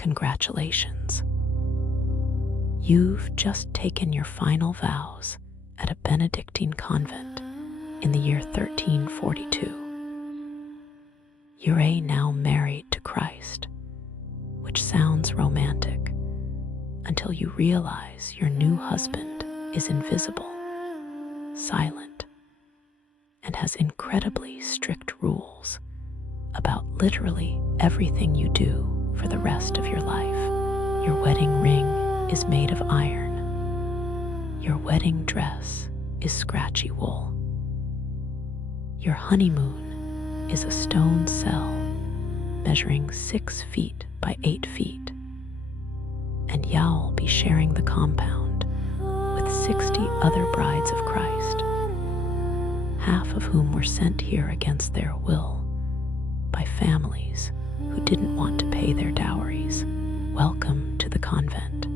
congratulations. You've just taken your final vows at a Benedictine convent in the year 1342. You're now married to Christ, which sounds romantic until you realize your new husband is invisible, silent, and has incredibly strict rules about literally everything you do for the rest of your life. Your wedding ring is made of iron. Your wedding dress is scratchy wool. Your honeymoon is a stone cell measuring 6 feet by 8 feet. And you'll be sharing the compound with 60 other brides of Christ, half of whom were sent here against their will by families who didn't want to pay their dowries. Welcome to the convent.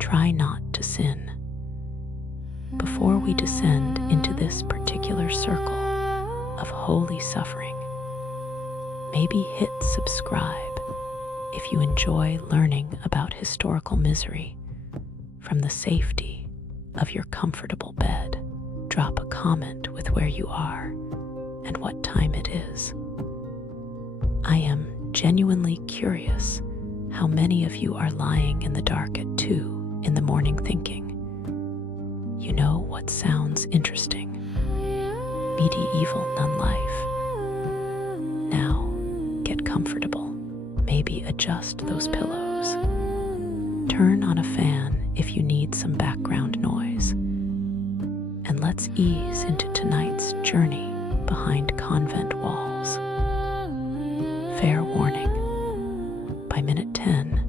Try not to sin. Before we descend into this particular circle of holy suffering, maybe hit subscribe if you enjoy learning about historical misery from the safety of your comfortable bed. Drop a comment with where you are and what time it is. I am genuinely curious how many of you are lying in the dark at 2 in the morning thinking, you know what sounds interesting? Medieval nun life. Now, get comfortable. Maybe adjust those pillows. Turn on a fan if you need some background noise. And let's ease into tonight's journey behind convent walls. Fair warning, by minute 10,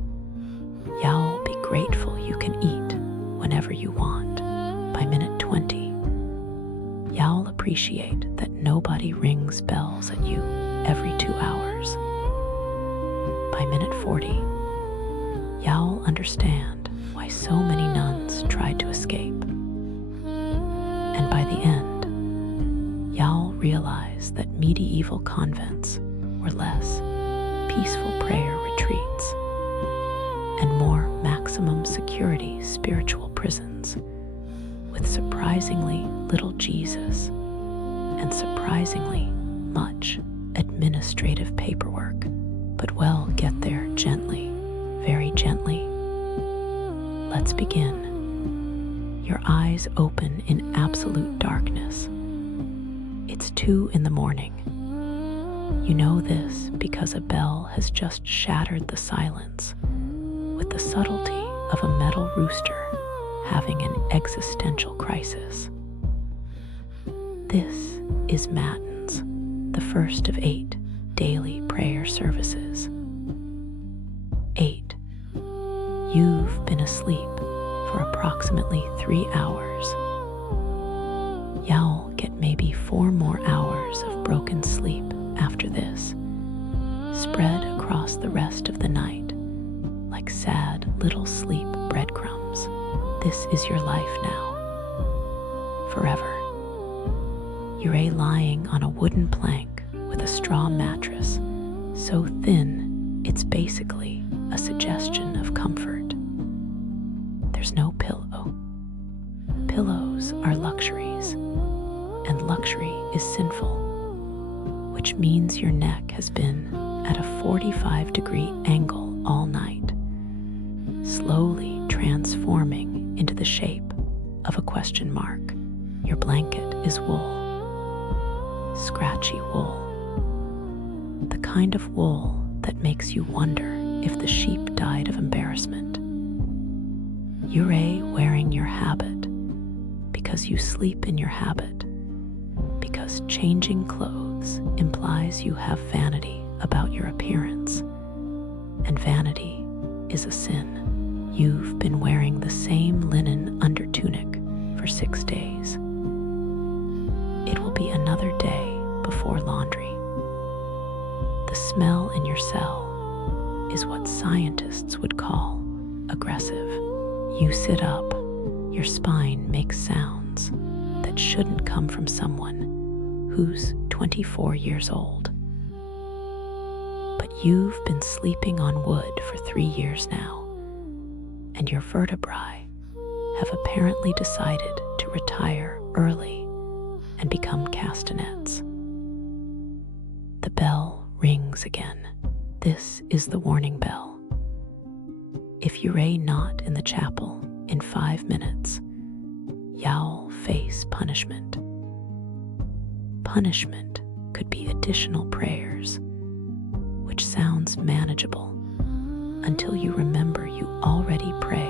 you'll be grateful you can eat whenever you want. By minute 20, you'll appreciate that nobody rings bells at you every 2 hours. By minute 40, you'll understand why so many nuns tried to escape. And by the end, you'll realize that medieval convents were less peaceful prayer retreats and more maximum security spiritual prisons with surprisingly little Jesus and surprisingly much administrative paperwork. But well, get there gently, very gently. Let's begin. Your eyes open in absolute darkness. It's 2 in the morning. You know this because a bell has just shattered the silence with the subtlety of a metal rooster having an existential crisis. This is Matins, the first of 8 daily prayer services. 8. You've been asleep for approximately 3 hours. You'll get maybe 4 more hours of broken sleep after this, spread across the rest of the night like sad little sleep breadcrumbs. This is your life now, forever. You're lying on a wooden plank with a straw mattress so thin it's basically a suggestion of comfort. There's no pillow. Pillows are luxuries, and luxury is sinful, which means your neck has been at a 45-degree angle all night, slowly transforming into the shape of a question mark. Your blanket is wool, scratchy wool, the kind of wool that makes you wonder if the sheep died of embarrassment. You're wearing your habit because you sleep in your habit, because changing clothes implies you have vanity about your appearance, and vanity is a sin. You've been wearing the same linen undertunic for 6 days. It will be another day before laundry. The smell in your cell is what scientists would call aggressive. You sit up, your spine makes sounds that shouldn't come from someone who's 24 years old. But You've been sleeping on wood for 3 years now, and your vertebrae have apparently decided to retire early and become castanets. The bell rings again. This is the warning bell. If you ray not in the chapel in 5 minutes, you'll face punishment. Punishment could be additional prayers, which sounds manageable until you remember you already pray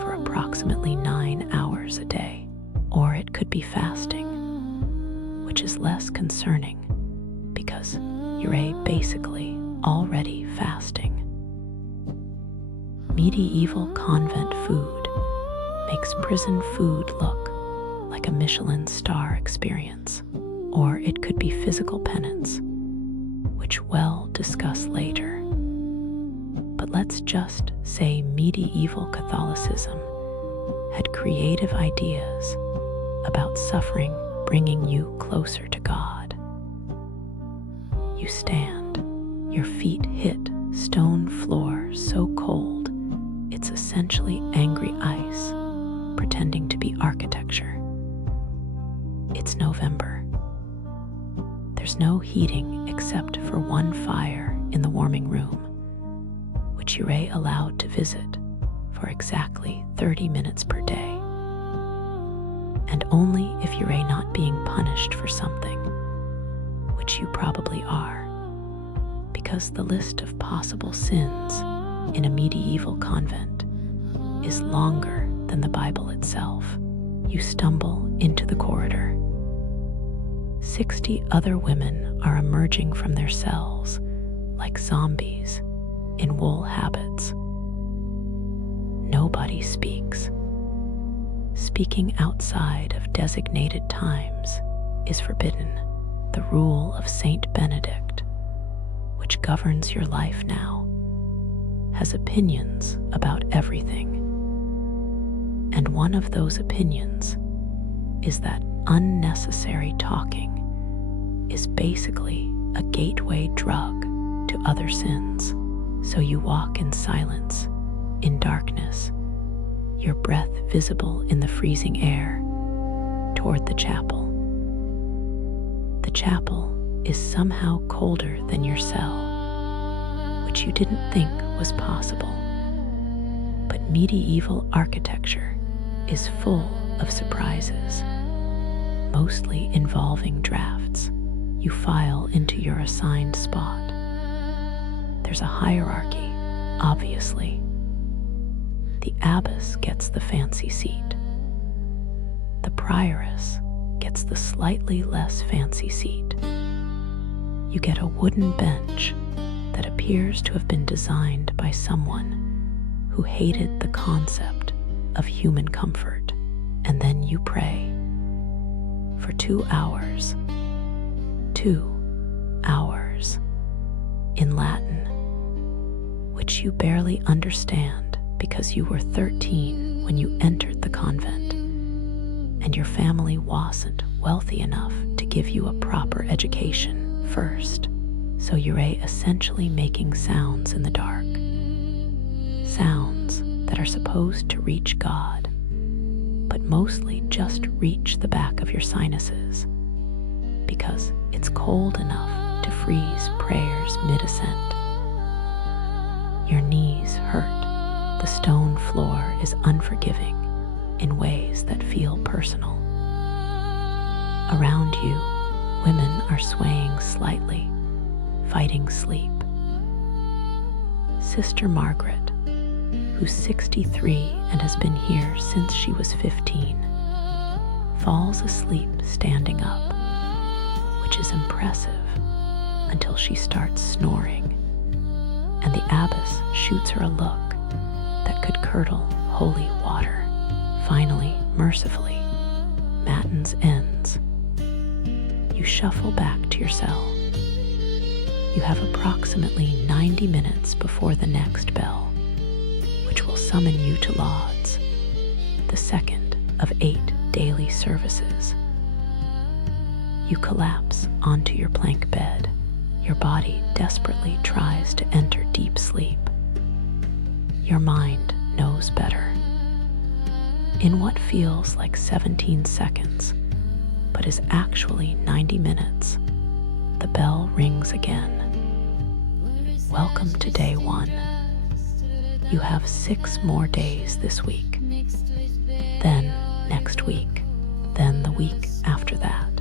for approximately 9 hours a day. Or it could be fasting, which is less concerning because you're basically already fasting. Medieval convent food makes prison food look like a Michelin star experience. Or it could be physical penance, which we'll discuss later. But let's just say medieval Catholicism had creative ideas about suffering bringing you closer to God. You stand, your feet hit stone floor so cold it's essentially angry ice pretending to be architecture. It's November. There's no heating except for one fire in the warming room, which you're allowed to visit for exactly 30 minutes per day. And only if you're not being punished for something, which you probably are, because the list of possible sins in a medieval convent is longer than the Bible itself. You stumble into the corridor. 60 other women are emerging from their cells like zombies in wool habits. Nobody speaks. Speaking outside of designated times is forbidden. The rule of Saint Benedict, which governs your life now, has opinions about everything. And one of those opinions is that unnecessary talking is basically a gateway drug to other sins. So you walk in silence, in darkness, your breath visible in the freezing air, toward the chapel. The chapel is somehow colder than your cell, which you didn't think was possible. But medieval architecture is full of surprises, mostly involving drafts. You file into your assigned spot. There's a hierarchy, obviously. The abbess gets the fancy seat. The prioress gets the slightly less fancy seat. You get a wooden bench that appears to have been designed by someone who hated the concept of human comfort. And then you pray for 2 hours. 2 hours in Latin, which you barely understand because you were 13 when you entered the convent, and your family wasn't wealthy enough to give you a proper education first, so you're essentially making sounds in the dark. Sounds that are supposed to reach God, but mostly just reach the back of your sinuses, because it's cold enough to freeze prayers mid-ascent. Your knees hurt. The stone floor is unforgiving in ways that feel personal. Around you, women are swaying slightly, fighting sleep. Sister Margaret, who's 63 and has been here since she was 15, falls asleep standing up, which is impressive until she starts snoring, and the abbess shoots her a look that could curdle holy water. Finally, mercifully, Matins ends. You shuffle back to your cell. You have approximately 90 minutes before the next bell, which will summon you to lauds, the second of 8 daily services. You collapse onto your plank bed, Your body desperately tries to enter deep sleep. Your mind knows better. In what feels like 17 seconds, but is actually 90 minutes, the bell rings again. Welcome to day 1. You have 6 more days this week, then next week, then the week after that,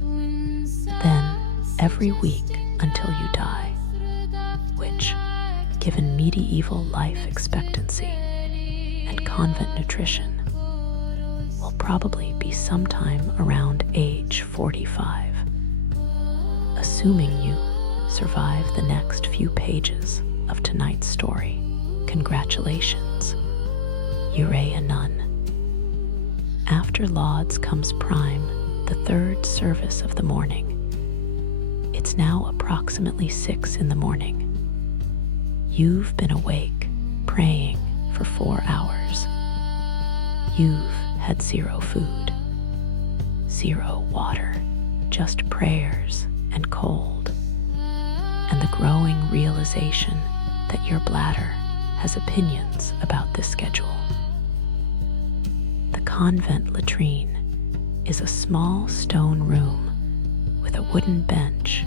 then every week until you die, which, given medieval life expectancy and convent nutrition, will probably be sometime around age 45. Assuming you survive the next few pages of tonight's story, congratulations, you're a nun. After Lauds comes Prime, the third service of the morning. It's now approximately 6 in the morning. You've been awake, praying for 4 hours. You've had 0 food, 0 water, just prayers and cold, and the growing realization that your bladder has opinions about this schedule. The convent latrine is a small stone room with a wooden bench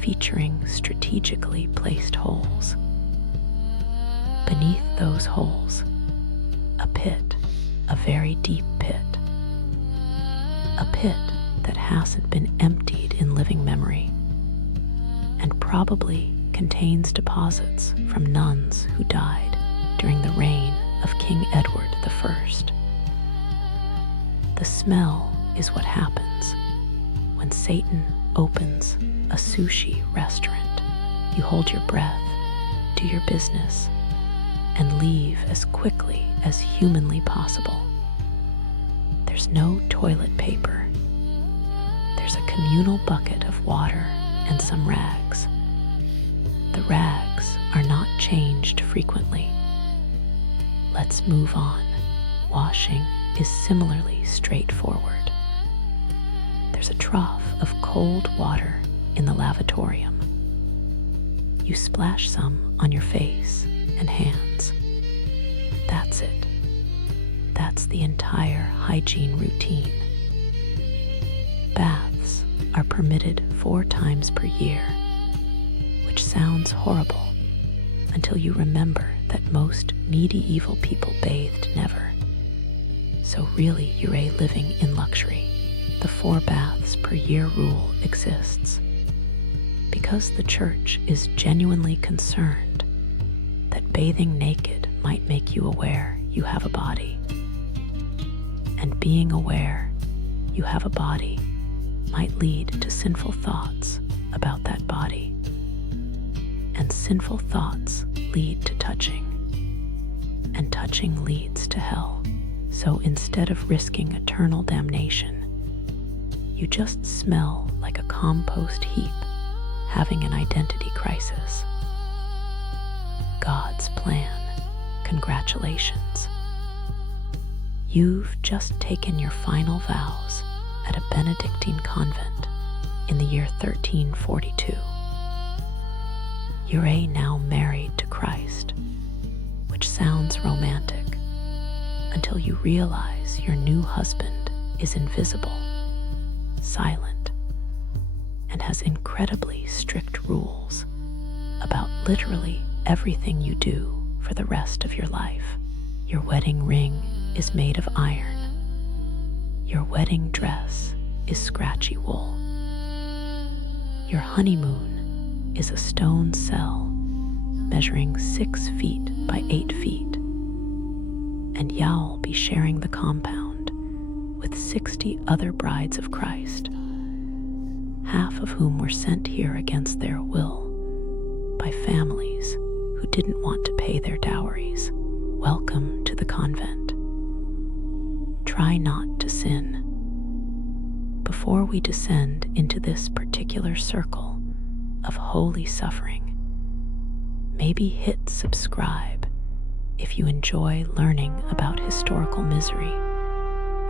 featuring strategically placed holes. Beneath those holes, a pit, a very deep pit. A pit that hasn't been emptied in living memory, and probably contains deposits from nuns who died during the reign of King Edward I. The smell is what happens when Satan opens a sushi restaurant. You hold your breath, do your business, and leave as quickly as humanly possible. There's no toilet paper. There's a communal bucket of water and some rags. The rags are not changed frequently. Let's move on. Washing is similarly straightforward. There's a trough of cold water in the lavatorium. You splash some on your face and hands. That's it. That's the entire hygiene routine. Baths are permitted 4 times per year, which sounds horrible until you remember that most medieval people bathed never. So really, you're living in luxury. The 4 baths per year rule exists because the church is genuinely concerned that bathing naked might make you aware you have a body. And being aware you have a body might lead to sinful thoughts about that body. And sinful thoughts lead to touching. And touching leads to hell. So instead of risking eternal damnation, you just smell like a compost heap having an identity crisis. God's plan. Congratulations. You've just taken your final vows at a Benedictine convent in the year 1342. You're now married to Christ, which sounds romantic until you realize your new husband is invisible, silent, and has incredibly strict rules about literally everything you do for the rest of your life. Your wedding ring is made of iron. Your wedding dress is scratchy wool. Your honeymoon is a stone cell measuring 6 feet by 8 feet. And you'll be sharing the compound with 60 other brides of Christ, half of whom were sent here against their will by families who didn't want to pay their dowries. Welcome to the convent. Try not to sin. Before we descend into this particular circle of holy suffering, maybe hit subscribe if you enjoy learning about historical misery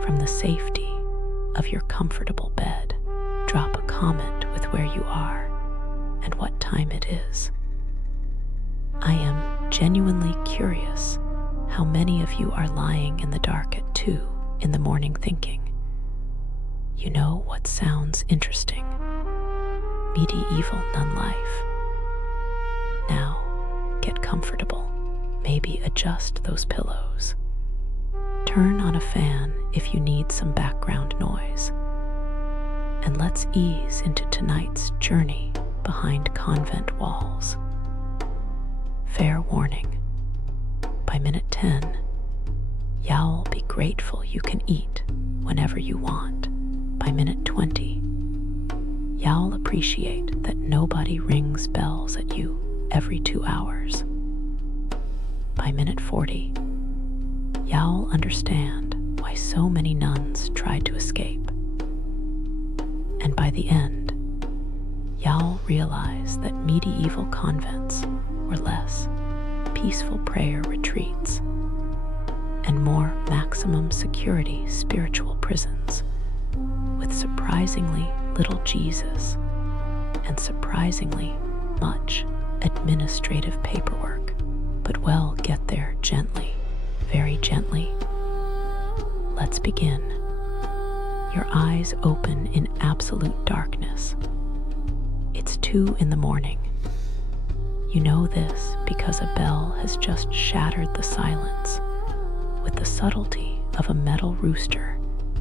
from the safety of your comfortable bed. Drop a comment with where you are and what time it is. I am genuinely curious how many of you are lying in the dark at 2 in the morning thinking, you know what sounds interesting? Medieval nun life. Now, get comfortable. Maybe adjust those pillows. Turn on a fan if you need some background noise. And let's ease into tonight's journey behind convent walls. Fair warning, by minute 10, y'all be grateful you can eat whenever you want. By minute 20, y'all appreciate that nobody rings bells at you every 2 hours. By minute 40, y'all understand why so many nuns tried to escape. And by the end, y'all realize that medieval convents were less peaceful prayer retreats and more maximum security spiritual prisons with surprisingly little Jesus and surprisingly much administrative paperwork. But well, get there gently, very gently. Let's begin. Your eyes open in absolute darkness. It's 2 in the morning. You know this because a bell has just shattered the silence with the subtlety of a metal rooster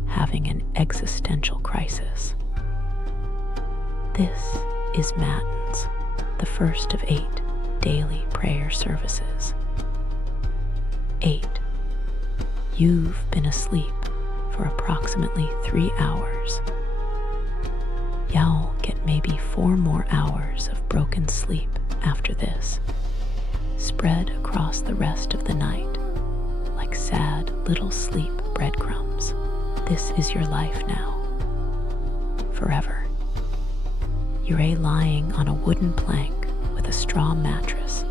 having an existential crisis. This is Matins, the first of 8 daily prayer services. 8. You've been asleep for approximately 3 hours. Y'all get maybe 4 more hours of broken sleep after this, spread across the rest of the night like sad little sleep breadcrumbs. This is your life now, forever. You're lying on a wooden plank with a straw mattress,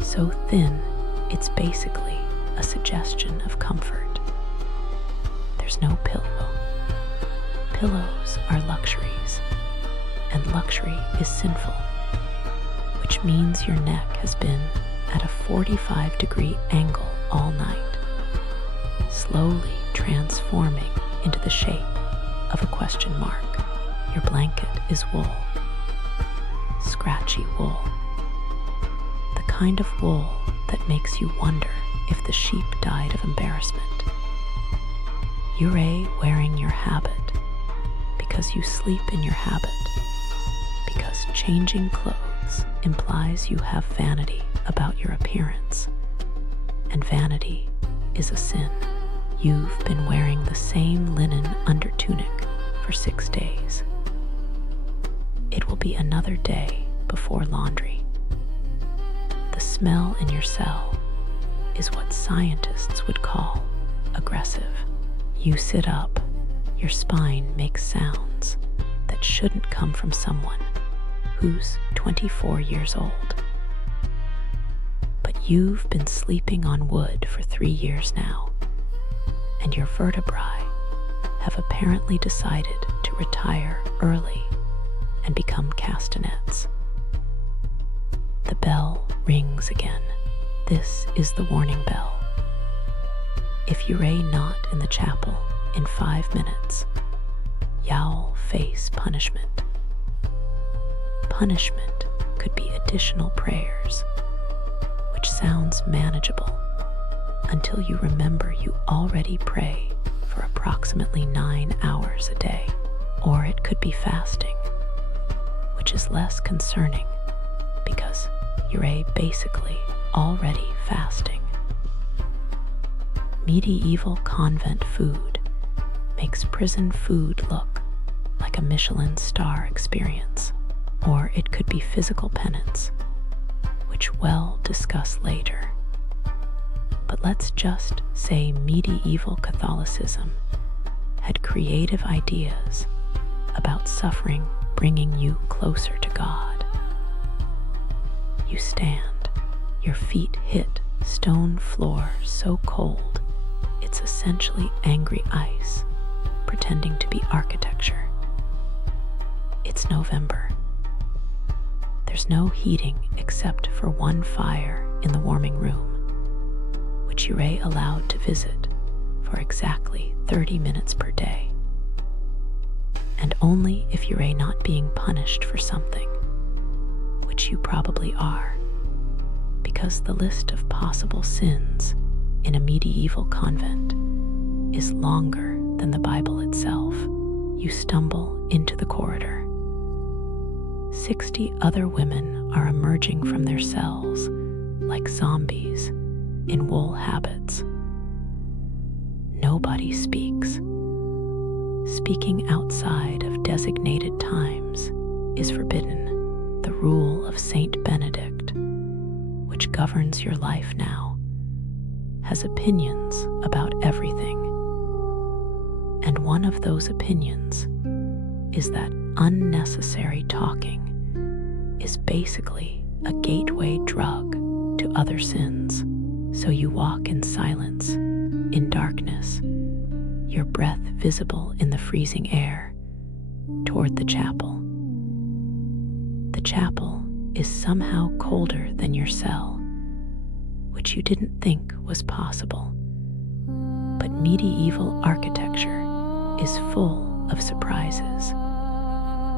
so thin it's basically a suggestion of comfort. There's no pillow. Pillows are luxuries, and luxury is sinful, which means your neck has been at a 45-degree angle all night, slowly transforming into the shape of a question mark. Your blanket is wool, scratchy wool, the kind of wool that makes you wonder if the sheep died of embarrassment. You're wearing your habit because you sleep in your habit, because changing clothes implies you have vanity about your appearance, and vanity is a sin. You've been wearing the same linen undertunic for 6 days. It will be another day before laundry. The smell in your cell is what scientists would call aggressive. You sit up, your spine makes sounds that shouldn't come from someone who's 24 years old. But you've been sleeping on wood for 3 years now, and your vertebrae have apparently decided to retire early and become castanets. The bell rings again. This is the warning bell. If you're not in the chapel in 5 minutes, y'all face punishment. Punishment could be additional prayers, which sounds manageable until you remember you already pray for approximately 9 hours a day. Or it could be fasting, which is less concerning because you're basically already fasting. Medieval convent food makes prison food look like a Michelin star experience. Or it could be physical penance, which we'll discuss later. But let's just say medieval Catholicism had creative ideas about suffering bringing you closer to God. You stand, your feet hit stone floor so cold it's essentially angry ice pretending to be architecture. It's November. There's no heating except for one fire in the warming room, which Ure allowed to visit for exactly 30 minutes per day. And only if you're not being punished for something, which you probably are, because the list of possible sins in a medieval convent is longer than the Bible itself. You stumble into the corridor. 60 other women are emerging from their cells like zombies in wool habits. Nobody speaks. Speaking outside of designated times is forbidden. The rule of Saint Benedict, which governs your life now, has opinions about everything. And one of those opinions is that unnecessary talking is basically a gateway drug to other sins. So you walk in silence, in darkness, your breath visible in the freezing air, toward the chapel. The chapel is somehow colder than your cell, which you didn't think was possible. But medieval architecture is full of surprises,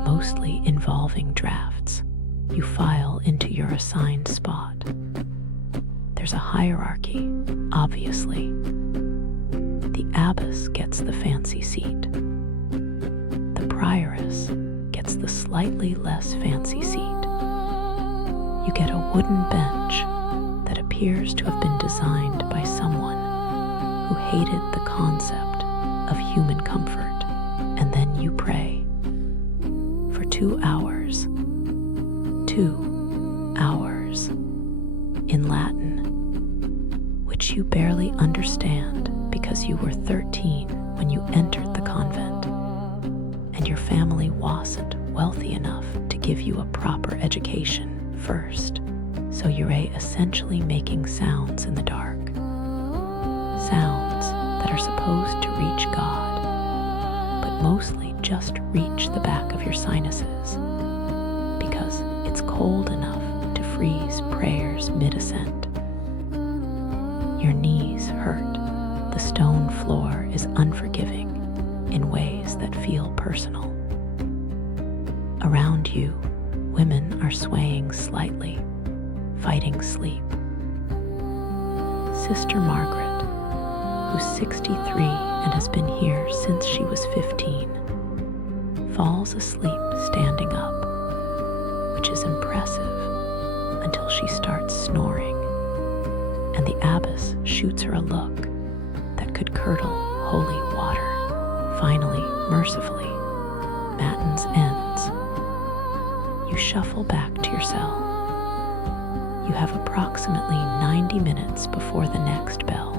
mostly involving drafts. You file into your assigned spot. There's a hierarchy, obviously. The abbess gets the fancy seat. The prioress gets the slightly less fancy seat. You get a wooden bench that appears to have been designed by someone who hated the concept of human comfort. And then you pray for 2 hours. 2 hours in Latin, which you barely understand because you were 13 when you entered the convent, and your family wasn't wealthy enough to give you a proper education first, so you're essentially making sounds in the dark. Sounds that are supposed to reach God, but mostly just reach the back of your sinuses, because it's cold enough to freeze prayers mid-ascent. Your knees hurt. The stone floor is unforgiving in ways that feel personal. Around you, women are swaying slightly, fighting sleep. Sister Margaret, who's 63 and has been here since she was 15, falls asleep standing up, which is impressive until she starts snoring, and the abbess shoots her a look that could curdle holy water. Finally, mercifully, Matins ends. You shuffle back to your cell. You have approximately 90 minutes before the next bell,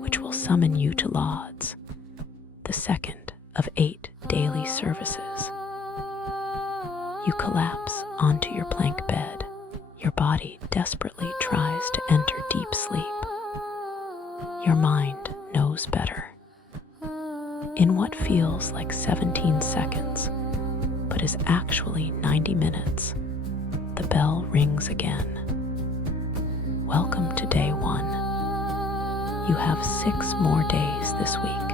which will summon you to lauds, the second of 8 daily services. You collapse onto your plank bed. Your body desperately tries to enter deep sleep. Your mind knows better. In what feels like 17 seconds, but is actually 90 minutes, the bell rings again. Welcome to day 1. You have 6 more days this week,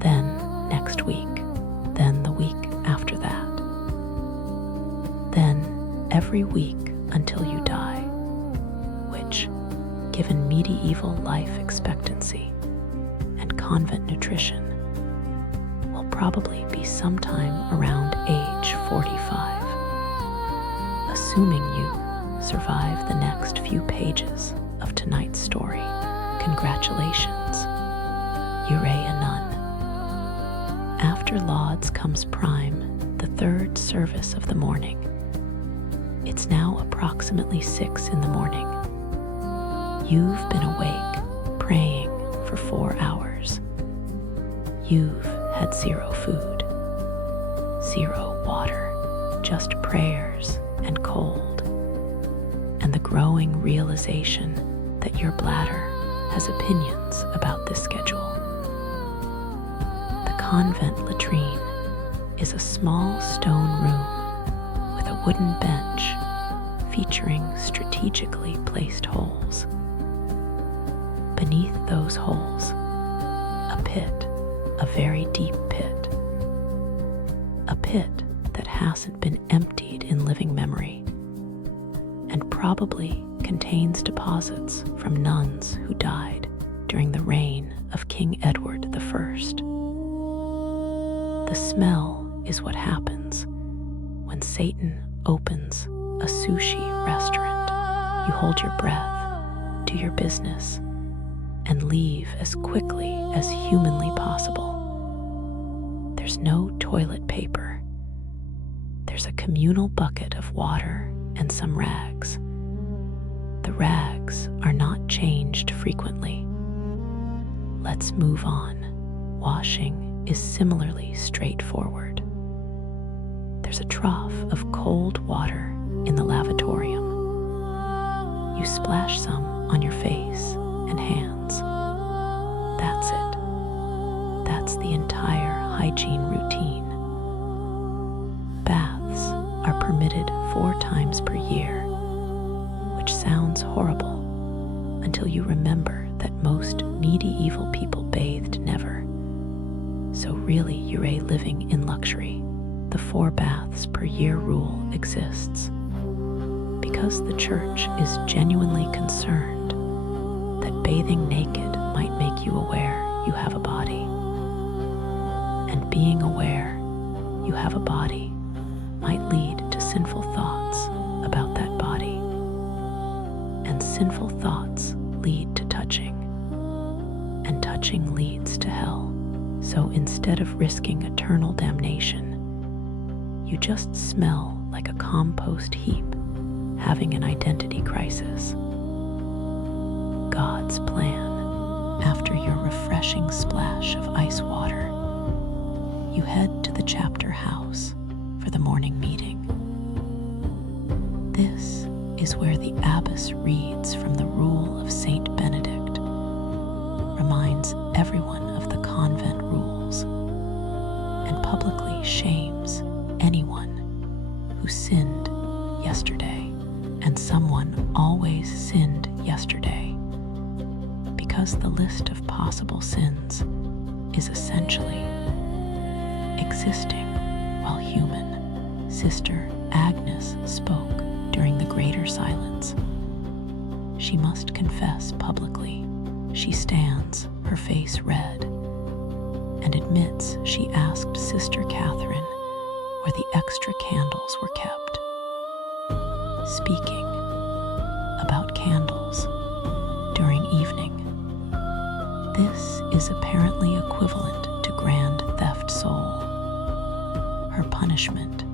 then next week, then the week after that, then every week until you die, which, given medieval life expectancy and convent nutrition, will probably be sometime around age 45. Assuming you survive the next few pages of tonight's story, congratulations, you're a nun. After lauds comes prime, the 3rd service of the morning. It's now approximately 6 in the morning. You've been awake, praying for 4 hours. You've had 0 food, 0 water, just prayers and cold, and the growing realization that your bladder has opinions about this schedule. The convent latrine is a small stone room with a wooden bench featuring strategically placed holes. Beneath those holes, a pit, a very deep pit. A pit that hasn't been emptied in living memory, and probably contains deposits from nuns who died during the reign of King Edward I. The smell is what happens when Satan opens a sushi restaurant. You hold your breath, do your business, and leave as quickly as humanly possible. There's no toilet paper. There's a communal bucket of water and some rags. The rags are not changed frequently. Let's move on. Washing is similarly straightforward. There's a trough of cold water in the lavatorium. You splash some on your face and hands. That's it. That's the entire hygiene routine. Baths are permitted 4 times per year, which sounds horrible until you remember that most medieval people bathed never. So really, you're living in luxury. The 4 baths per year rule exists because the church is genuinely concerned that bathing naked might make you aware you have a body. And being aware you have a body might lead to sinful thoughts about that body. And sinful thoughts lead to touching. And touching leads to hell. So instead of risking eternal damnation, you just smell like a compost heap having an identity crisis. God's plan. After your refreshing splash of ice water, you head to the chapter house for the morning meeting. This is where the Abbess reads from the Rule of Saint Benedict, reminds everyone of the convent rules, and publicly shames anyone who sinned yesterday. And someone always sinned yesterday, because the list of possible sins is essentially existing while human. Sister Agnes spoke during the greater silence. She must confess publicly. She stands, her face red, and admits she asked Sister Catherine where the extra candles were kept. Speaking about candles during evening. This is apparently equivalent to grand theft soul. Her punishment,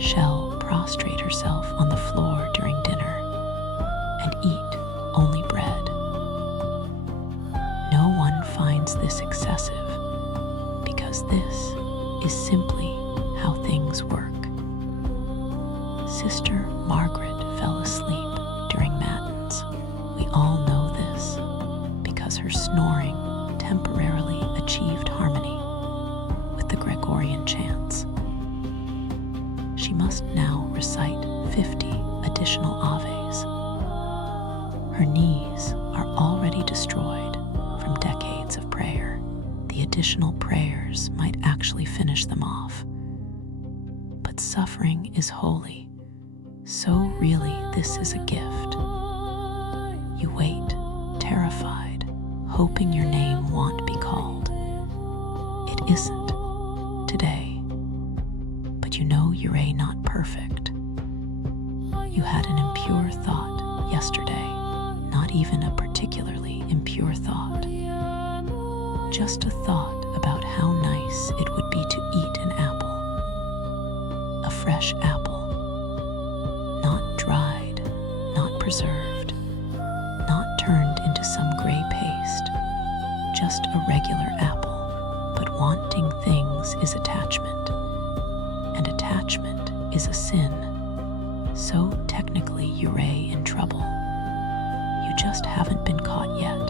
shall prostrate herself on the floor during dinner and eat only bread. No one finds this excessive because this is simply how things work. Sister Margaret fell asleep during Matins. We all know this because her snoring temporarily achieved harmony with the Gregorian chants. She must now recite 50 additional Aves. Her knees are already destroyed from decades of prayer. The additional prayers might actually finish them off. But suffering is holy. So really, this is a gift. You wait, terrified, hoping your name won't be called. It isn't today, but you know you're not perfect. You had an impure thought yesterday, not even a particularly impure thought. Just a thought about how nice it would be to eat an apple. A fresh apple. Not dried, not preserved, not turned into some gray paste, just a regular apple. But wanting things is attachment, and attachment is a sin. So technically you're in trouble. You just haven't been caught yet.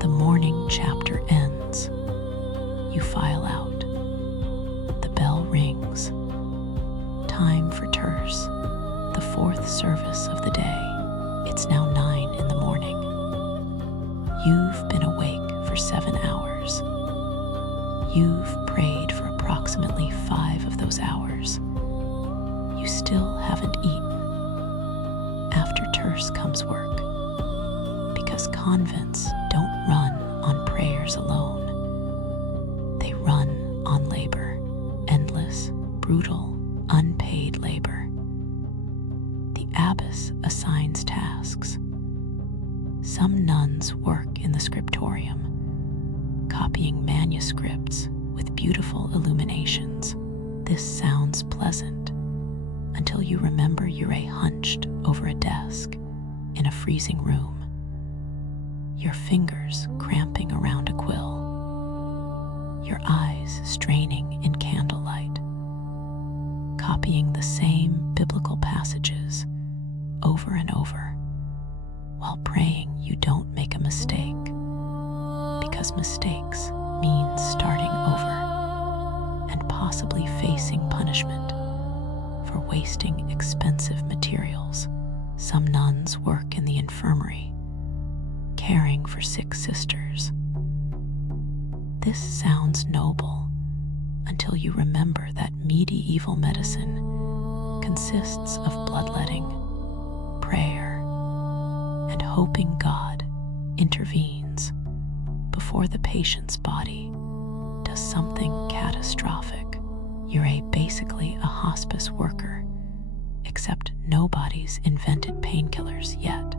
The morning chapter ends. You file out. The bell rings. Time for service of the day. It's now 9 in the morning. You've been awake for 7 hours. You've prayed for approximately 5 of those hours. You still haven't eaten. After terse comes work, because convents don't run on prayers alone. They run on labor, endless, brutal, unpaid labor. The abbess assigns tasks. Some nuns work in the scriptorium, copying manuscripts with beautiful illuminations. This sounds pleasant until you remember you're hunched over a desk in a freezing room, your fingers cramping around a quill, your eyes straining in candlelight, copying the same biblical passages over and over, while praying you don't make a mistake, because mistakes mean starting over and possibly facing punishment for wasting expensive materials. Some nuns work in the infirmary, caring for sick sisters. This sounds noble until you remember that medieval medicine consists of bloodletting, prayer, and hoping God intervenes before the patient's body does something catastrophic. You're basically a hospice worker, except nobody's invented painkillers yet.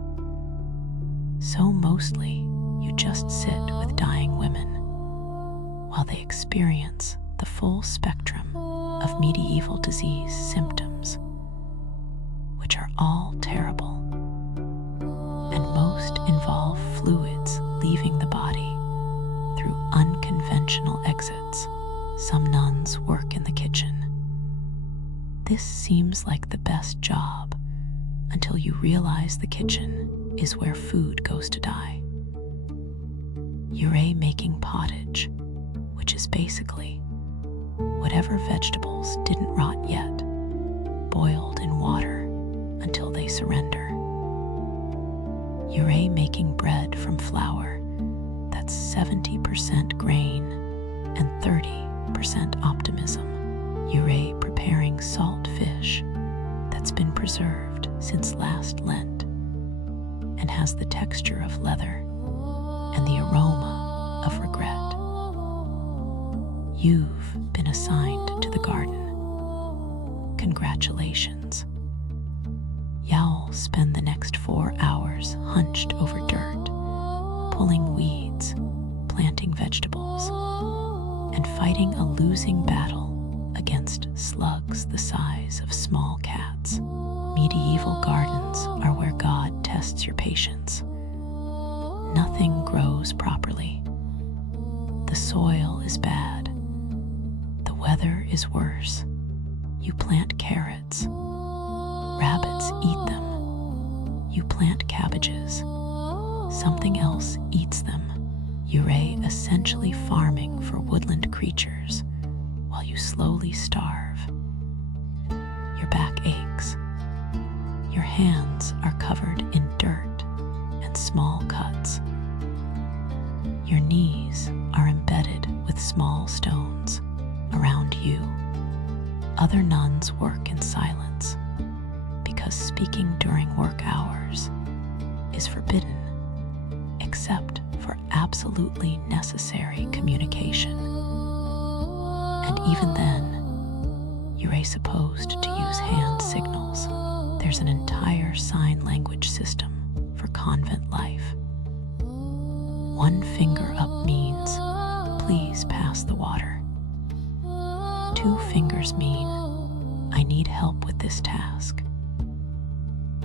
So mostly you just sit with dying women while they experience the full spectrum of medieval disease symptoms, which are all terrible, and most involve fluids leaving the body through unconventional exits. Some nuns work in the kitchen. This seems like the best job until you realize the kitchen is where food goes to die. You're making pottage, which is basically whatever vegetables didn't rot yet, boiled in water until they surrender. You're making bread from flour that's 70% grain and 30% optimism. You're preparing salt fish that's been preserved since last Lent and has the texture of leather and the aroma of regret. You've been assigned to the garden. Congratulations. You'll spend the next 4 hours hunched over dirt, pulling weeds, planting vegetables, and fighting a losing battle against slugs the size of small cats. Medieval gardens are where God tests your patience. Nothing grows properly. The soil is bad. The weather is worse. You plant carrots. Rabbits eat them. You plant cabbages. Something else eats them. You're essentially farming for woodland creatures while you slowly starve. Your back aches. Your hands are covered in dirt and small cuts. Your knees are embedded with small stones around you. Other nuns work in silence because speaking during work hours is forbidden, except for absolutely necessary communication. And even then, you're supposed to use hand signals. There's an entire sign language system for convent life. 1 finger up means, please pass the water. 2 fingers mean, I need help with this task.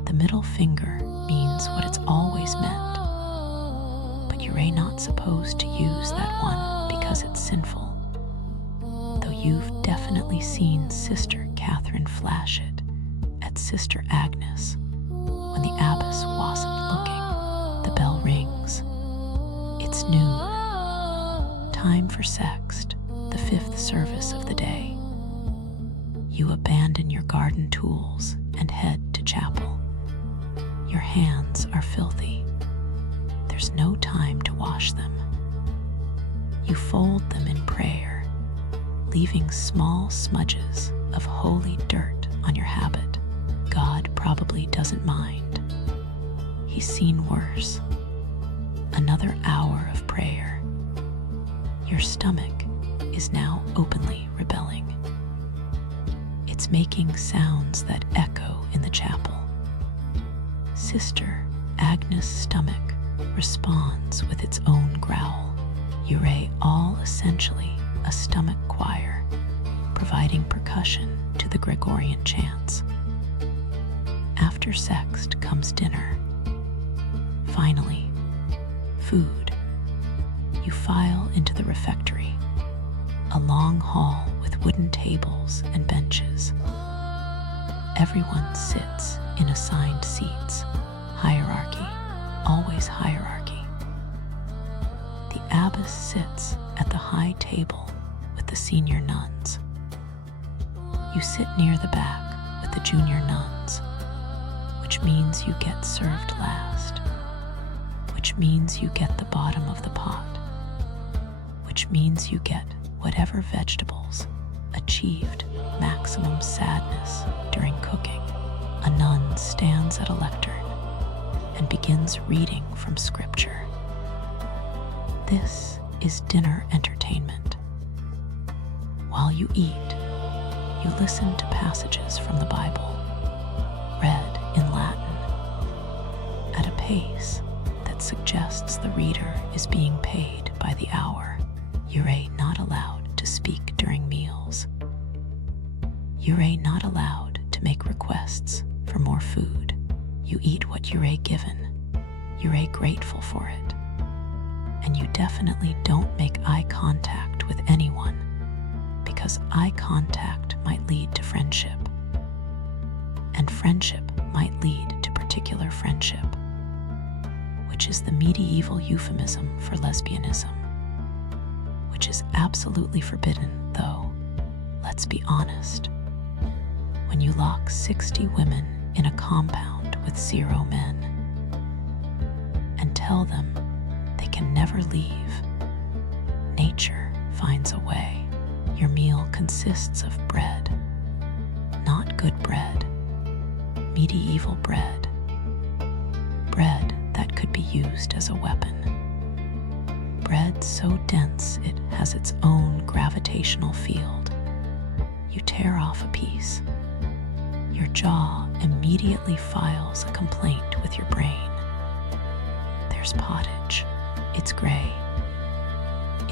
The middle finger means what it's always meant, but you're not supposed to use that one because it's sinful. Though you've definitely seen Sister Catherine flash it at Sister Agnes when the abbess wasn't looking. The bell rings. It's noon. Time for sext, the 5th service of the day. You abandon your garden tools and head to chapel. there's no time to wash them. You fold them in prayer, leaving small smudges of holy dirt on your habit. God probably doesn't mind. He's seen worse. Another hour of prayer. Your stomach is now openly rebelling. It's making sounds that echo in the chapel. Sister Agnes' stomach responds with its own growl. You're all essentially a stomach choir, providing percussion to the Gregorian chants. After sext comes dinner. Finally, food. You file into the refectory, a long hall with wooden tables and benches. Everyone sits in assigned seats. Hierarchy, always hierarchy. The abbess sits at the high table with the senior nuns. You sit near the back with the junior nuns, which means you get served last, which means you get the bottom of the pot, which means you get whatever vegetables achieved maximum sadness during cooking. A nun stands at a lectern and begins reading from scripture. This is dinner entertainment. While you eat, you listen to passages from the Bible, read in Latin, at a pace that suggests the reader is being paid by the hour. You're not allowed to speak during meals. You're not allowed to make requests for more food. You eat what you're given. You're grateful for it. And you definitely don't make eye contact with anyone, because eye contact might lead to friendship. And friendship might lead to particular friendship, which is the medieval euphemism for lesbianism, which is absolutely forbidden, though, let's be honest. When you lock 60 women in a compound with 0 men and tell them they can never leave, nature finds a way. Your meal consists of bread, not good bread, medieval bread, bread that could be used as a weapon, bread so dense it has its own gravitational field. You tear off a piece. Your jaw immediately files a complaint with your brain. There's pottage. It's gray.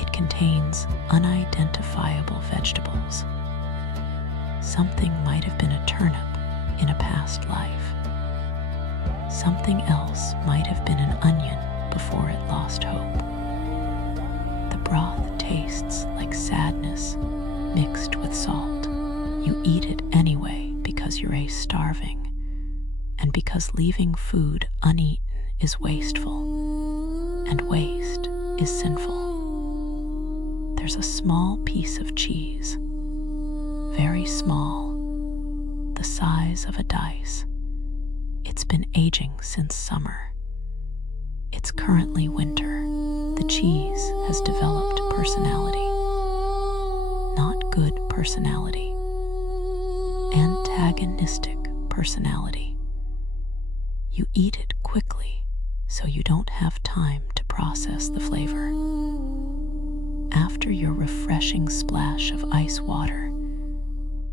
It contains unidentifiable vegetables. Something might have been a turnip in a past life. Something else might have been an onion before it lost hope. The broth tastes like sadness mixed with salt. You eat it anyway because you're starving, and because leaving food uneaten is wasteful, and waste is sinful. There's a small piece of cheese, very small, the size of a dice. It's been aging since summer. It's currently winter. The cheese has developed personality, not good personality, antagonistic personality. You eat it quickly so you don't have time to process the flavor. After your refreshing splash of ice water,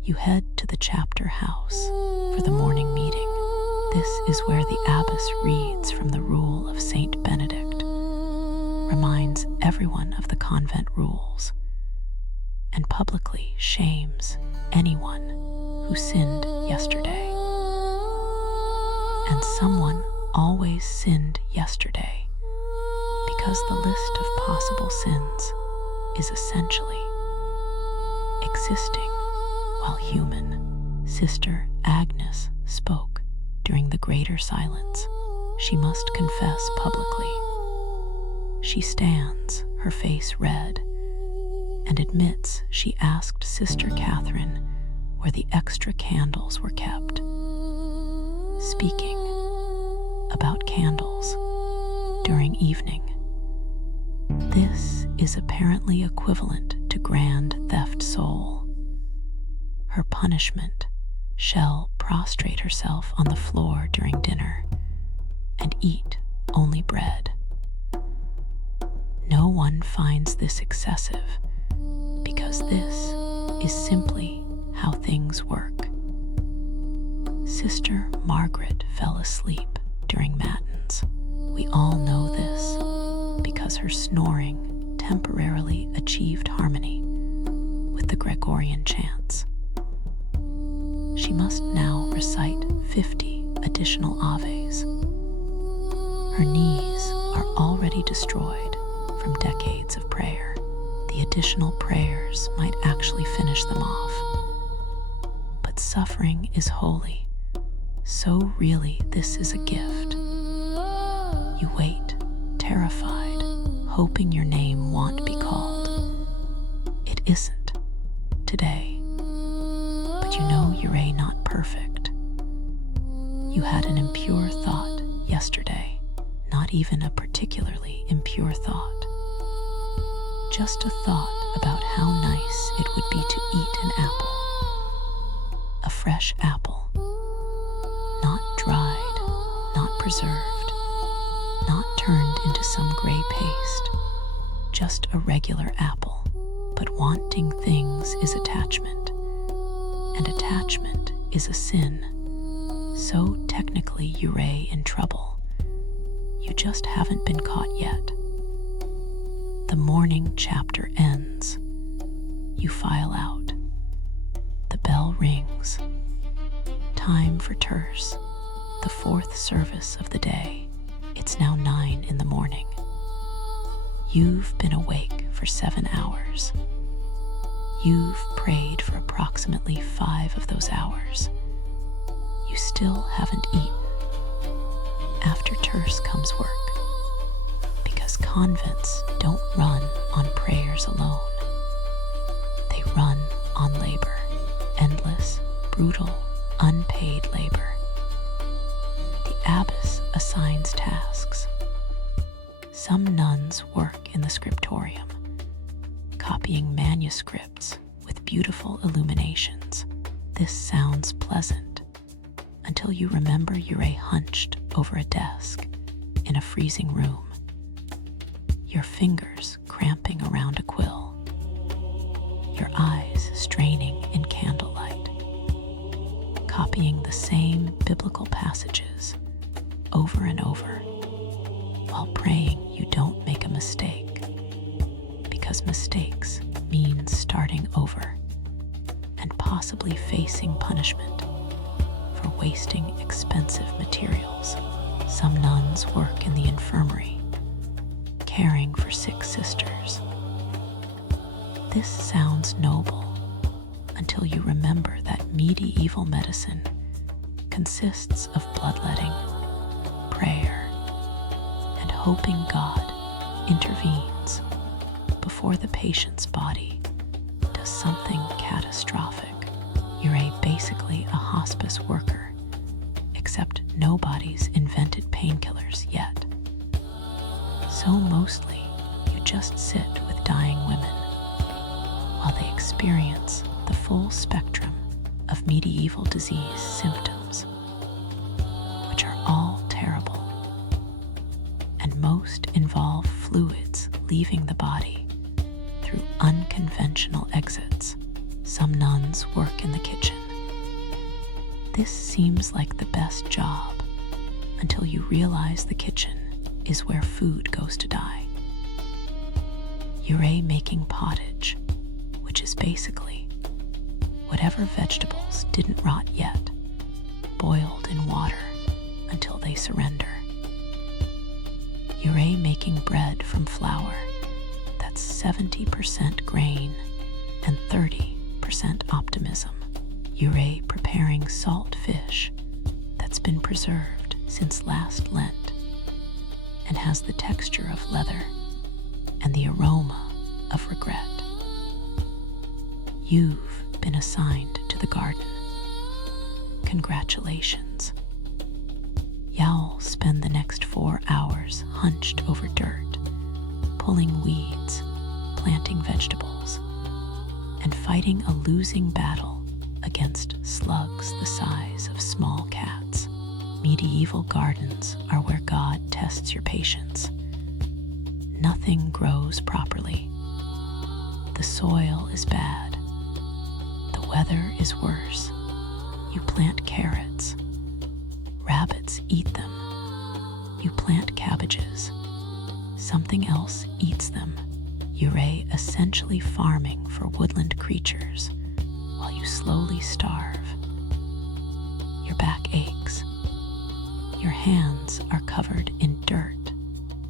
you head to the chapter house for the morning meeting. This is where the abbess reads from the rule of Saint Benedict, reminds everyone of the convent rules, and publicly shames anyone who sinned yesterday. And someone always sinned yesterday, because the list of possible sins is essentially existing while human. Sister Agnes spoke during the greater silence. She must confess publicly. She stands, her face red, and admits she asked Sister Catherine where the extra candles were kept. Speaking about candles during following evening. This is apparently equivalent to grand theft soul. Her punishment shall prostrate herself on the floor during dinner and eat only bread. No one finds this excessive because this is simply how things work. Sister Margaret fell asleep during Matins. We all know this because her snoring temporarily achieved harmony with the Gregorian chants. She must now recite 50 additional Aves. Her knees are already destroyed from decades of prayer. The additional prayers might actually finish them off. But suffering is holy, so really this is a gift. You wait, terrified, hoping your name won't be called. It isn't today. But you know you're not perfect. You had an impure thought yesterday, not even a particularly impure thought. Just a thought about how nice it would be to eat an apple. A fresh apple. Not dried, not preserved, not turned into some gray paste. Just a regular apple. But wanting things is attachment. And attachment is a sin. So technically you're in trouble. You just haven't been caught yet. The morning chapter ends. You file out. The bell rings. Time for terce. The fourth service of the day. It's now 9 in the morning. You've been awake for 7 hours. You've prayed for approximately 5 of those hours. You still haven't eaten. After terce comes work. Because convents don't run on prayers alone. They run on labor. Endless, brutal, unpaid labor. The Abbess assigns tasks. Some nuns work in the scriptorium, copying manuscripts with beautiful illuminations. This sounds pleasant until you remember you're hunched over a desk in a freezing room, your fingers cramping around a quill, your eyes straining in candlelight, copying the same biblical passages over and over, while praying you don't make a mistake, because mistakes mean starting over and possibly facing punishment for wasting expensive materials. Some nuns work in the infirmary, caring for sick sisters. This sounds noble until you remember that medieval medicine consists of bloodletting, prayer, and hoping God intervenes before the patient's body does something catastrophic. You're basically a hospice worker, except nobody's invented painkillers yet. So mostly, you just sit with dying women while they experience the full spectrum of medieval disease symptoms, which are all terrible, and most involve fluids leaving the body through unconventional exits. Some nuns work in the kitchen. This seems like the best job until you realize the kitchen is where food goes to die. You're making pottage, which is basically whatever vegetables didn't rot yet, boiled in water until they surrender. You're making bread from flour that's 70% grain and 30% optimism. You're preparing salt fish that's been preserved since last Lent and has the texture of leather and the aroma of regret. You've been assigned to the garden. Congratulations. Yowls spend the next 4 hours hunched over dirt, pulling weeds, planting vegetables, and fighting a losing battle against slugs the size of small cats. Medieval gardens are where God tests your patience. Nothing grows properly. The soil is bad. The weather is worse. You plant carrots. Rabbits eat them. You plant cabbages. Something else eats them. You're essentially farming for woodland creatures while you slowly starve. Your back aches. Your hands are covered in dirt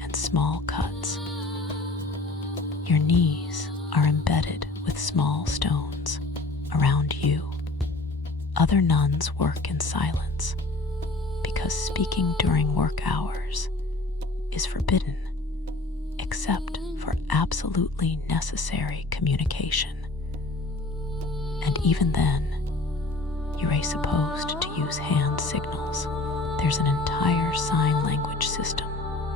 and small cuts. Your knees are embedded with small stones. Around you, other nuns work in silence because speaking during work hours is forbidden except for absolutely necessary communication. And even then, you're supposed to use hand signals. There's an entire sign language system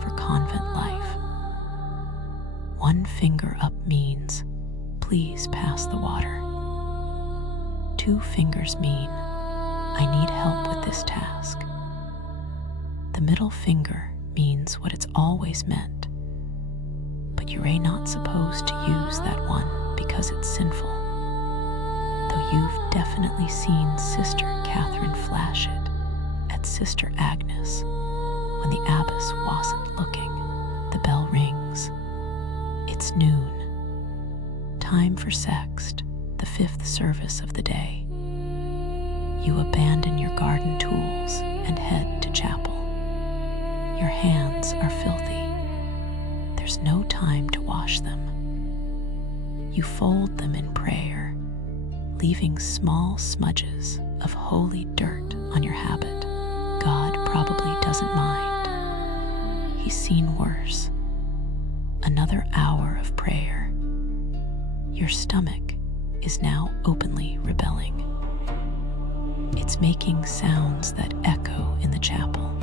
for convent life. 1 finger up means, please pass the water. 2 fingers mean, I need help with this task. The middle finger means what it's always meant, but you're not supposed to use that one because it's sinful. Though you've definitely seen Sister Catherine flash it at Sister Agnes when the abbess wasn't looking. The bell rings. It's noon. Time for sext, the 5th service of the day. You abandon your garden tools and head to chapel. Your hands are filthy. There's no time to wash them. You fold them in prayer, leaving small smudges of holy dirt on your habit. God probably doesn't mind. He's seen worse. Another hour of prayer. Your stomach is now openly rebelling. It's making sounds that echo in the chapel.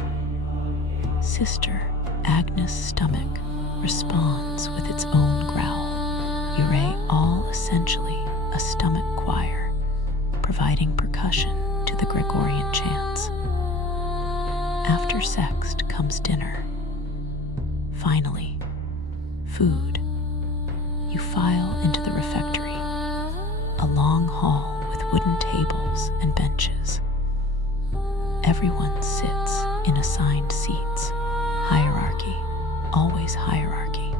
Sister Agnes' stomach responds with its own growl. You're all essentially a stomach choir, providing percussion to the Gregorian chants. After sext comes dinner. Finally, food. You file into the refectory, a long hall with wooden tables and benches. Everyone sits in assigned seats. Hierarchy, always hierarchy.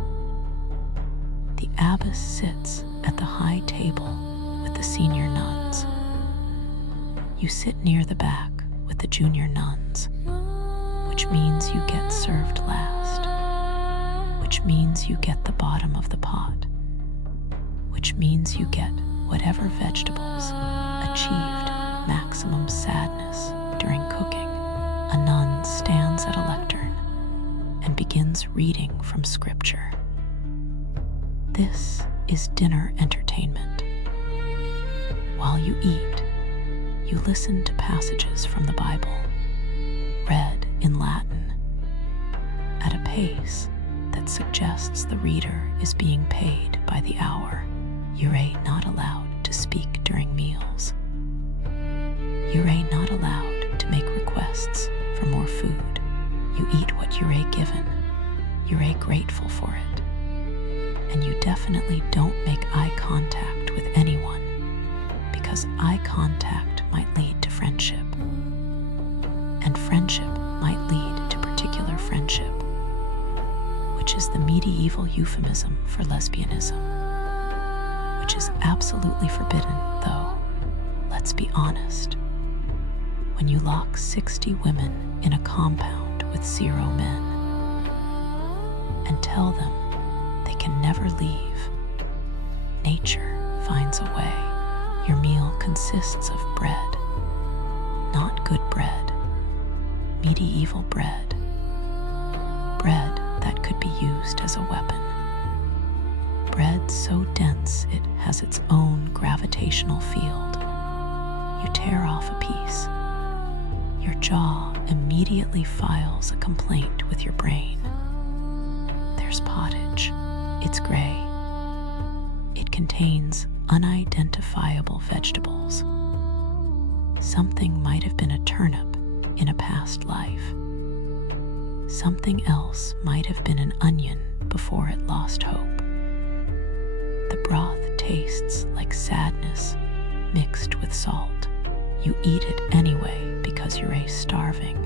The abbess sits at the high table with the senior nuns. You sit near the back with the junior nuns, which means you get served last, which means you get the bottom of the pot, which means you get whatever vegetables achieved maximum sadness during cooking. A nun stands at a lectern and begins reading from scripture. This is dinner entertainment. While you eat, you listen to passages from the Bible, read in Latin, at a pace that suggests the reader is being paid by the hour. You're not allowed to speak during meals. You're not allowed to make requests for more food. You eat what you're given. You're grateful for it. And you definitely don't make eye contact with anyone, because eye contact might lead to friendship. And friendship might lead to particular friendship, which is the medieval euphemism for lesbianism, which is absolutely forbidden, though, let's be honest. When you lock 60 women in a compound with 0 men and tell them they can never leave, nature finds a way. Your meal consists of bread, not good bread, medieval bread, bread that could be used as a weapon, bread so dense it has its own gravitational field. You tear off a piece. Your jaw immediately files a complaint with your brain. There's pottage. It's gray. It contains unidentifiable vegetables. Something might have been a turnip in a past life. Something else might have been an onion before it lost hope. The broth tastes like sadness mixed with salt. You eat it anyway because you're starving,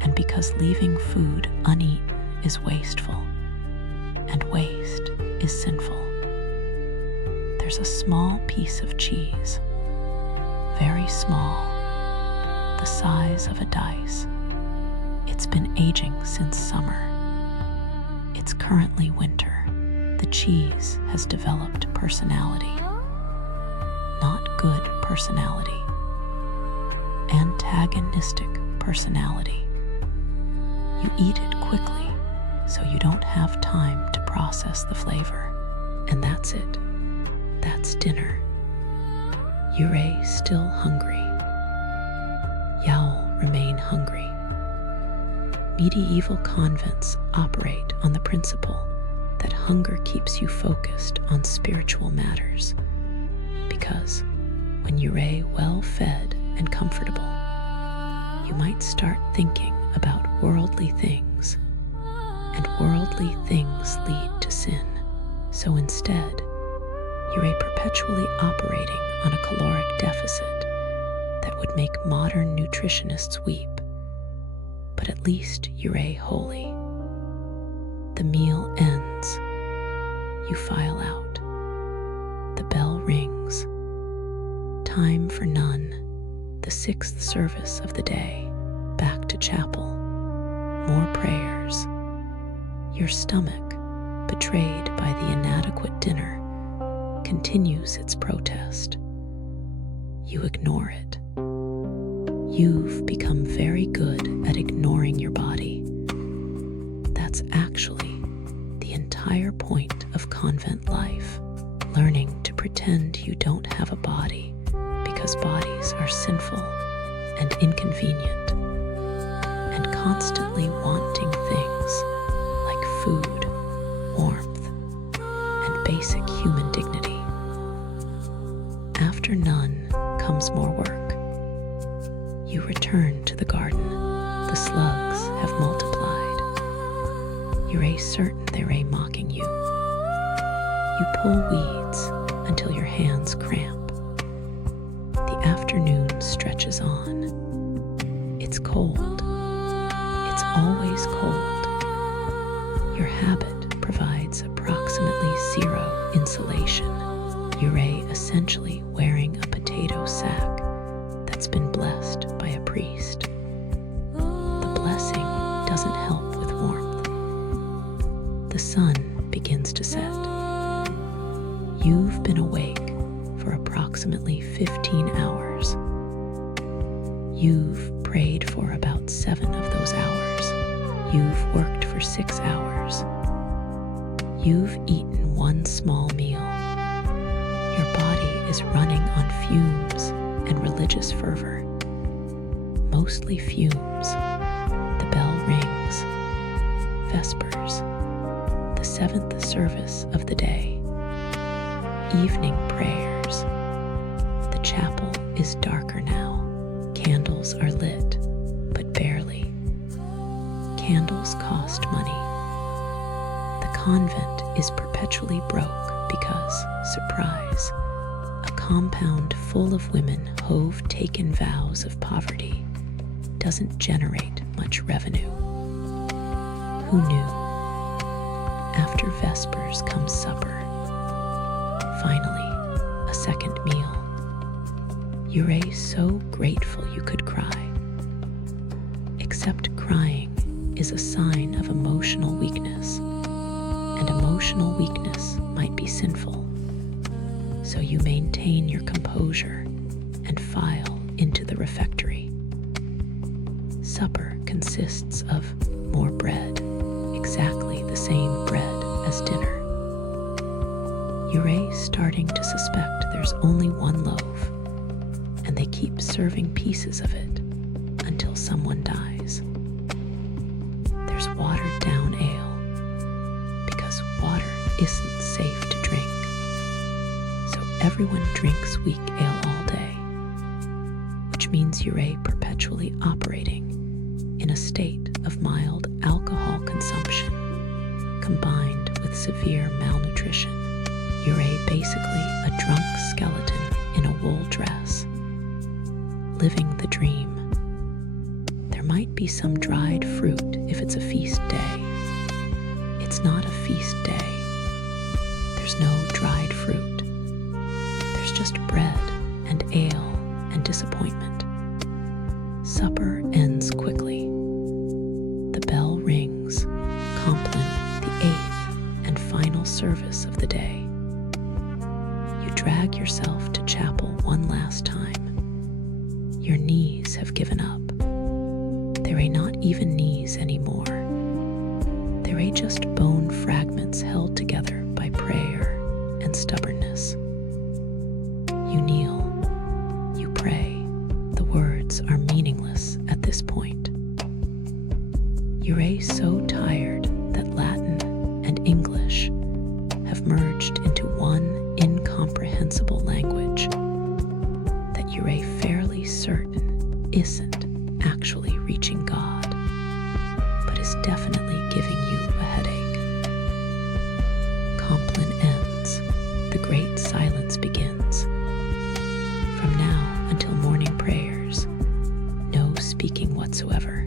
and because leaving food uneaten is wasteful, and waste is sinful. There's a small piece of cheese, very small, the size of a dice. It's been aging since summer. It's currently winter. The cheese has developed personality. Not good personality. Antagonistic personality. You eat it quickly, so you don't have time to process the flavor. And that's it. That's dinner. You're still hungry. Y'all remain hungry. Medieval convents operate on the principle that hunger keeps you focused on spiritual matters, because when you're well fed and comfortable, you might start thinking about worldly things, and worldly things lead to sin. So instead, you're perpetually operating on a caloric deficit that would make modern nutritionists weep. But at least you're holy. The meal ends. You file out. The bell rings. Time for none. The 6th service of the day. Back to chapel. More prayers. Your stomach, betrayed by the inadequate dinner, continues its protest. You ignore it. You've become very good at ignoring your body. That's actually the entire point of convent life. Learning to pretend you don't have a body because bodies are sinful and inconvenient, and constantly wanting things like food, warmth, and basic human dignity. After none comes more work. You return to the garden. The slugs have multiplied. You're certain they're mocking you. You pull weeds until your hands cramp. The afternoon stretches on. It's cold. It's always cold. Your habit provides approximately 0 insulation. You're essentially wearing a potato sack that's been blessed by a priest. The blessing doesn't help with warmth. The sun begins to set. You've been awake for approximately 15 hours. You've prayed for about 7 of those hours. You've worked for 6 hours. You've eaten 1 small meal. Your body is running on fumes and religious fervor. Mostly fumes. The bell rings. Vespers. The 7th service of the day. Evening prayers. The chapel is darker now. Candles are lit, but barely. Candles cost money. The convent is perpetually broke because, surprise, a compound full of women who've taken vows of poverty doesn't generate much revenue. Who knew? After Vespers comes supper. Finally, a second meal. You're so grateful you could cry. Except crying is a sign of emotional weakness, and emotional weakness might be sinful. So you maintain your composure and file into the refectory. Supper consists of more bread, exactly the same bread as dinner. You're starting to suspect there's only 1 loaf, and they keep serving pieces of it until someone dies. There's watered down ale because water isn't safe to drink. So everyone drinks weak ale all day, which means you're perpetually operating in a state of mild alcohol consumption combined with severe malnutrition. You're basically a drunk skeleton in a wool dress, living the dream. There might be some dried fruit if it's a feast day. It's not a feast day. There's no dried fruit. There's just bread and ale and disappointment. Supper ends quickly. The bell rings, Compline, the 8th and final service of the day. You drag yourself to chapel one last time. Your knees have given up. They're not even knees anymore. They're just bone fragments held together by prayer and stubbornness. You kneel. You pray. The words are meaningless at this point. You're so tired that Latin and English have merged into one incomprehensible language that you're fairly certain isn't actually reaching God, but is definitely giving you a headache. Compline ends. The great silence begins. From now until morning prayers, no speaking whatsoever.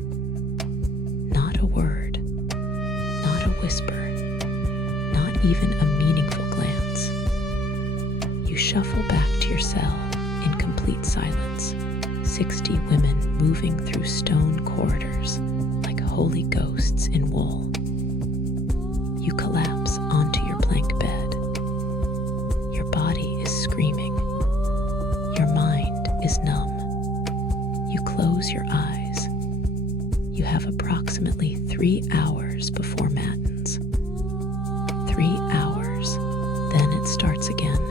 Not a word, not a whisper, not even a meaningful glance. You shuffle back to your cell in complete silence, 60 women moving through stone corridors like holy ghosts in wool. You collapse onto your plank bed. Your body is screaming. Your mind is numb. You close your eyes. You have approximately 3 hours before Matins. 3 hours, then it starts again.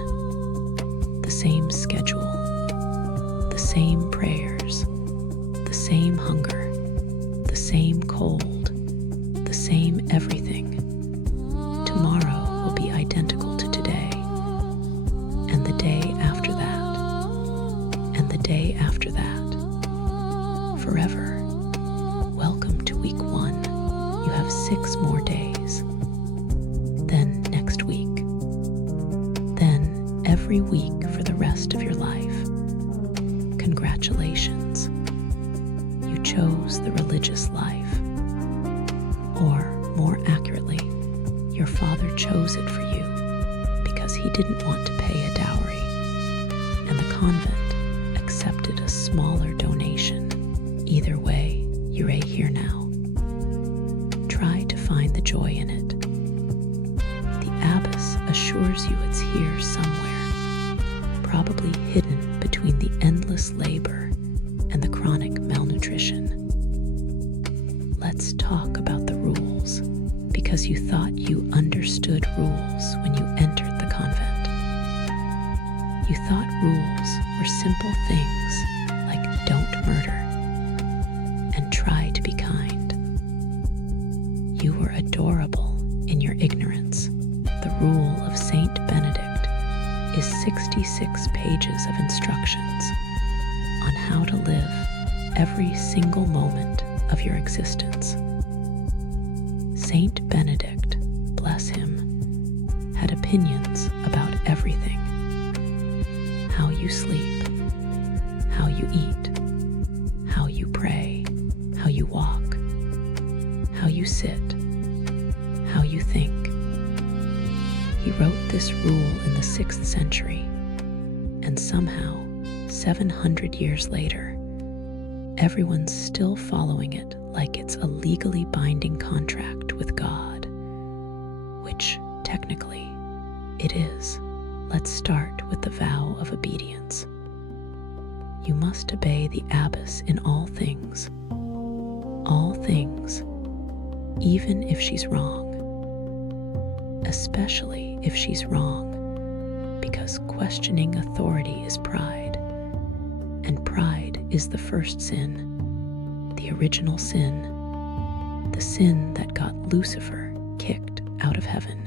The same schedule, the same prayers, the same hunger, the same cold, the same everything. Tomorrow will be identical to today, and the day after that, and the day after that. Forever. Welcome to week 1. You have 6 more days. Then next week. Then every week for the rest of your life. Congratulations. You chose the religious life. Or, more accurately, your father chose it for you because he didn't want to pay a dowry, and the convent accepted a smaller donation. Either way, you're here now. Try to find the joy in it. The Abbess assures you it's here somewhere, probably hidden between the endless labor and the chronic malnutrition. Let's talk about the rules, because you thought you understood rules when you entered the convent. You thought rules were simple things like don't murder and try to be kind. You were adorable in your ignorance. The rule of Saint Benedict is 66 pages of instructions on how to live every single moment of your existence. Saint Benedict, bless him, had opinions about everything. How you sleep, how you eat, how you pray, how you walk, how you sit, how you think. He wrote this rule in the 6th century, and somehow, 700 years later, everyone's still following it like it's a legally binding contract with God, which, technically, it is. Let's start with the vow of obedience. You must obey the Abbess in all things. All things, even if she's wrong. Especially if she's wrong, because questioning authority is pride, and pride is the first sin, the original sin, the sin that got Lucifer kicked out of heaven.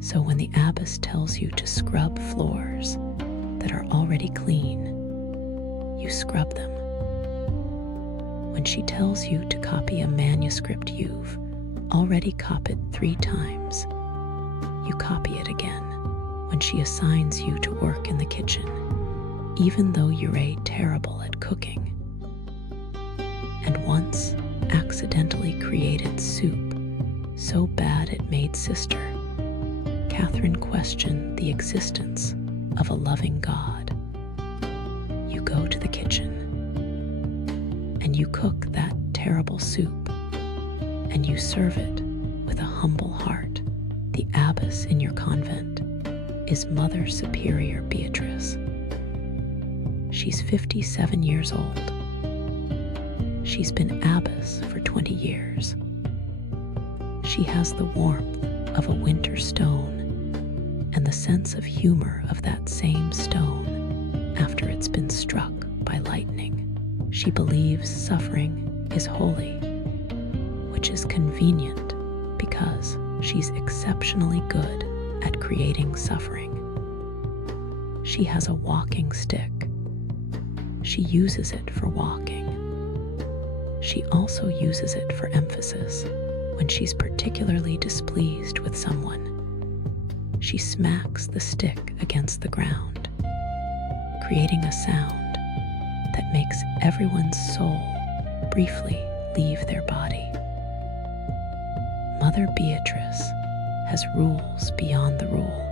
So when the Abbess tells you to scrub floors that are already clean, you scrub them. When she tells you to copy a manuscript you've already copied 3 times, you copy it again. When she assigns you to work in the kitchen, even though you're terrible at cooking, and once accidentally created soup so bad it made Sister Catherine question the existence of a loving God, you go to the kitchen and you cook that terrible soup and you serve it with a humble heart. The Abbess in your convent is Mother Superior Beatrice. She's 57 years old. She's been Abbess for 20 years. She has the warmth of a winter stone and the sense of humor of that same stone after it's been struck by lightning. She believes suffering is holy, which is convenient because she's exceptionally good at creating suffering. She has a walking stick. She uses it for walking. She also uses it for emphasis when she's particularly displeased with someone. She smacks the stick against the ground, creating a sound that makes everyone's soul briefly leave their body. Mother Beatrice has rules beyond the rule.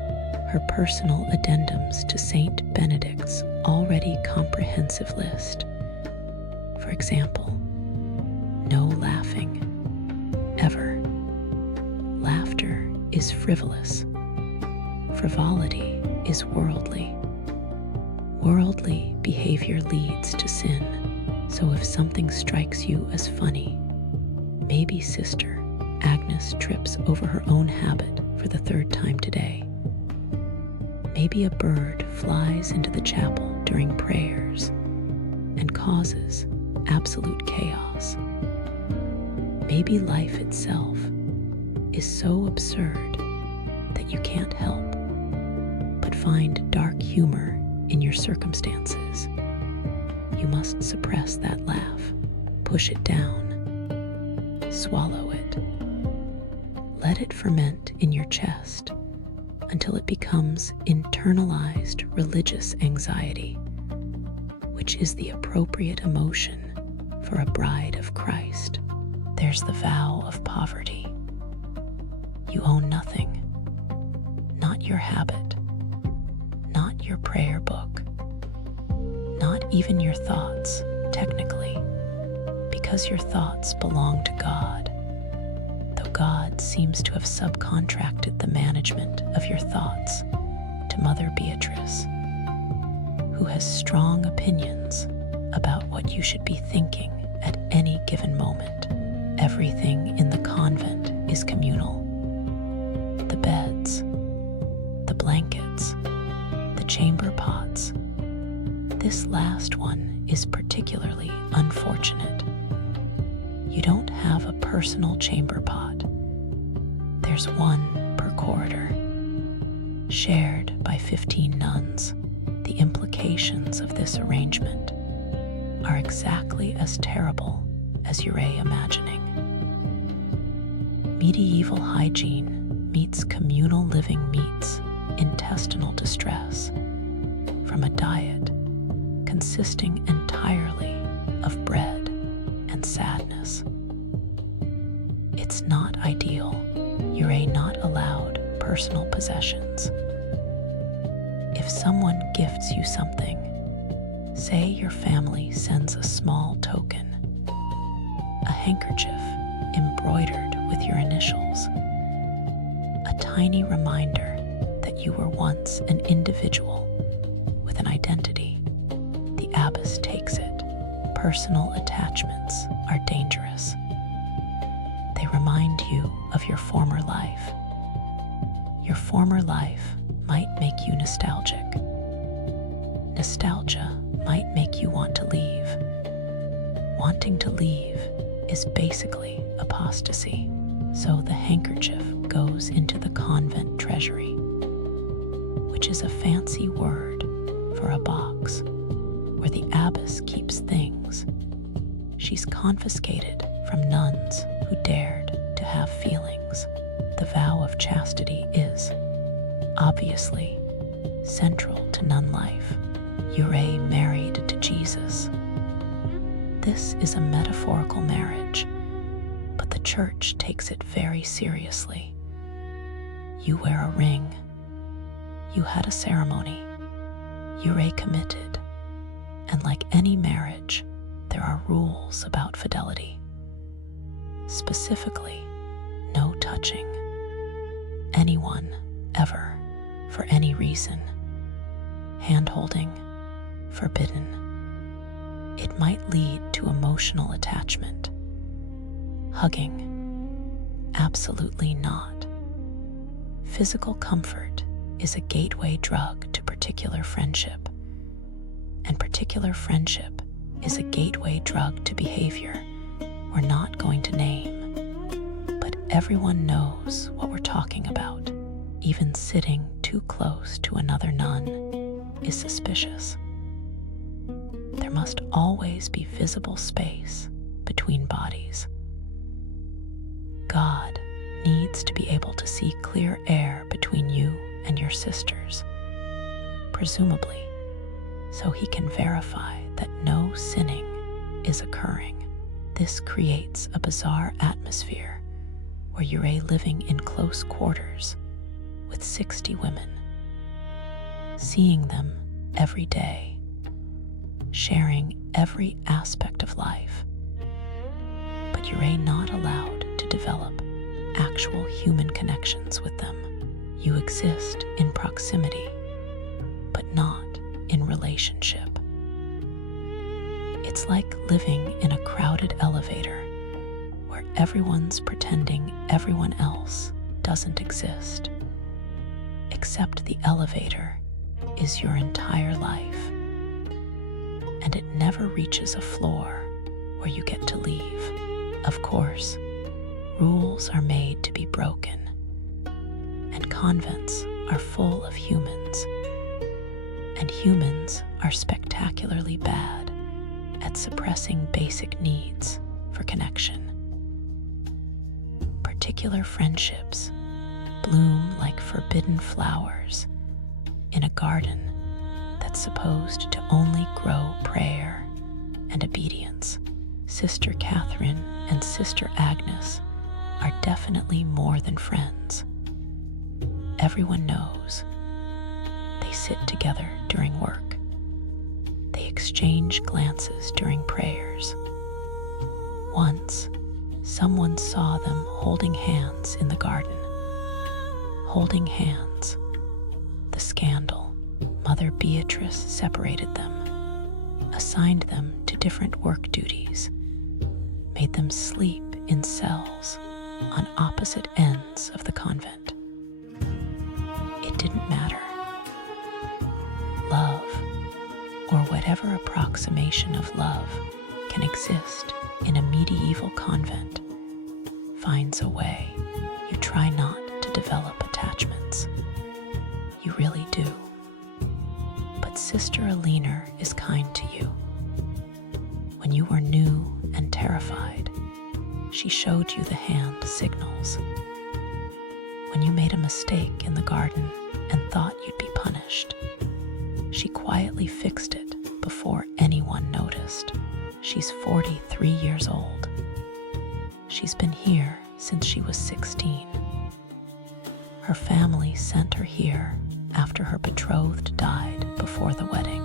Her personal addendums to Saint Benedict's already comprehensive list. For example, no laughing, ever. Laughter is frivolous. Frivolity is worldly. Worldly behavior leads to sin. So if something strikes you as funny, maybe Sister Agnes trips over her own habit for the 3rd time today. Maybe a bird flies into the chapel during prayers and causes absolute chaos. Maybe life itself is so absurd that you can't help but find dark humor in your circumstances. You must suppress that laugh, push it down, swallow it. Let it ferment in your chest until it becomes internalized religious anxiety, which is the appropriate emotion for a bride of Christ. There's the vow of poverty. You own nothing, not your habit, not your prayer book, not even your thoughts, technically, because your thoughts belong to God, though God seems to have subcontracted the management of your thoughts to Mother Beatrice, who has strong opinions about what you should be thinking at any given moment. Everything in the convent is communal. The beds, the blankets, the chamber pots. This last one is particularly unfortunate. You don't have a personal chamber pot. There's one per corridor, shared by 15 nuns. The implications of this arrangement are exactly as terrible as you're imagining. Medieval hygiene meets communal living meets intestinal distress from a diet consisting entirely of bread and sadness. It's not ideal. You're not allowed personal possessions. If someone gifts you something, say your family sends a small token, a handkerchief embroidered with your initials, a tiny reminder that you were once an individual with an identity, the Abbess takes it. Personal attachments are dangerous. They remind you of your former life. Your former life might make you nostalgic. Nostalgia might make you want to leave. Wanting to leave is basically apostasy. So the handkerchief goes into the convent treasury, which is a fancy word for a box where the abbess keeps things she's confiscated from nuns who dared to have feelings. The vow of chastity is, obviously, central to nun life. You're married to Jesus. This is a metaphorical marriage, but the church takes it very seriously. You wear a ring. You had a ceremony. You're committed. And like any marriage, there are rules about fidelity. Specifically, no touching anyone, ever, for any reason. Hand-holding, forbidden. It might lead to emotional attachment. Hugging, absolutely not. Physical comfort is a gateway drug to particular friendship, and particular friendship is a gateway drug to behavior we're not going to name, but everyone knows what we're talking about. Even sitting too close to another nun is suspicious. There must always be visible space between bodies. God needs to be able to see clear air between you and your sisters, presumably, so he can verify that no sinning is occurring. This creates a bizarre atmosphere where you're living in close quarters with 60 women, seeing them every day, sharing every aspect of life. But you're not allowed to develop actual human connections with them. You exist in proximity, but not in relationship. It's like living in a crowded elevator where everyone's pretending everyone else doesn't exist, except the elevator is your entire life, and it never reaches a floor where you get to leave. Of course, rules are made to be broken, and convents are full of humans, and humans are spectacularly bad at suppressing basic needs for connection. Particular friendships bloom like forbidden flowers in a garden that's supposed to only grow prayer and obedience. Sister Catherine and Sister Agnes are definitely more than friends. Everyone knows. They sit together during work. They exchange glances during prayers. Once, someone saw them holding hands in the garden. Holding hands. The scandal. Mother Beatrice separated them, assigned them to different work duties, made them sleep in cells on opposite ends of the convent. It didn't matter. Love, or whatever approximation of love can exist in a medieval convent, finds a way. You try not to develop attachments. You really do. But Sister Alina is kind to you. When you were new and terrified, she showed you the hand signals. When you made a mistake in the garden and thought you'd be punished, she quietly fixed it before anyone noticed. She's 43 years old. She's been here since she was 16. Her family sent her here after her betrothed died before the wedding.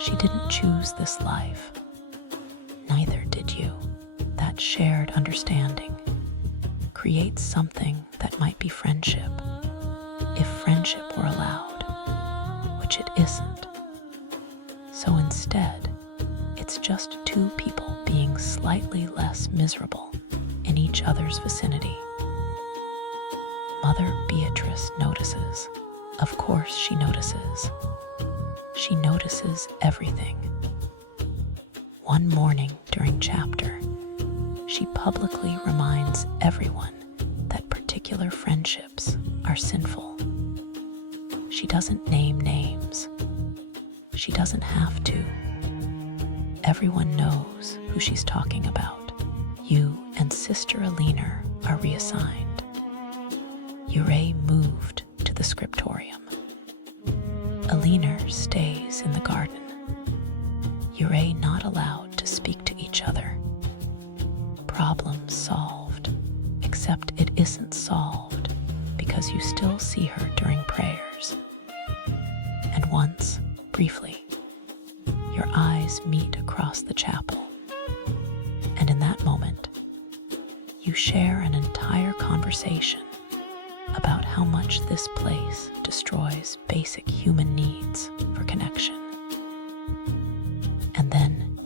She didn't choose this life. Neither did you. That shared understanding creates something that might be friendship, if friendship were allowed, which it isn't. So instead, it's just two people being slightly less miserable in each other's vicinity. Mother Beatrice notices. Of course she notices. She notices everything. One morning during chapter, she publicly reminds everyone that particular friendships are sinful. She doesn't name names. She doesn't have to. Everyone knows who she's talking about. You and Sister Alina are reassigned. Ure moved to the scriptorium. Alina stays in the garden. Ure not allowed to speak to each other. Problem solved, except it isn't solved because you still see her during prayers. And once, briefly, your eyes meet across the chapel. And in that moment, you share an entire conversation about how much this place destroys basic human needs for connection. And then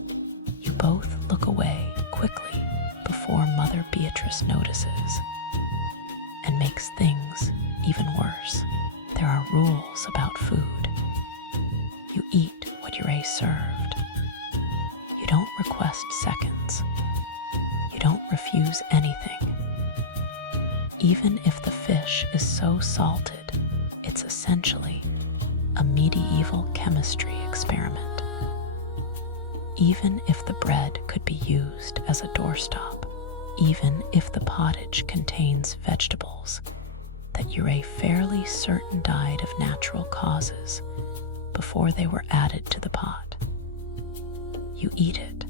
you both look away quickly before Mother Beatrice notices and makes things even worse. There are rules about food. You eat what Ure served. You don't request seconds. You don't refuse anything. Even if the fish is so salted, it's essentially a medieval chemistry experiment. Even if the bread could be used as a doorstop, even if the pottage contains vegetables that you're fairly certain died of natural causes before they were added to the pot, you eat it.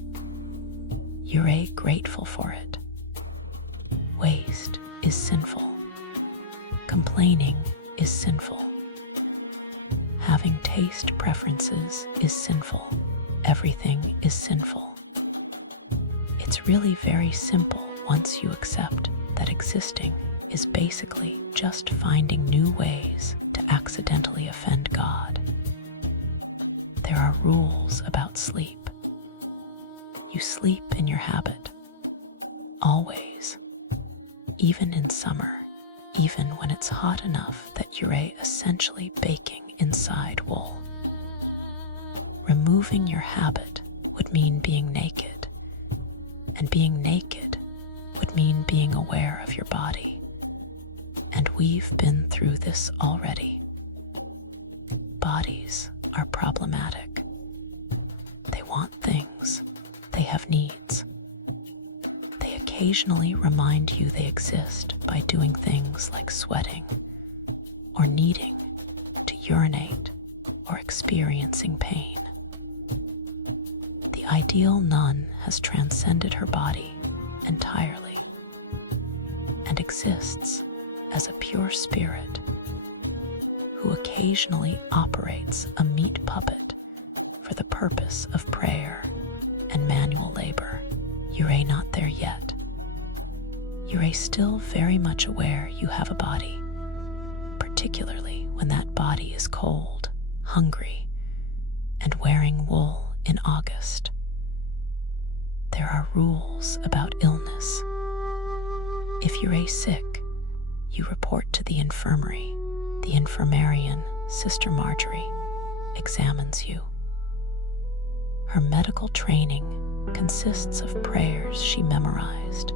You're grateful for it. Waste is sinful. Complaining is sinful. Having taste preferences is sinful. Everything is sinful. It's really very simple once you accept that existing is basically just finding new ways to accidentally offend God. There are rules about sleep. You sleep in your habit. Always. Even in summer, even when it's hot enough that you're essentially baking inside wool. Removing your habit would mean being naked, and being naked would mean being aware of your body. And we've been through this already. Bodies are problematic. They want things. They have needs. They occasionally remind you they exist by doing things like sweating, or needing to urinate, or experiencing pain. The ideal nun has transcended her body entirely and exists as a pure spirit who occasionally operates a meat puppet for the purpose of prayer and manual labor. You're not there yet. You're still very much aware you have a body, particularly when that body is cold, hungry, and wearing wool in August. There are rules about illness. If you're sick, you report to the infirmary. The infirmarian, Sister Marjorie, examines you. Her medical training consists of prayers she memorized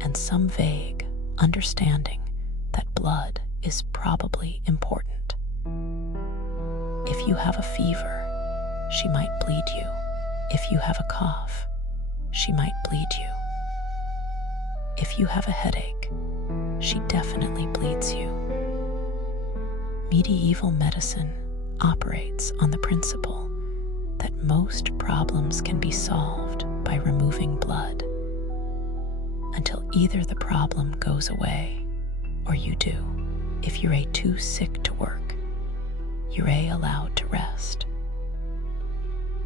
and some vague understanding that blood is probably important. If you have a fever, she might bleed you. If you have a cough, she might bleed you. If you have a headache, she definitely bleeds you. Medieval medicine operates on the principle that most problems can be solved by removing blood until either the problem goes away or you do. If you're too sick to work, you're allowed to rest.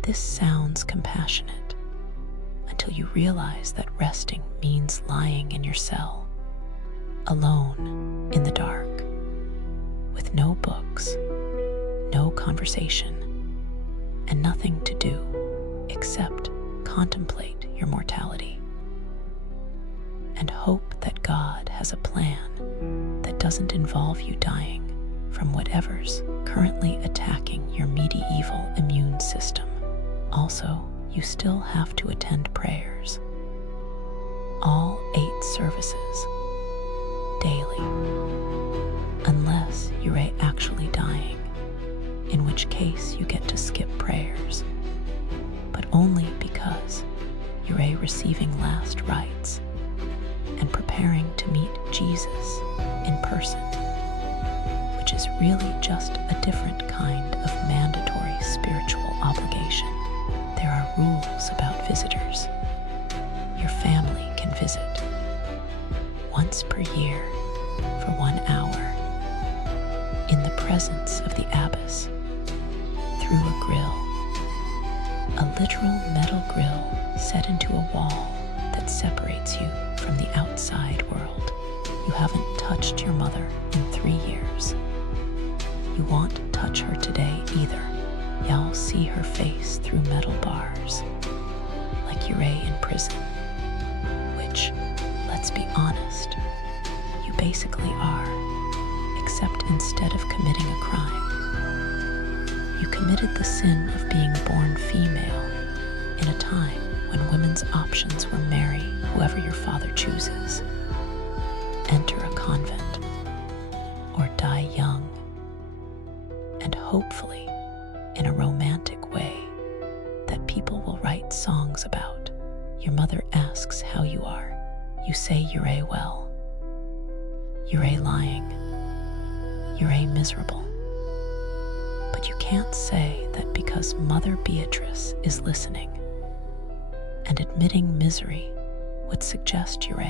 This sounds compassionate until you realize that resting means lying in your cell, alone in the dark, with no books, no conversation, and nothing to do except contemplate your mortality and hope that God has a plan that doesn't involve you dying from whatever's currently attacking your medieval immune system. Also, you still have to attend prayers. all 8 services daily, unless you're actually dying, in which case you get to skip prayers, but only because you're receiving last rites and preparing to meet Jesus in person, which is really just a different kind of mandatory spiritual obligation. There are rules about visitors. Your family can visit once per year for 1 hour in the presence of the Abbess through a grill, a literal metal grill set into a wall that separates you from the outside world. You haven't touched your mother in 3 years. You won't touch her today either. You'll see her face through metal bars, like you're in prison, which, let's be honest, you basically are, except instead of committing a crime, you committed the sin of being born female in a time when women's options were marry whoever your father chooses, enter a convent, or die young, and hopefully in a romantic way that people will write songs about. Your mother asks how you are. You say you're well. You're lying. You're miserable. But you can't say that because Mother Beatrice is listening, and admitting misery would suggest you're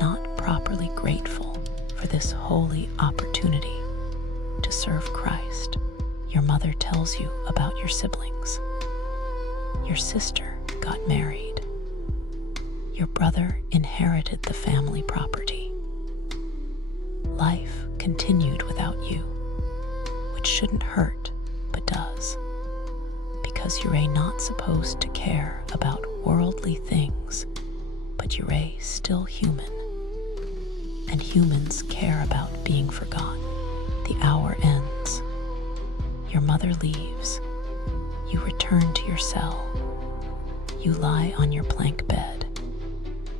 not properly grateful for this holy opportunity to serve Christ. Your mother tells you about your siblings. Your sister got married. Your brother inherited the family property. Life continued without you, which shouldn't hurt, but does, because you're not supposed to care about worldly things, but you're still human, and humans care about being forgotten. The hour ends. Your mother leaves. You return to your cell. You lie on your plank bed.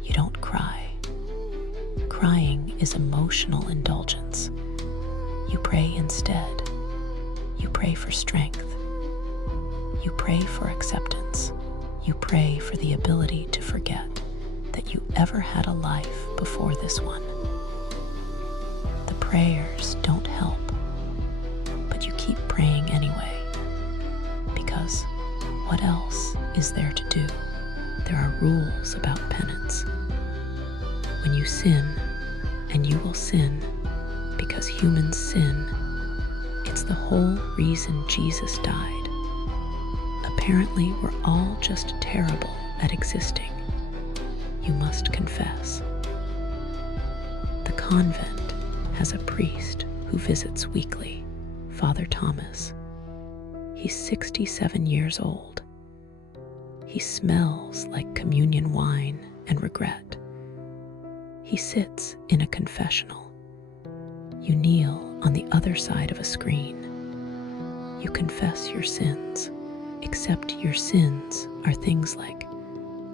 You don't cry. Crying is emotional indulgence. You pray instead. You pray for strength. You pray for acceptance. You pray for the ability to forget that you ever had a life before this one. The prayers don't help, but you keep praying anyway, because what else is there to do? There are rules about penance. When you sin, and you will sin, because humans sin, it's the whole reason Jesus died. Apparently, we're all just terrible at existing. You must confess. The convent has a priest who visits weekly, Father Thomas. He's 67 years old. He smells like communion wine and regret. He sits in a confessional. You kneel on the other side of a screen. You confess your sins, except your sins are things like,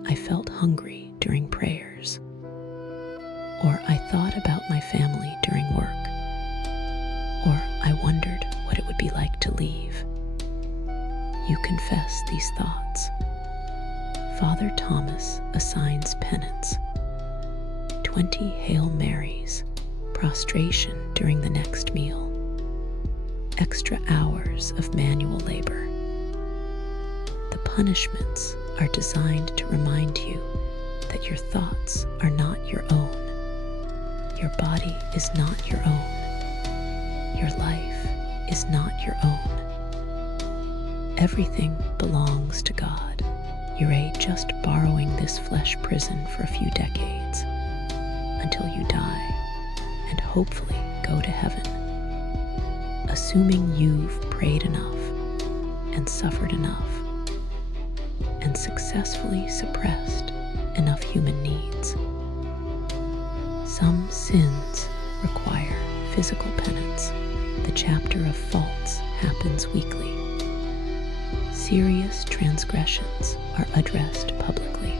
I felt hungry during prayers, or I thought about my family during work, or I wondered what it would be like to leave. You confess these thoughts. Father Thomas assigns penance, 20 Hail Marys, prostration during the next meal, extra hours of manual labor. The punishments are designed to remind you that your thoughts are not your own. Your body is not your own. Your life is not your own. Everything belongs to God. You're just borrowing this flesh prison for a few decades until you die and hopefully go to heaven, assuming you've prayed enough and suffered enough and successfully suppressed enough human needs. Some sins require physical penance. The chapter of faults happens weekly. Serious transgressions are addressed publicly.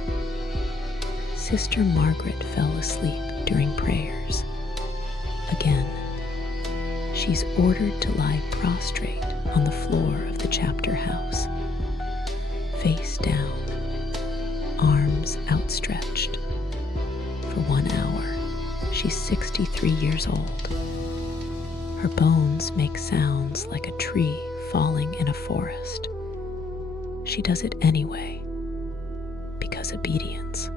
Sister Margaret fell asleep during prayers. Again, she's ordered to lie prostrate on the floor of the chapter house, face down, arms outstretched. For 1 hour, she's 63 years old. Her bones make sounds like a tree falling in a forest. She does it anyway, because obedience.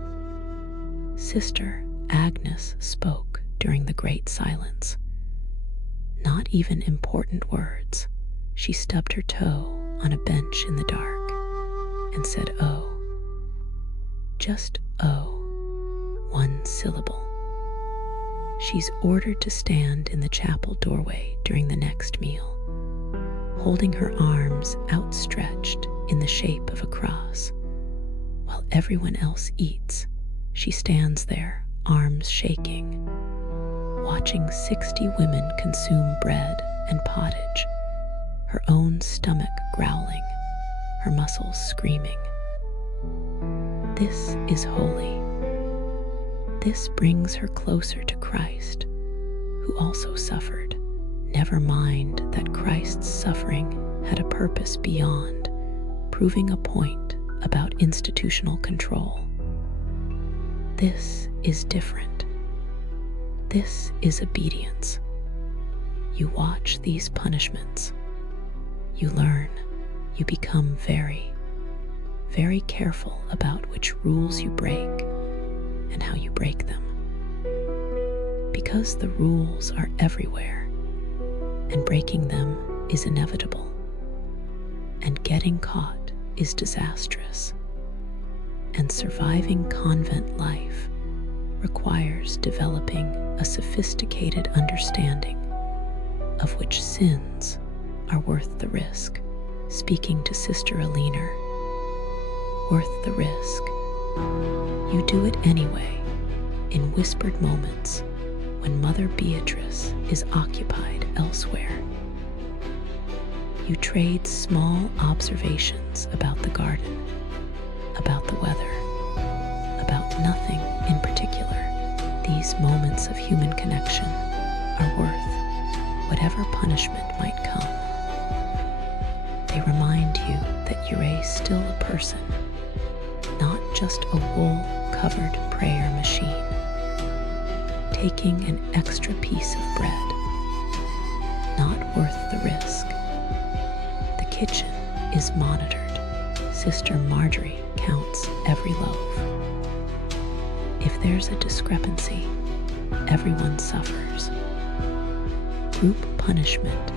Sister Agnes spoke during the great silence. Not even important words. She stubbed her toe on a bench in the dark and said, "Oh." Just "oh," one syllable. She's ordered to stand in the chapel doorway during the next meal, holding her arms outstretched in the shape of a cross. While everyone else eats, she stands there, arms shaking, watching 60 women consume bread and pottage, her own stomach growling, her muscles screaming. This is holy. This brings her closer to Christ, who also suffered. Never mind that Christ's suffering had a purpose beyond proving a point about institutional control. This is different. This is obedience. You watch these punishments. You learn. You become very, very careful about which rules you break and how you break them. Because the rules are everywhere, and breaking them is inevitable, and getting caught is disastrous, and surviving convent life requires developing a sophisticated understanding of which sins are worth the risk. Speaking to Sister Alina, worth the risk. You do it anyway, in whispered moments when Mother Beatrice is occupied elsewhere. You trade small observations about the garden, about the weather, about nothing in particular. These moments of human connection are worth whatever punishment might come. They remind you that you're still a person, not just a wool-covered prayer machine. Taking an extra piece of bread, not worth the risk. The kitchen is monitored. Sister Marjorie counts every loaf. If there's a discrepancy, everyone suffers. Group punishment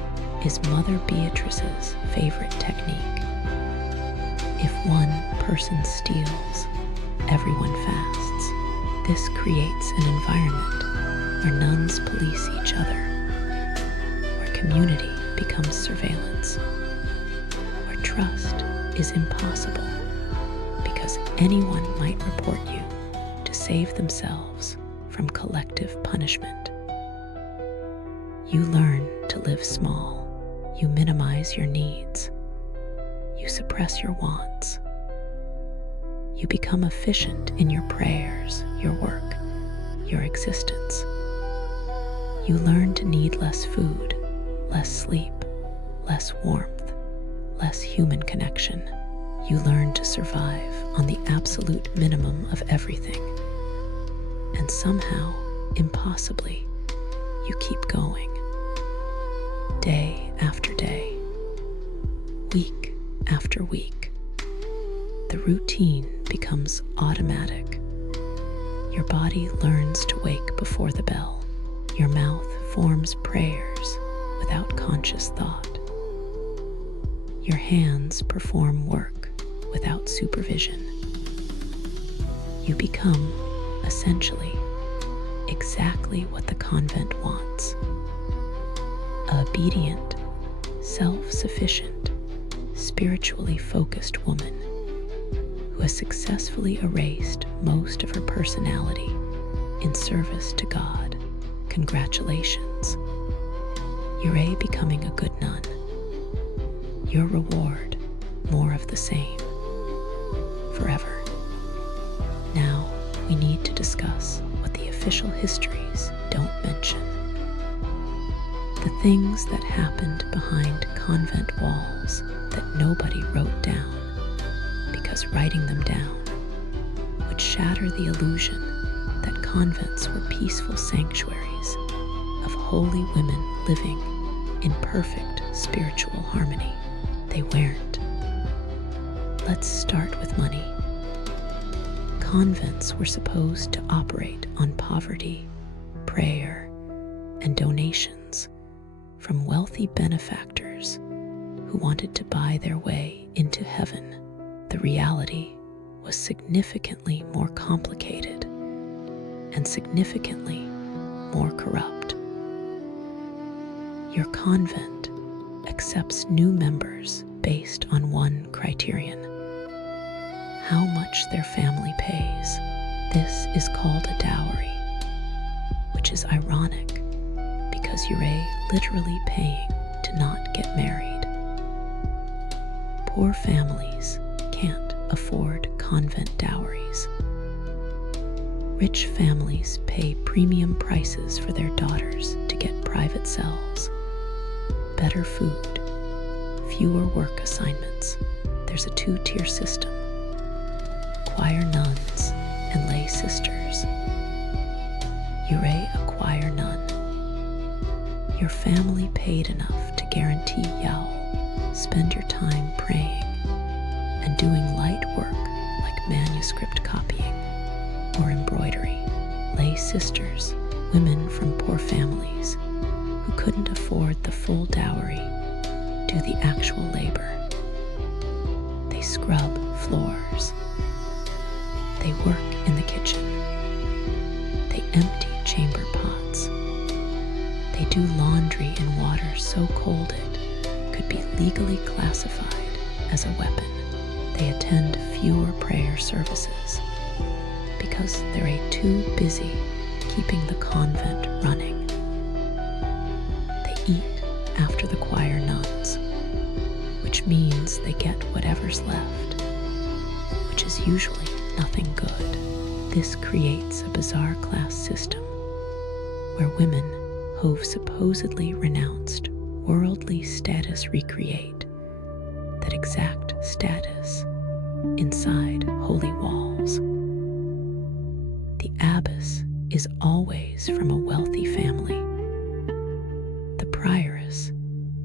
is Mother Beatrice's favorite technique. If one person steals, everyone fasts. This creates an environment where nuns police each other, where community becomes surveillance, where trust is impossible because anyone might report you to save themselves from collective punishment. You learn to live small. You minimize your needs. You suppress your wants. You become efficient in your prayers, your work, your existence. You learn to need less food, less sleep, less warmth, less human connection. You learn to survive on the absolute minimum of everything. And somehow, impossibly, you keep going. Day after day, week after week, the routine becomes automatic. Your body learns to wake before the bell. Your mouth forms prayers without conscious thought. Your hands perform work without supervision. You become, essentially, exactly what the convent wants. A obedient, self-sufficient, spiritually focused woman who has successfully erased most of her personality in service to God. Congratulations. You're becoming a good nun. Your reward, more of the same. Forever. Now, we need to discuss what the official histories don't mention. The things that happened behind convent walls that nobody wrote down, because writing them down would shatter the illusion that convents were peaceful sanctuaries of holy women living in perfect spiritual harmony. They weren't. Let's start with money. Convents were supposed to operate on poverty, prayer, and donations from wealthy benefactors who wanted to buy their way into heaven. The reality was significantly more complicated and significantly more corrupt. Your convent accepts new members based on one criterion: how much their family pays. This is called a dowry, which is ironic because you're literally paying to not get married. Poor families can't afford convent dowries. Rich families pay premium prices for their daughters to get private cells, better food, fewer work assignments. There's a two-tier system: choir nuns and lay sisters. You're a choir nun. Your family paid enough to guarantee y'all spend your time praying and doing light work like manuscript copying or embroidery. Lay sisters, women from poor families who couldn't afford the full dowry, do the actual labor. They scrub floors. They work in the kitchen. They empty chamber pots. They do laundry in water so cold it could be legally classified as a weapon. They attend fewer prayer services because they're too busy keeping the convent running. They eat after the choir nuns, which means they get whatever's left, which is usually nothing good. This creates a bizarre class system where women who've supposedly renounced worldly status recreate that exact status inside holy walls. The abbess is always from a wealthy family. The prioress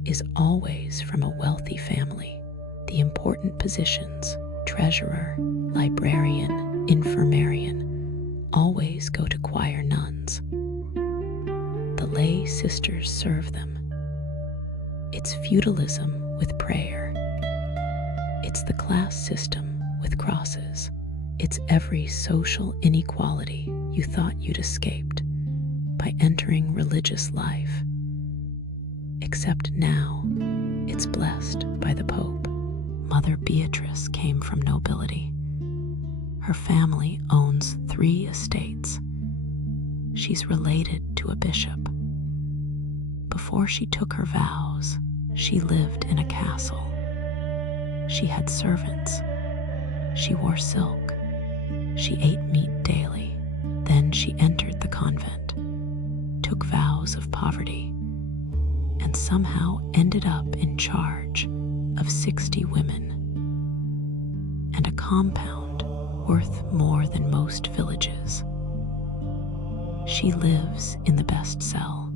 is always from a wealthy family. The important positions, treasurer, librarian, infirmarian, always go to choir nuns. The lay sisters serve them. It's feudalism with prayer. It's the class system with crosses. It's every social inequality you thought you'd escaped by entering religious life. Except now, it's blessed by the Pope. Mother Beatrice came from nobility. Her family owns 3 estates. She's related to a bishop. Before she took her vows, she lived in a castle. She had servants. She wore silk. She ate meat daily. Then she entered the convent, took vows of poverty, and somehow ended up in charge of 60 women and a compound worth more than most villages. She lives in the best cell.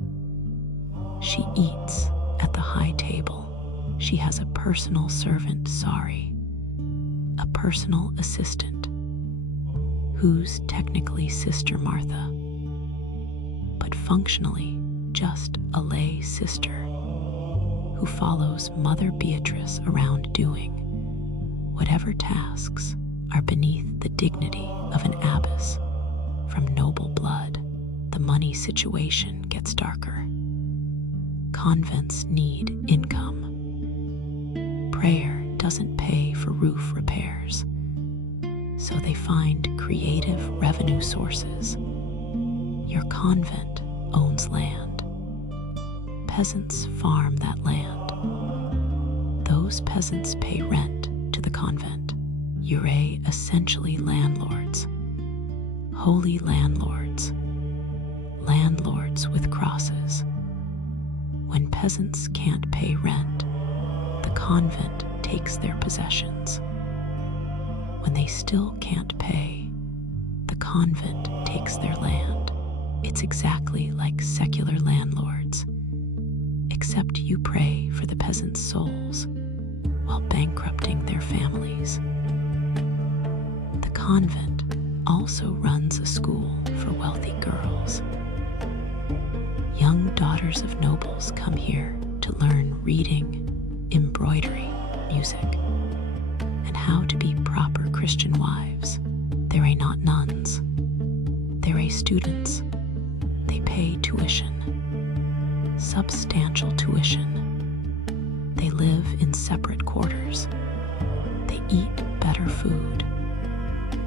She eats at the high table. She has a personal servant, a personal assistant, who's technically Sister Martha, but functionally just a lay sister who follows Mother Beatrice around doing whatever tasks are beneath the dignity of an abbess from noble blood. The money situation gets darker. Convents need income. Prayer doesn't pay for roof repairs, so they find creative revenue sources. Your convent owns land. Peasants farm that land. Those peasants pay rent to the convent. You're essentially landlords Holy landlords, landlords with crosses. When peasants can't pay rent, the convent takes their possessions. When they still can't pay, the convent takes their land. It's exactly like secular landlords, except you pray for the peasants' souls while bankrupting their families. The convent also runs a school for wealthy girls. Young daughters of nobles come here to learn reading, embroidery, music, and how to be proper Christian wives. They're not nuns. They're students. They pay tuition, substantial tuition. They live in separate quarters. They eat better food.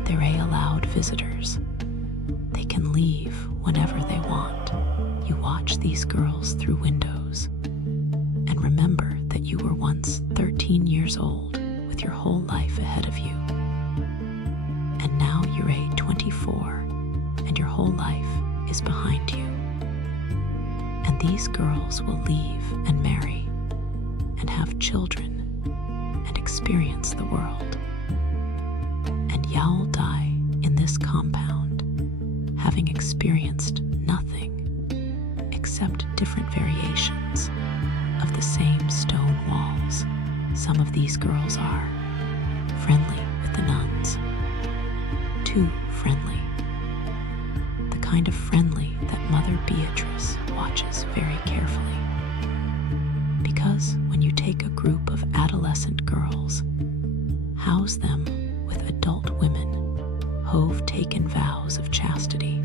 They're allowed visitors. They can leave whenever they want. You watch these girls through windows and remember that you were once 13 years old with your whole life ahead of you. And now you're 24 and your whole life is behind you. And these girls will leave and marry and have children and experience the world. And you'll die in this compound, having experienced nothing except different variations of the same stone walls. Some of these girls are friendly with the nuns, too friendly, the kind of friendly that Mother Beatrice watches very carefully. Because when you take a group of adolescent girls, house them with adult women who've taken vows of chastity,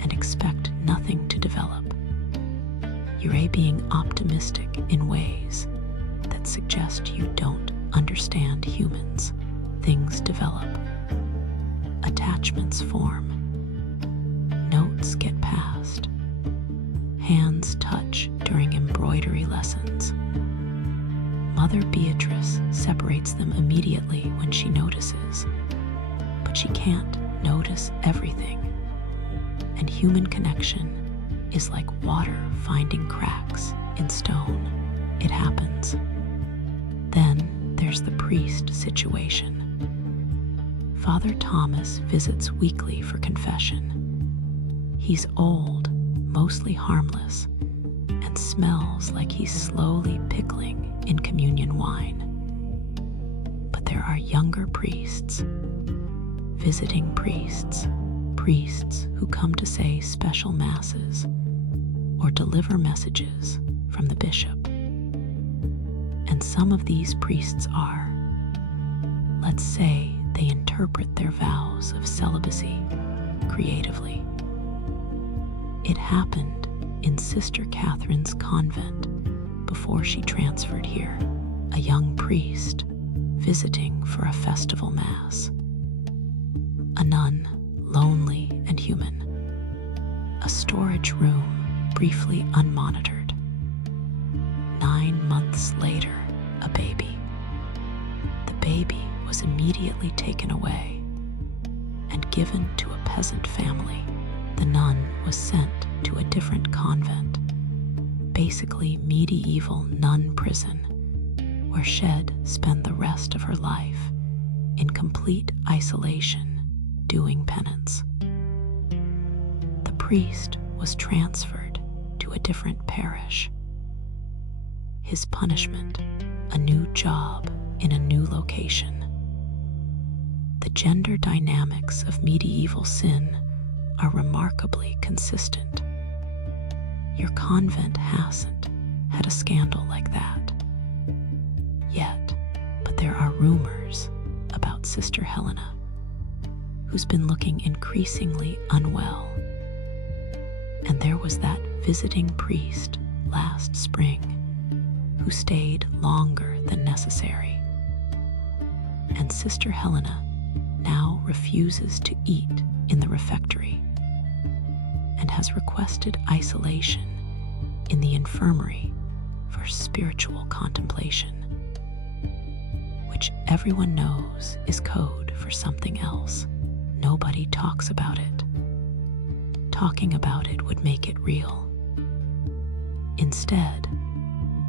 and expect nothing to develop, you're being optimistic in ways that suggest you don't understand humans. Things develop. Attachments form. Notes get passed. Hands touch during embroidery lessons. Mother Beatrice separates them immediately when she notices, but she can't notice everything. And human connection is like water finding cracks in stone. It happens. Then there's the priest situation. Father Thomas visits weekly for confession. He's old, mostly harmless, and smells like he's slowly pickling in communion wine. But there are younger priests, visiting priests, priests who come to say special masses or deliver messages from the bishop. And some of these priests are, let's say, they interpret their vows of celibacy creatively. It happened in Sister Catherine's convent before she transferred here, a young priest visiting for a festival mass. A nun, lonely and human. A storage room, briefly unmonitored. 9 months later, a baby. The baby was immediately taken away and given to a peasant family. The nun was sent to a different convent, basically medieval nun prison, where she'd spend the rest of her life in complete isolation, doing penance. The priest was transferred to a different parish. His punishment, a new job in a new location. The gender dynamics of medieval sin are remarkably consistent. Your convent hasn't had a scandal like that yet, but there are rumors about Sister Helena, who's been looking increasingly unwell. And there was that visiting priest last spring who stayed longer than necessary. And Sister Helena now refuses to eat in the refectory and has requested isolation in the infirmary for spiritual contemplation, which everyone knows is code for something else. nobody talks about it. Talking about it would make it real. Instead,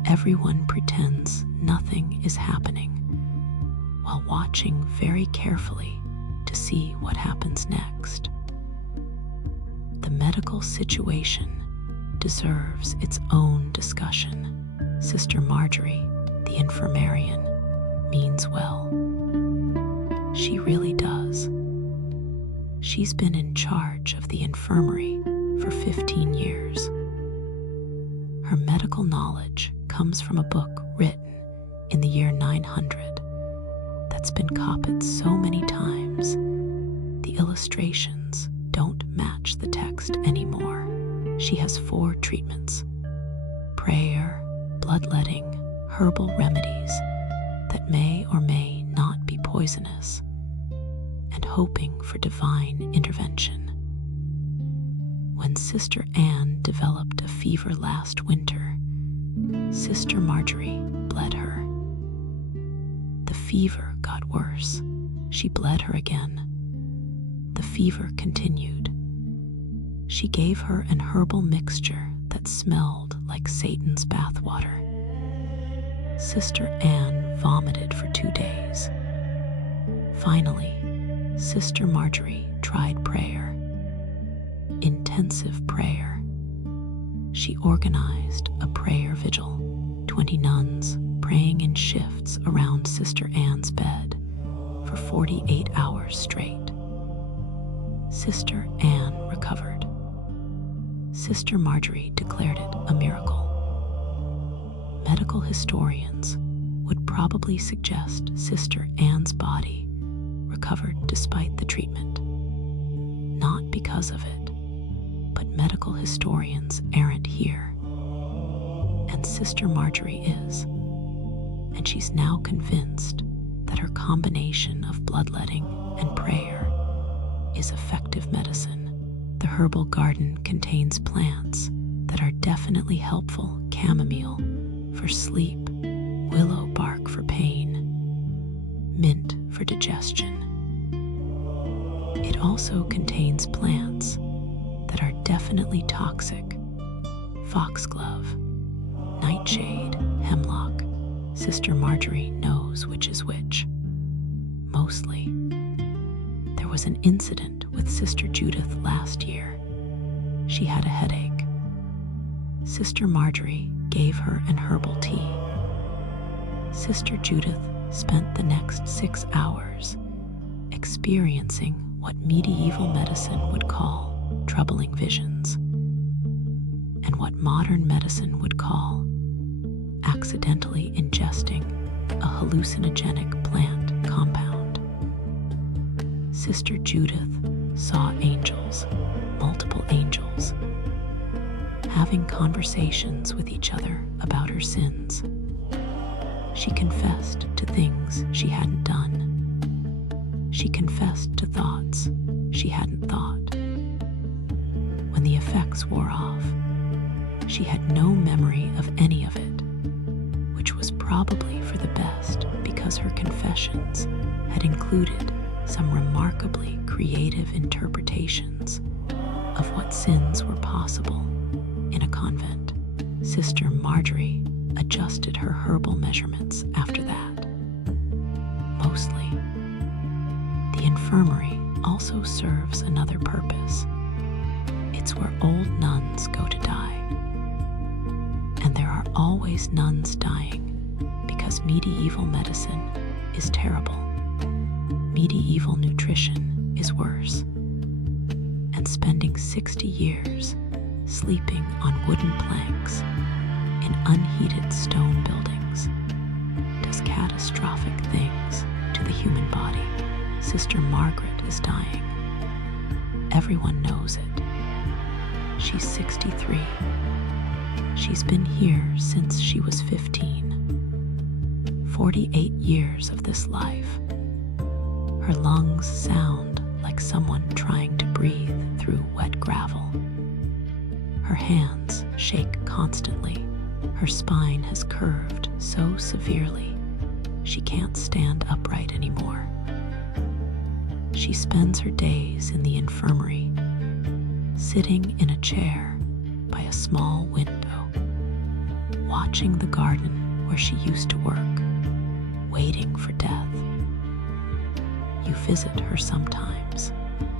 everyone pretends nothing is happening while watching very carefully to see what happens next. The medical situation deserves its own discussion. Sister Marjorie, the infirmarian, means well. She really does. She's been in charge of the infirmary for 15 years. Her medical knowledge comes from a book written in the year 900 that's been copied so many times the illustrations don't match the text anymore. She has 4 treatments: prayer, bloodletting, herbal remedies that may or may not be poisonous, and hoping for divine intervention. When Sister Anne developed a fever last winter, Sister Marjorie bled her. The fever got worse. She bled her again. The fever continued. She gave her an herbal mixture that smelled like Satan's bathwater. Sister Anne vomited for 2 days. Finally, Sister Marjorie tried prayer. Intensive prayer. She organized a prayer vigil, 20 nuns praying in shifts around Sister Anne's bed for 48 hours straight. Sister Anne recovered. Sister Marjorie declared it a miracle. Medical historians would probably suggest Sister Anne's body recovered despite the treatment. Not because of it, but medical historians aren't here. And Sister Marjorie is. And she's now convinced that her combination of bloodletting and prayer is effective medicine. The herbal garden contains plants that are definitely helpful: chamomile for sleep, willow bark for pain, mint for digestion. It also contains plants that are definitely toxic: foxglove, nightshade, hemlock. Sister Marjorie knows which is which. Mostly. There was an incident with Sister Judith last year. She had a headache. Sister Marjorie gave her an herbal tea. Sister Judith spent the next 6 hours experiencing what medieval medicine would call troubling visions, and what modern medicine would call accidentally ingesting a hallucinogenic plant compound. Sister Judith saw angels, multiple angels, having conversations with each other about her sins. She confessed to things she hadn't done. She confessed to thoughts she hadn't thought. When the effects wore off, she had no memory of any of it, which was probably for the best because her confessions had included some remarkably creative interpretations of what sins were possible in a convent. Sister Marjorie adjusted her herbal measurements after that. Mostly. The infirmary also serves another purpose. It's where old nuns go to die. And there are always nuns dying because medieval medicine is terrible. Medieval nutrition is worse. And spending 60 years sleeping on wooden planks in unheated stone buildings does catastrophic things to the human body. Sister Margaret is dying. Everyone knows it. She's 63. She's been here since she was 15. 48 years of this life. Her lungs sound like someone trying to breathe through wet gravel. Her hands shake constantly. Her spine has curved so severely she can't stand upright anymore. She spends her days in the infirmary, sitting in a chair by a small window, watching the garden where she used to work, waiting for death. You visit her sometimes.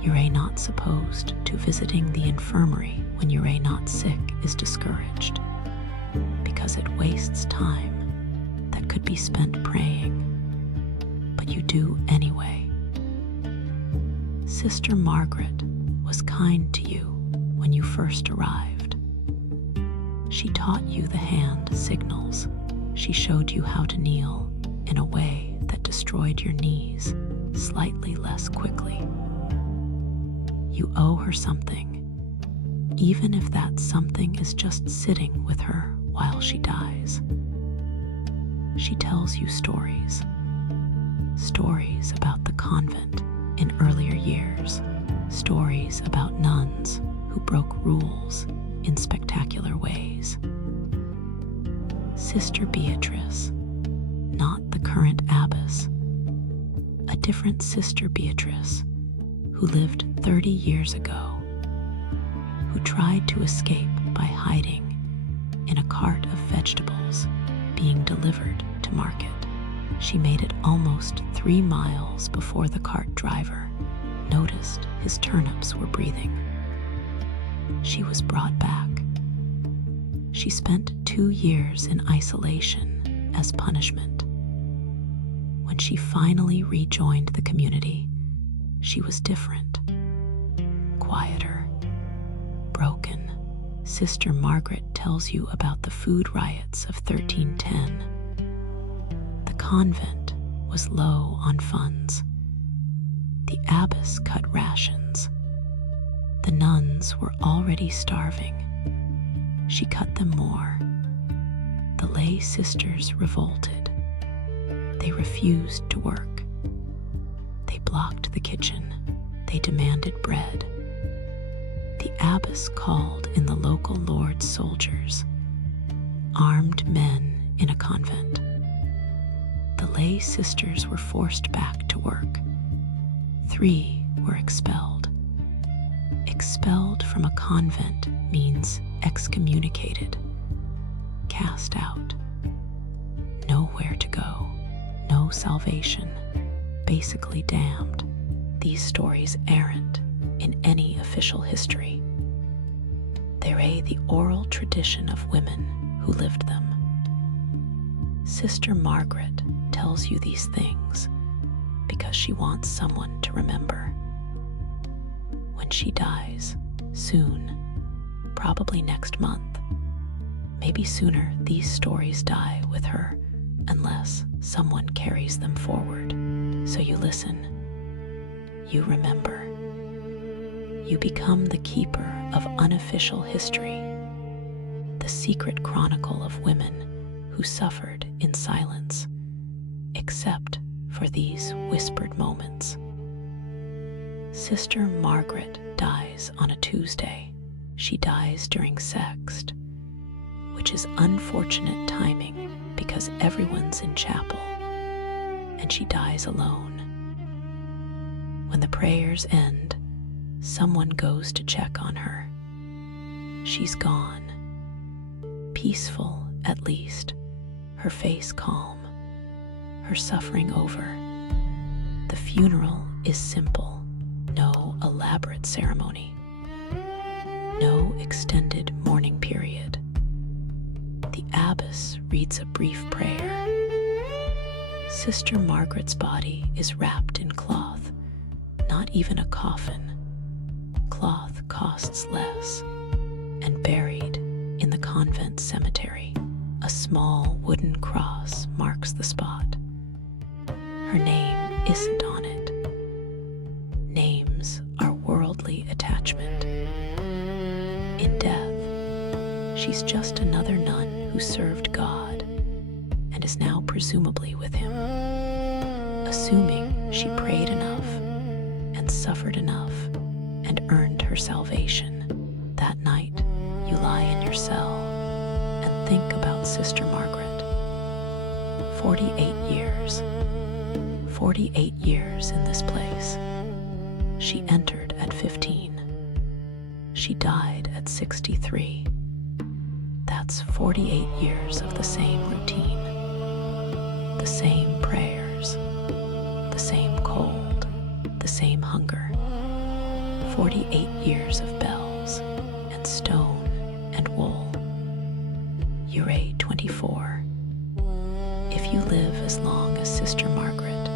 You're not supposed to. Visiting the infirmary when you're not sick is discouraged because it wastes time that could be spent praying, but you do anyway. Sister Margaret was kind to you when you first arrived. She taught you the hand signals. She showed you how to kneel in a way that destroyed your knees slightly less quickly. You owe her something, even if that something is just sitting with her while she dies. She tells you stories about the convent in earlier years, stories about nuns who broke rules in spectacular ways. Sister Beatrice, not the current abbess, a different Sister Beatrice who lived 30 years ago, who tried to escape by hiding in a cart of vegetables being delivered to market. She made it almost 3 miles before the cart driver noticed his turnips were breathing. She was brought back. She spent 2 years in isolation as punishment. When she finally rejoined the community, she was different, quieter, broken. Sister Margaret tells you about the food riots of 1310. The convent was low on funds. The abbess cut rations. The nuns were already starving. She cut them more. The lay sisters revolted. They refused to work. They blocked the kitchen. They demanded bread. The abbess called in the local lord's soldiers, armed men in a convent. The lay sisters were forced back to work. 3 were expelled. Expelled from a convent means excommunicated, cast out, nowhere to go, no salvation, basically damned. These stories aren't in any official history. They're the oral tradition of women who lived them. Sister Margaret tells you these things because she wants someone to remember. When she dies, soon, probably next month, maybe sooner, these stories die with her unless someone carries them forward. So you listen, you remember. You become the keeper of unofficial history, the secret chronicle of women who suffered in silence, except for these whispered moments. Sister Margaret dies on a Tuesday. She dies during sext, which is unfortunate timing because everyone's in chapel, and she dies alone. When the prayers end, someone goes to check on her. She's gone. Peaceful, at least, her face calm, her suffering over. The funeral is simple, no elaborate ceremony, no extended mourning period. The abbess reads a brief prayer. Sister Margaret's body is wrapped in cloth, not even a coffin. Cloth costs less, and buried in the convent cemetery. A small wooden cross marks the spot. Her name isn't on it. Names are worldly attachment. In death, she's just another nun who served God and is now presumably with him. Assuming she prayed enough and suffered enough and earned her salvation. That night, you lie in your cell and think about Sister Margaret. 48 years. 48 years in this place. She entered at 15. She died at 63. That's 48 years of the same routine, the same prayers, the same cold, the same hunger. 48 years of bells and stone and wool. Ure 24. If you live as long as Sister Margaret,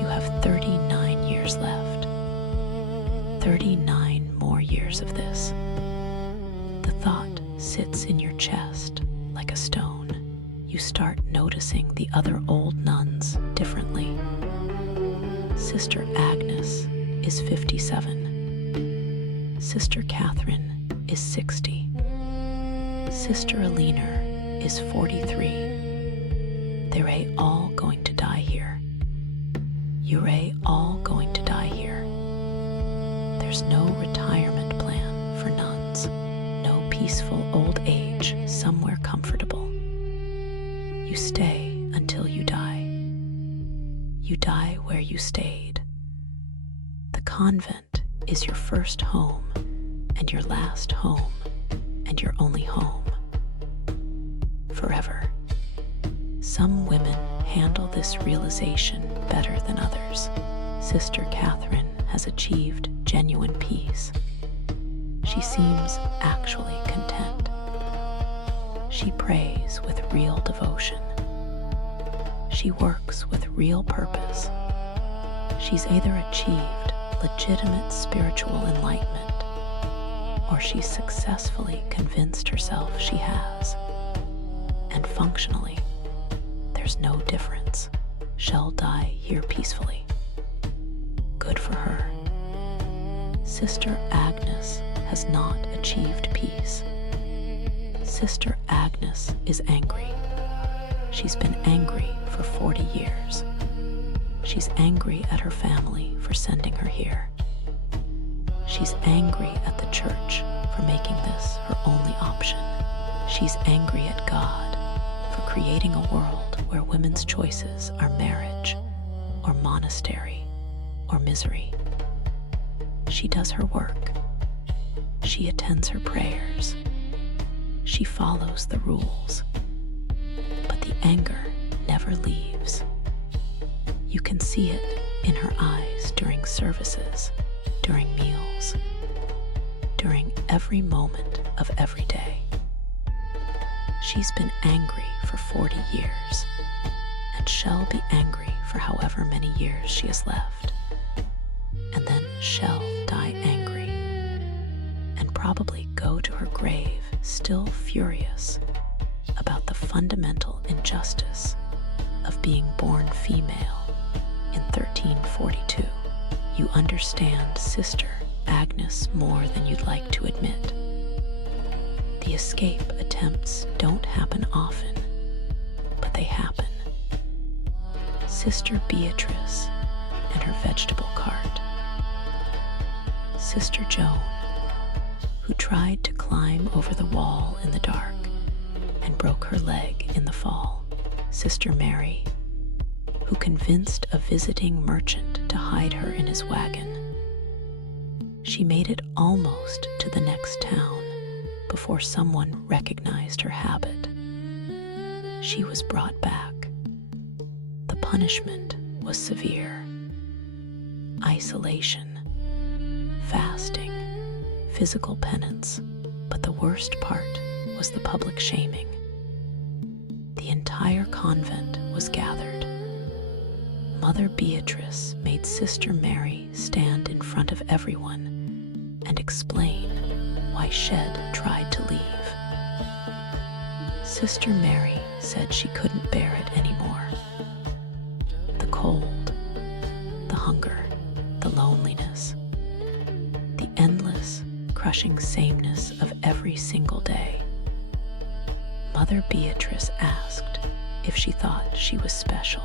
you have 39 years left. 39 more years of this. The thought sits in your chest like a stone. You start noticing the other old nuns differently. Sister Agnes is 57. Sister Catherine is 60. Sister Eleanor is 43. They're all going to die here. You're all going to die here. There's no retirement plan for nuns, no peaceful old age somewhere comfortable. You stay until you die. You die where you stayed. The convent is your first home and your last home and your only home. Forever. Some women handle this realization better than others. Sister Catherine has achieved genuine peace. She seems actually content. She prays with real devotion. She works with real purpose. She's either achieved legitimate spiritual enlightenment, or she's successfully convinced herself she has. And functionally, there's no difference. She'll die here peacefully. Good for her. Sister Agnes has not achieved peace. Sister Agnes is angry. She's been angry for 40 years. She's angry at her family for sending her here. She's angry at the church for making this her only option. She's angry at God for creating a world where women's choices are marriage, or monastery, or misery. She does her work. She attends her prayers. She follows the rules. But the anger never leaves. You can see it in her eyes during services, during meals, during every moment of every day. She's been angry for 40 years, and shall be angry for however many years she has left, and then shall die angry, and probably go to her grave still furious about the fundamental injustice of being born female in 1342. You understand Sister Agnes more than you'd like to admit. The escape attempts don't happen often, but they happen. Sister Beatrice and her vegetable cart. Sister Joan, who tried to climb over the wall in the dark and broke her leg in the fall. Sister Mary, who convinced a visiting merchant to hide her in his wagon. She made it almost to the next town before someone recognized her habit. She was brought back. The punishment was severe. Isolation, fasting, physical penance, but the worst part was the public shaming. The entire convent was gathered. Mother Beatrice made Sister Mary stand in front of everyone and explain why Shed tried to leave. Sister Mary said she couldn't bear it anymore. The cold, the hunger, the loneliness, the endless, crushing sameness of every single day. Mother Beatrice asked if she thought she was special,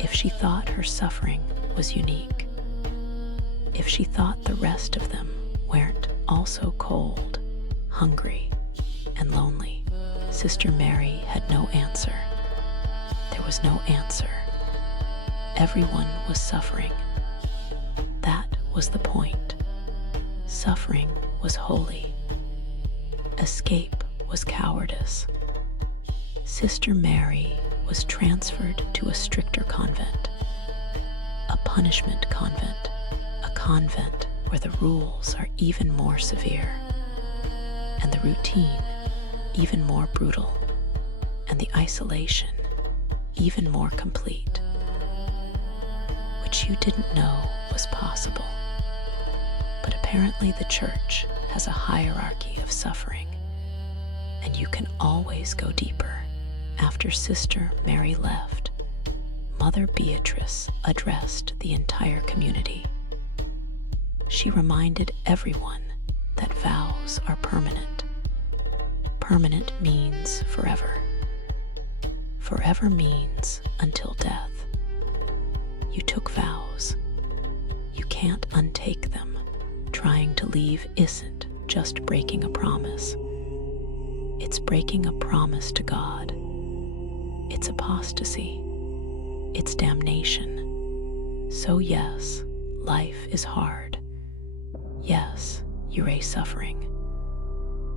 if she thought her suffering was unique, if she thought the rest of them weren't also cold, hungry, and lonely. Sister Mary had no answer. There was no answer. Everyone was suffering. was the point. Suffering was holy. Escape was cowardice. Sister Mary was transferred to a stricter convent, a punishment convent, a convent where the rules are even more severe, and the routine even more brutal, and the isolation even more complete, which you didn't know was possible. But apparently the church has a hierarchy of suffering, and you can always go deeper. After Sister Mary left, Mother Beatrice addressed the entire community. She reminded everyone that vows are permanent. Permanent means forever. Forever means until death. You took vows. You can't untake them. Trying to leave isn't just breaking a promise. It's breaking a promise to God. It's apostasy. It's damnation. So yes, life is hard. Yes, you raise suffering.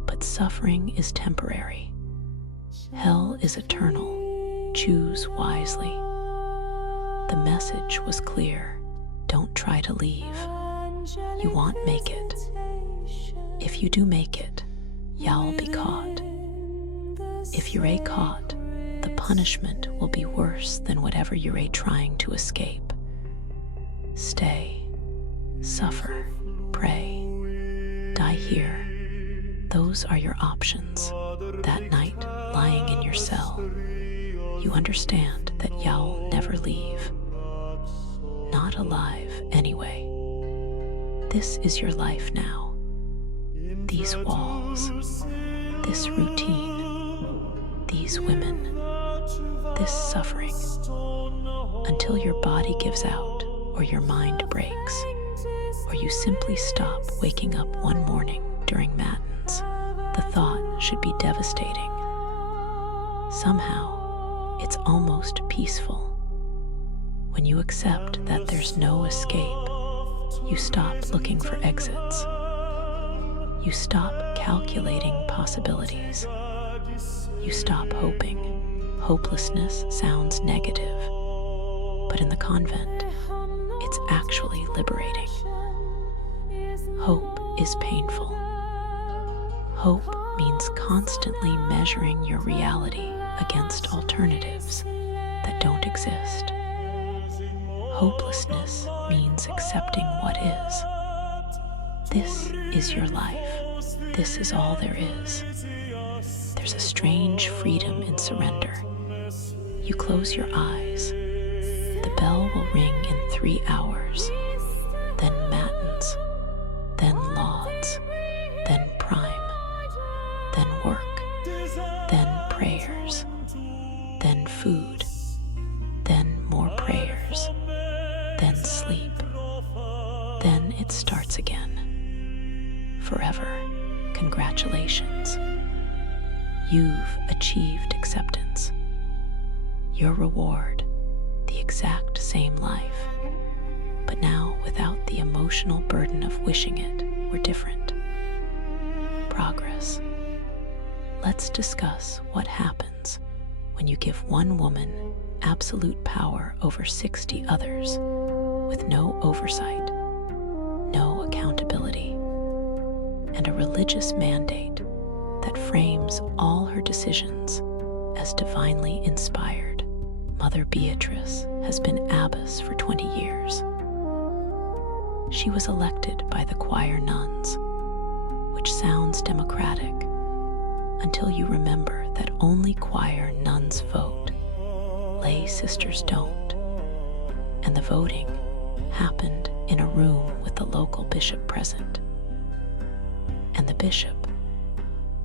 But suffering is temporary. Hell is eternal. Choose wisely. The message was clear. Don't try to leave. You won't make it. If you do make it, you'll be caught. If you're caught, the punishment will be worse than whatever you're trying to escape. Stay, suffer, pray, die here. Those are your options. That night, lying in your cell, you understand that you'll never leave. Not alive anyway. This is your life now. These walls, this routine, these women, this suffering, until your body gives out, or your mind breaks, or you simply stop waking up one morning during Matins. The thought should be devastating. Somehow, it's almost peaceful. When you accept that there's no escape, you stop looking for exits. You stop calculating possibilities. You stop hoping. Hopelessness sounds negative, but in the convent, it's actually liberating. Hope is painful. Hope means constantly measuring your reality against alternatives that don't exist. Hopelessness means accepting what is. This is your life. This is all there is. There's a strange freedom in surrender. You close your eyes. The bell will ring in 3 hours, then Matins, then lauds, then prime, then work, then prayers, then food, then more prayers, then sleep. Then it starts again. Forever. Congratulations. You've achieved acceptance. Your reward, the exact same life, but now without the emotional burden of wishing it were different. Progress. Let's discuss what happens when you give one woman absolute power over 60 others with no oversight, no accountability, and a religious mandate that frames all her decisions as divinely inspired. Mother Beatrice has been abbess for 20 years. She was elected by the choir nuns, which sounds democratic until you remember that only choir nuns vote. Lay sisters don't. And the voting happened in a room with the local bishop present. And the bishop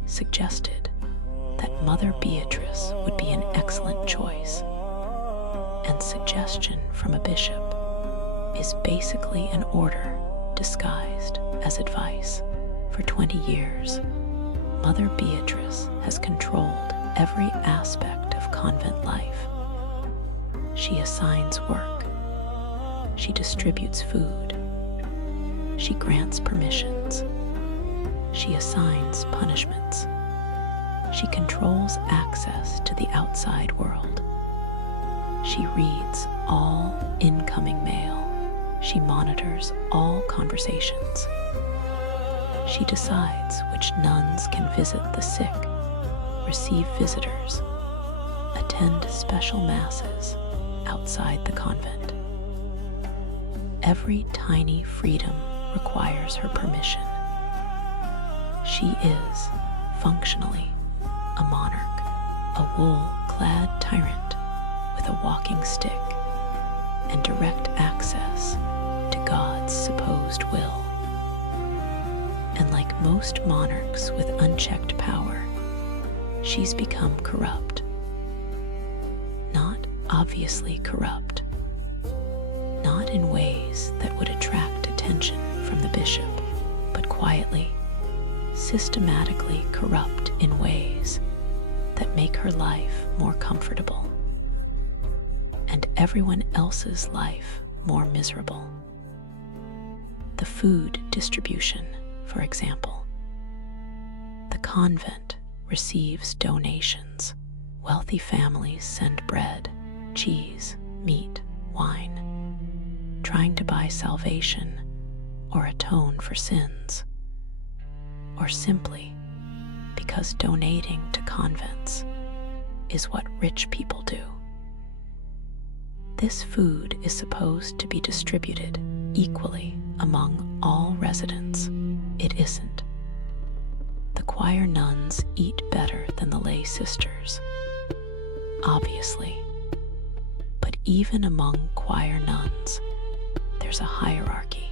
suggested that Mother Beatrice would be an excellent choice. And suggestion from a bishop is basically an order disguised as advice. For 20 years, Mother Beatrice has controlled every aspect of convent life. She assigns work. She distributes food. She grants permissions. She assigns punishments. She controls access to the outside world. She reads all incoming mail. She monitors all conversations. She decides which nuns can visit the sick, receive visitors, attend special masses outside the convent. Every tiny freedom requires her permission. She is, functionally, a monarch, a wool-clad tyrant with a walking stick and direct access to God's supposed will. And like most monarchs with unchecked power, she's become corrupt. Not obviously corrupt. Not in ways that would attract attention from the bishop, but quietly, systematically corrupt in ways that make her life more comfortable and everyone else's life more miserable. The food distribution, for example. The convent receives donations. Wealthy families send bread, cheese, meat, wine, trying to buy salvation or atone for sins, or simply because donating to convents is what rich people do. This food is supposed to be distributed equally among all residents. It isn't. The choir nuns eat better than the lay sisters, obviously. But even among choir nuns, there's a hierarchy.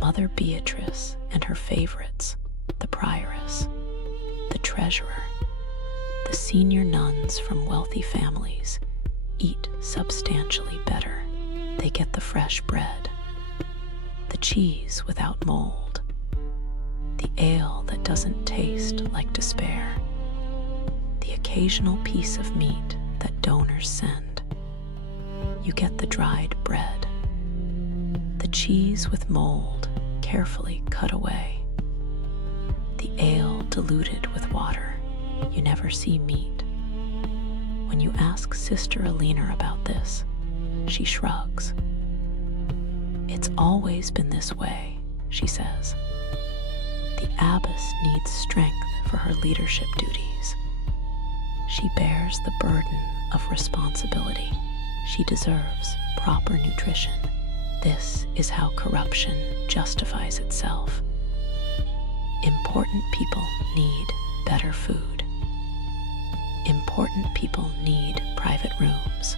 Mother Beatrice and her favorites, the prioress, the treasurer, the senior nuns from wealthy families, eat substantially better. They get the fresh bread, the cheese without mold, the ale that doesn't taste like despair, the occasional piece of meat that donors send. You get the dried bread, the cheese with mold carefully cut away, the ale diluted with water. You never see meat. When you ask Sister Alina about this, she shrugs. It's always been this way, she says. The abbess needs strength for her leadership duties. She bears the burden of responsibility. She deserves proper nutrition. This is how corruption justifies itself. Important people need better food. Important people need private rooms.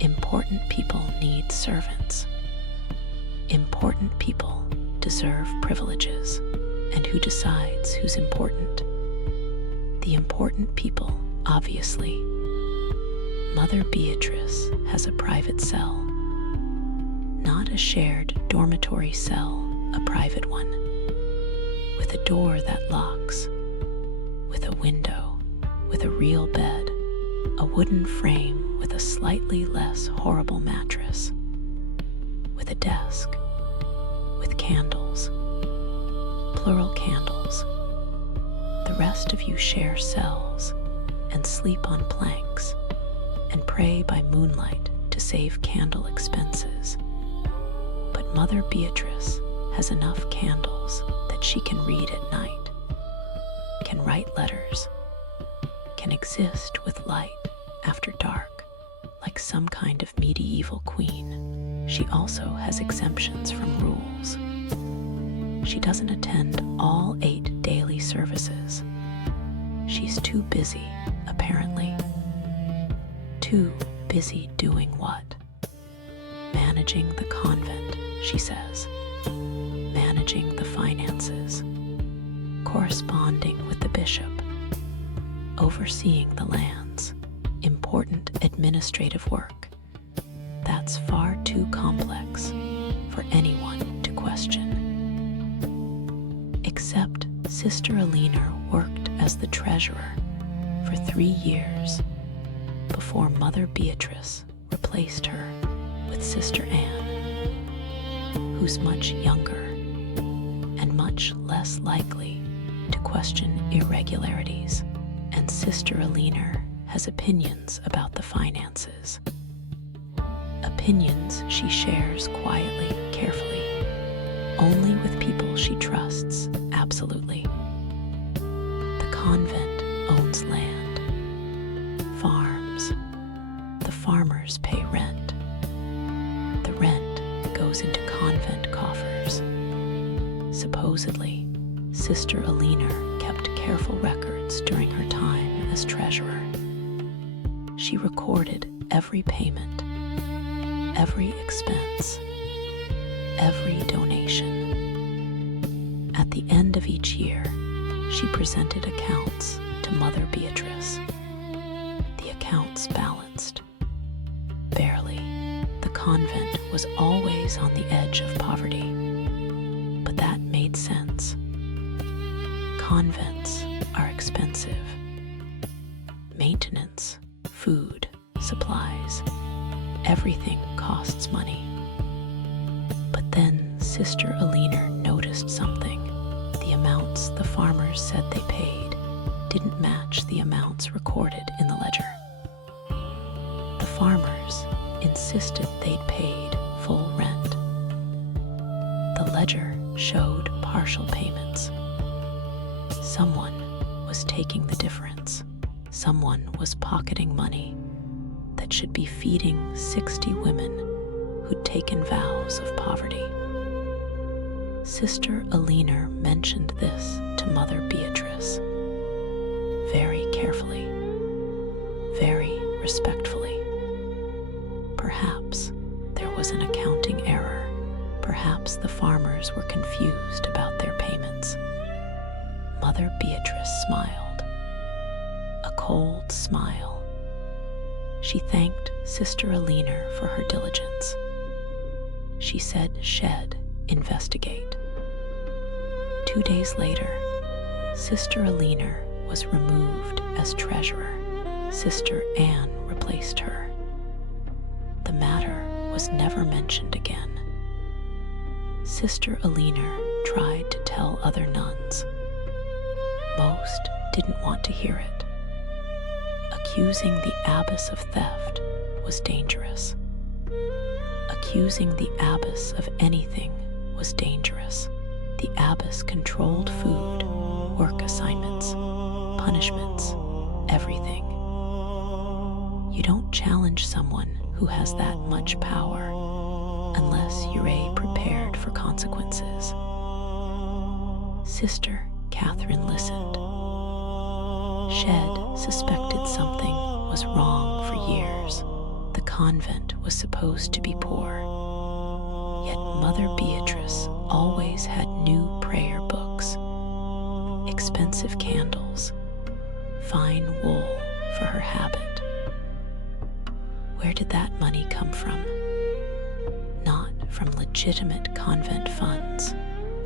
Important people need servants. Important people deserve privileges. And who decides who's important? The important people, obviously. Mother Beatrice has a private cell. Not a shared dormitory cell, a private one. With a door that locks. With a window. With a real bed, a wooden frame with a slightly less horrible mattress, with a desk, with candles, plural candles. The rest of you share cells and sleep on planks and pray by moonlight to save candle expenses. But Mother Beatrice has enough candles that she can read at night, can write letters, can exist with light after dark, like some kind of medieval queen. She also has exemptions from rules. She doesn't attend all 8 daily services. She's too busy, apparently. Too busy doing what? Managing the convent, she says. Managing the finances. Corresponding with the bishop. Overseeing the lands, important administrative work. That's far too complex for anyone to question. Except Sister Alina worked as the treasurer for 3 years before Mother Beatrice replaced her with Sister Anne. who's much younger and much less likely to question irregularities, and Sister Alina has opinions about the finances. Opinions she shares quietly, carefully, only with people she trusts absolutely. The convent owns land, farms. The farmers pay rent. The rent goes into convent coffers. Supposedly, Sister Alina kept careful records during her time as treasurer. She recorded every payment, every expense, every donation. At the end of each year, she presented accounts to Mother Beatrice. The accounts balanced. Barely. The convent was always on the edge of poverty. But that made sense. Convents are expensive. Maintenance, food, supplies, everything costs money. But then Sister Alina noticed something. The amounts the farmers said they paid didn't match the amounts recorded in the ledger. The farmers insisted they'd paid full rent. The ledger showed partial payments. Someone was taking the difference. Someone was pocketing money that should be feeding 60 women who'd taken vows of poverty. Sister Alina mentioned this to Mother Beatrice, very carefully, very respectfully. Perhaps there was an accounting error. Perhaps the farmers were confused about their payments. Mother Beatrice smiled, a cold smile. She thanked Sister Alina for her diligence. She said, "Shed, investigate." 2 days later, Sister Alina was removed as treasurer. Sister Anne replaced her. The matter was never mentioned again. Sister Alina tried to tell other nuns. Most didn't want to hear it. Accusing the Abbess of theft was dangerous. Accusing the Abbess of anything was dangerous. The Abbess controlled food, work assignments, punishments, everything. You don't challenge someone who has that much power unless you're prepared for consequences. Sister Catherine listened. Shed suspected something was wrong for years. The convent was supposed to be poor. Yet Mother Beatrice always had new prayer books, expensive candles, fine wool for her habit. Where did that money come from? Not from legitimate convent funds,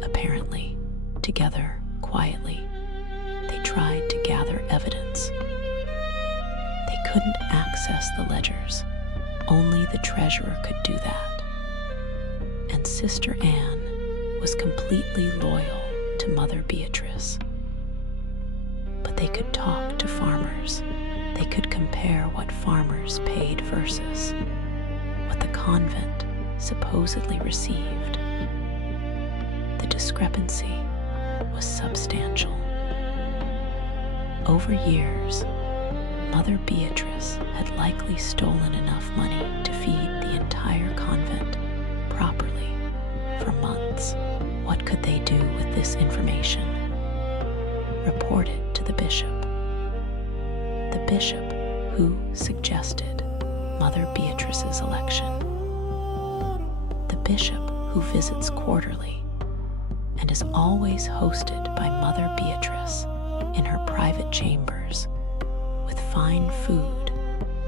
apparently. Together, quietly, they tried to gather evidence. They couldn't access the ledgers. Only the treasurer could do that. And Sister Anne was completely loyal to Mother Beatrice. But they could talk to farmers. They could compare what farmers paid versus what the convent supposedly received. The discrepancy was substantial. Over years, Mother Beatrice had likely stolen enough money to feed the entire convent properly for months. What could they do with this information? Report it to the bishop. The bishop who suggested Mother Beatrice's election. The bishop who visits quarterly and is always hosted by Mother Beatrice in her private chambers with fine food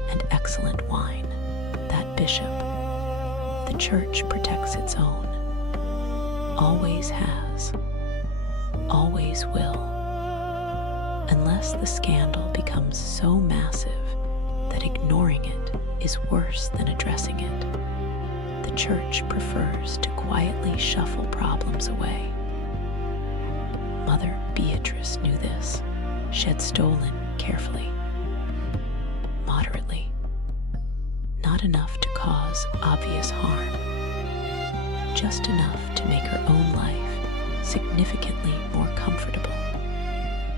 and excellent wine. That bishop, the church protects its own, always has, always will, unless the scandal becomes so massive that ignoring it is worse than addressing it. The The church prefers to quietly shuffle problems away. Mother Beatrice knew this. She had stolen carefully, moderately, not enough to cause obvious harm, just enough to make her own life significantly more comfortable,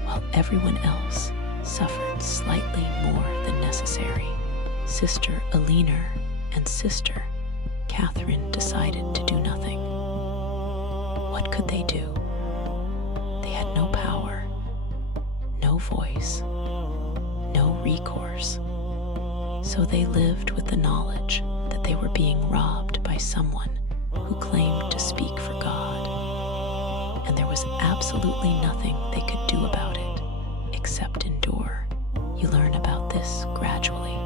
while everyone else suffered slightly more than necessary. Sister Eleanor and Sister Catherine decided to do nothing. What could they do? They had no power, no voice, no recourse. So they lived with the knowledge that they were being robbed by someone who claimed to speak for God, and there was absolutely nothing they could do about it except endure. You learn about this gradually.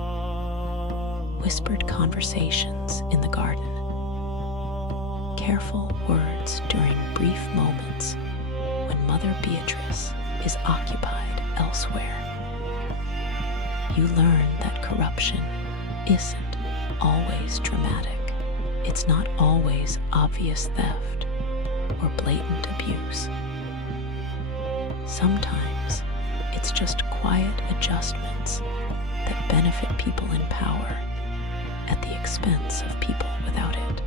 Whispered conversations in the garden, careful words during brief moments when Mother Beatrice is occupied elsewhere. You learn that corruption isn't always dramatic. It's not always obvious theft or blatant abuse. Sometimes it's just quiet adjustments that benefit people in power at the expense of people without it.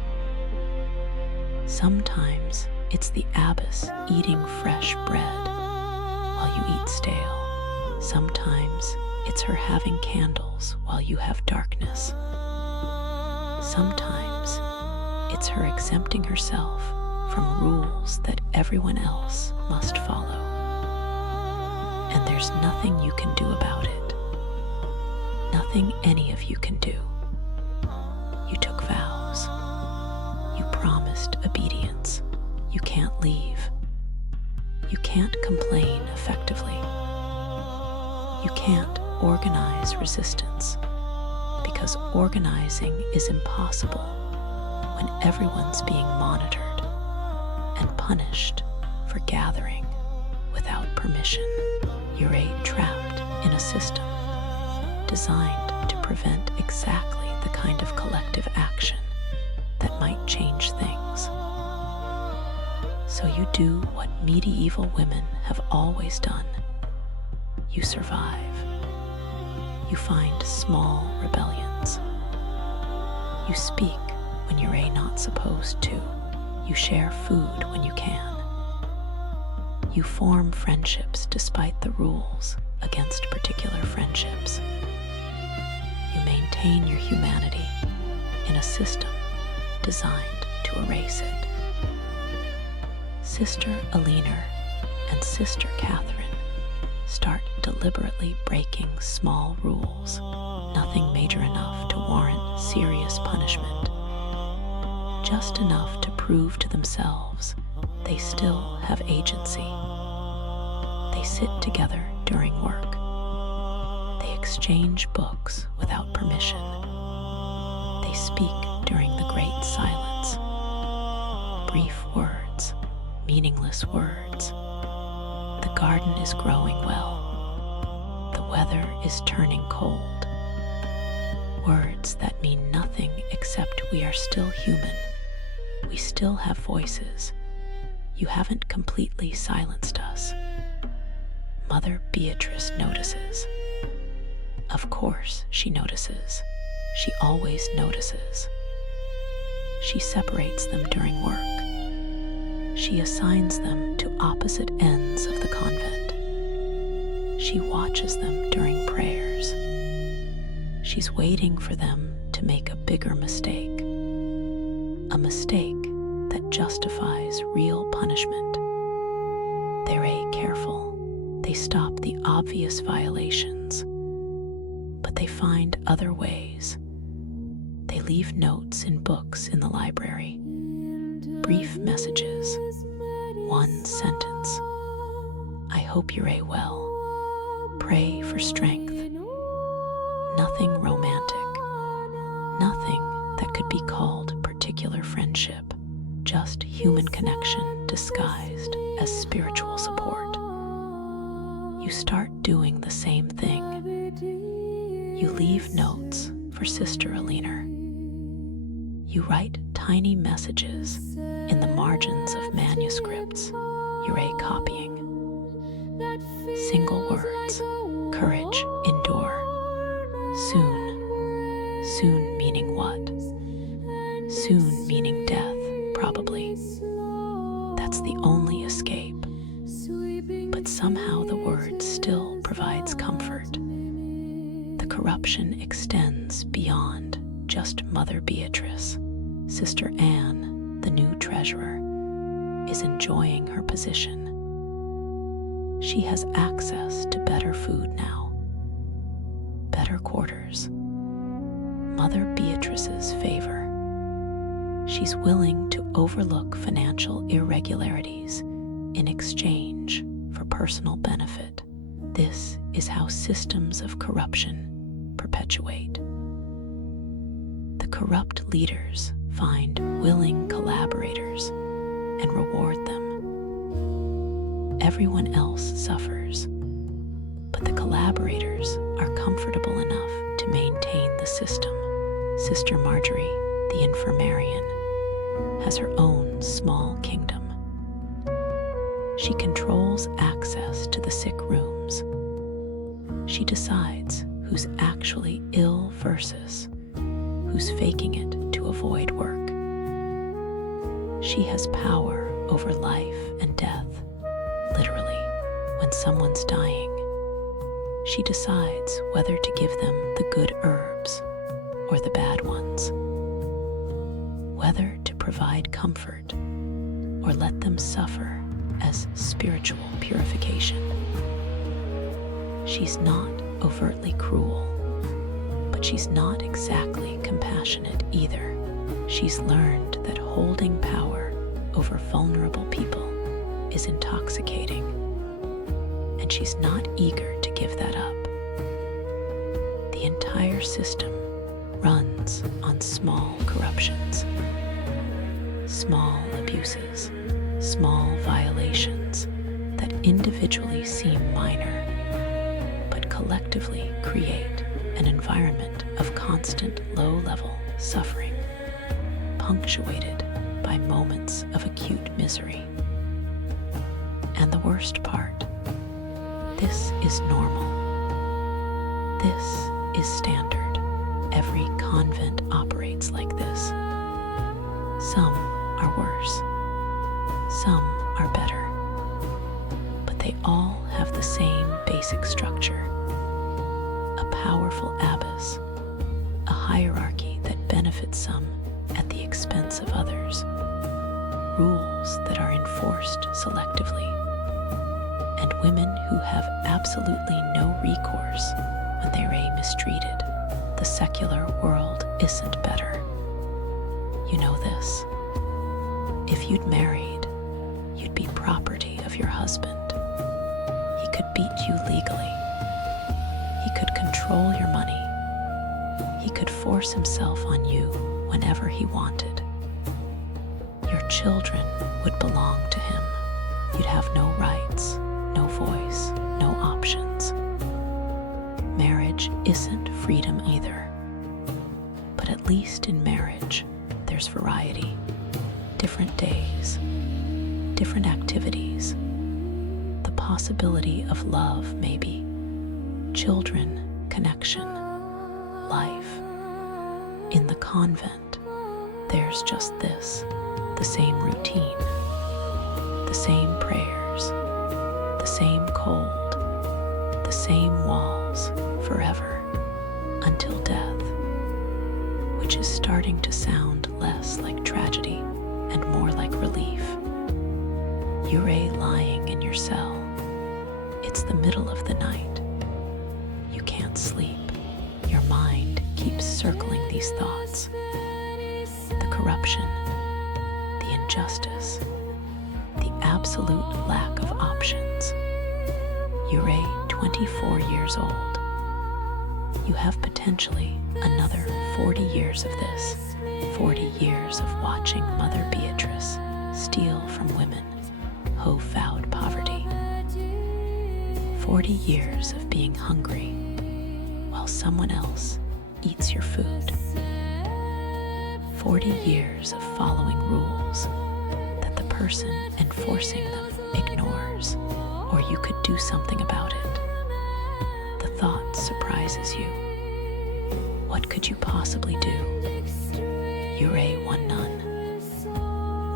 Sometimes it's the abbess eating fresh bread while you eat stale. Sometimes it's her having candles while you have darkness. Sometimes it's her exempting herself from rules that everyone else must follow. And there's nothing you can do about it. Nothing any of you can do. You took vows. You promised obedience. You can't leave. You can't complain effectively. You can't organize resistance, because organizing is impossible when everyone's being monitored and punished for gathering without permission. You're trapped in a system designed to prevent exactly the kind of collective action that might change things. So you do what medieval women have always done. You survive. You find small rebellions. You speak when you're not supposed to. You share food when you can. You form friendships despite the rules against particular friendships. You maintain your humanity in a system designed to erase it. Sister Eleanor and Sister Catherine start deliberately breaking small rules, nothing major enough to warrant serious punishment, just enough to prove to themselves they still have agency. They sit together during work. They exchange books without permission. They speak during the great silence. Brief words, meaningless words. The garden is growing well. The weather is turning cold. Words that mean nothing except we are still human. We still have voices. You haven't completely silenced us. Mother Beatrice notices. Of course she notices. She always notices. She separates them during work. She assigns them to opposite ends of the convent. She watches them during prayers. She's waiting for them to make a bigger mistake. A mistake that justifies real punishment. They're careful. They stop the obvious violations, but they find other ways. They leave notes in books in the library, brief messages, one sentence. I hope you're well. Pray for strength. Nothing romantic, nothing that could be called particular friendship, just human connection disguised as spiritual support. You start doing the same thing. You leave notes for Sister Eleanor. You You write tiny messages in the margins of manuscripts, Ure copying. Single words, courage, endure. Soon. Soon meaning what? Soon meaning death, probably. That's the only escape. But somehow the word still provides comfort. The corruption extends beyond just Mother Beatrice. Sister Anne, the new treasurer, is enjoying her position. She has access to better food now, better quarters, Mother Beatrice's favor. She's willing to overlook financial irregularities in exchange for personal benefit. This is how systems of corruption perpetuate. The corrupt leaders find willing collaborators and reward them. Everyone else suffers, but the collaborators are comfortable enough to maintain the system. Sister Marjorie, the infirmarian, has her own small kingdom. She controls access to the sick rooms. She decides who's actually ill versus who's faking it to avoid work. She has power over life and death. Literally, when someone's dying, she decides whether to give them the good herbs or the bad ones, whether to provide comfort or let them suffer as spiritual purification. She's not overtly cruel, but she's not exactly compassionate either. She's learned that holding power over vulnerable people is intoxicating, and she's not eager to give that up. The entire system runs on small corruptions, small abuses, small violations that individually seem minor, but collectively create an environment of constant low-level suffering, punctuated by moments of acute misery. And the worst part, this is normal. This is standard. Every convent operates like this. Some are worse. Some are better. But they all have the same basic structure. A powerful abbess, a hierarchy that benefits some at the expense of others, rules that are enforced selectively, and women who have absolutely no recourse when they're mistreated. The secular world isn't better. You know this. If you'd married, you'd be property of your husband. He could beat you legally. He could control your money. He could force himself on you whenever he wanted. Your children would belong to him. You'd have no rights, no voice, no options. Marriage isn't freedom either. But at least in marriage, there's variety. Different days, different activities, the possibility of love, maybe, children, connection, life. In the convent, there's just this, the same routine, the same prayers, the same cold, the same walls forever until death, which is starting to sound less like tragedy and more like relief. You're lying in your cell. It's the middle of the night. You can't sleep. Your mind keeps circling these thoughts. The corruption, the injustice, the absolute lack of options. You're 24 years old. You have potentially another 40 years of this, 40 years of watching Mother Beatrice steal from women, ho-vowed poverty. 40 years of being hungry while someone else eats your food. 40 years of following rules that the person enforcing them ignores, or you could do something about it. The thought surprises you. What could you possibly do? You're one nun,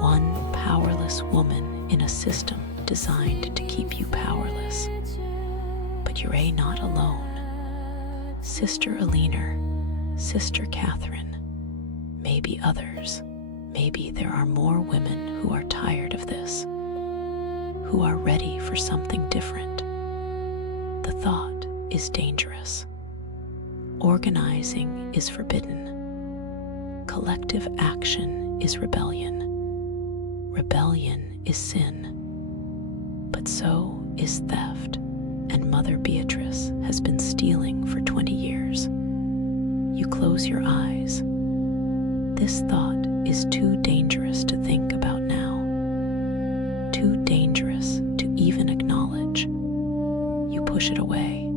one powerless woman in a system designed to keep you powerless. But you're not alone. Sister Alina, Sister Catherine, maybe others. Maybe there are more women who are tired of this, who are ready for something different. The thought is dangerous. Organizing is forbidden. Collective action is rebellion. Rebellion is sin. But so is theft, and Mother Beatrice has been stealing for 20 years. You close your eyes. This thought is too dangerous to think about now, too dangerous to even acknowledge. You push it away.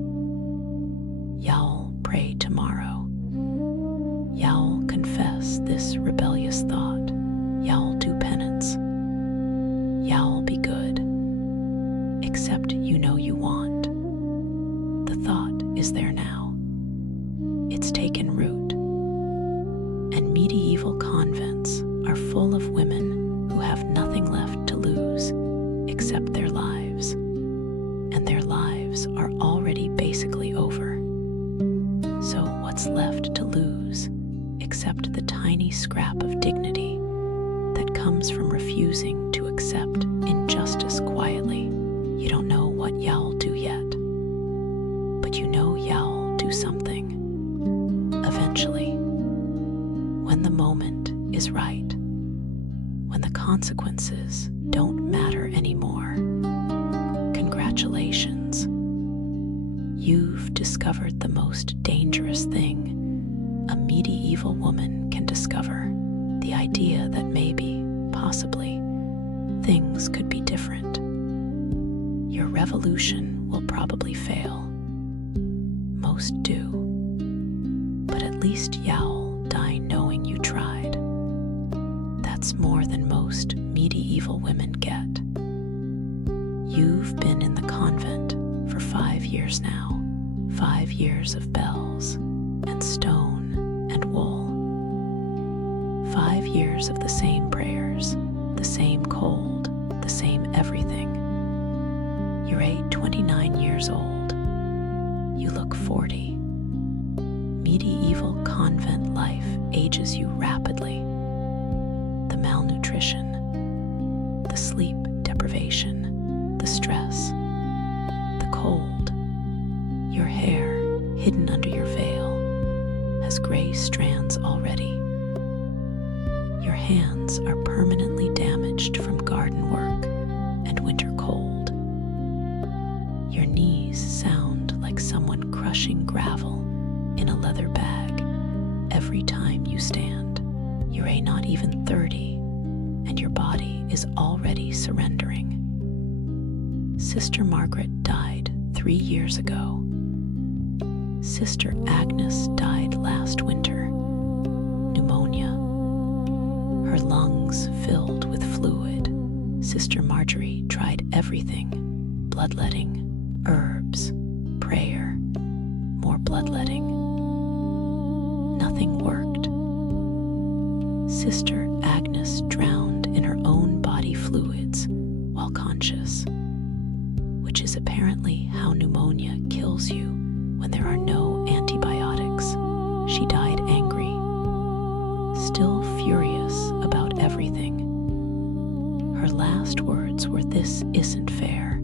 Y'all pray tomorrow. Y'all confess this rebellious thought. Y'all do penance. Y'all be good. Except you know you want. The thought is there now. It's taken root. And medieval convents are full of women who have nothing left to lose except their lives. And their lives are already basically over. So what's left to lose except the tiny scrap of dignity that comes from refusing to accept injustice quietly? You don't know what y'all do yet, but you know y'all do something. Eventually, when the moment is right, when the consequences don't matter anymore. Congratulations. You've discovered the most dangerous thing a medieval woman can discover. The idea that maybe, possibly, things could be different. Your revolution will probably fail. Most do. But at least y'all die knowing you tried. That's more than most medieval women get. You've been in the convent for 5 years now. 5 years of bells and stone and wool. 5 years of the same prayers, the same cold, the same everything. You're 29 years old. You look 40. Medieval convent life ages you rapidly. The malnutrition, the sleep deprivation, the stress, the cold. Your hair, hidden under your veil, has gray strands already. Your hands are permanently damaged from garden work and winter cold. Your knees sound like someone crushing gravel in a leather bag every time you stand. You're not even 30, and your body is already surrendering. Sister Margaret died 3 years ago. Sister Agnes died last winter. Pneumonia. Her lungs filled with fluid. Sister Marjorie tried everything. Bloodletting, herbs, prayer, more bloodletting. Nothing worked. Sister Agnes drowned in her own body fluids while conscious, which is apparently how pneumonia kills you when there are no antibiotics. She died angry, still furious about everything. Her last words were, "This isn't fair,"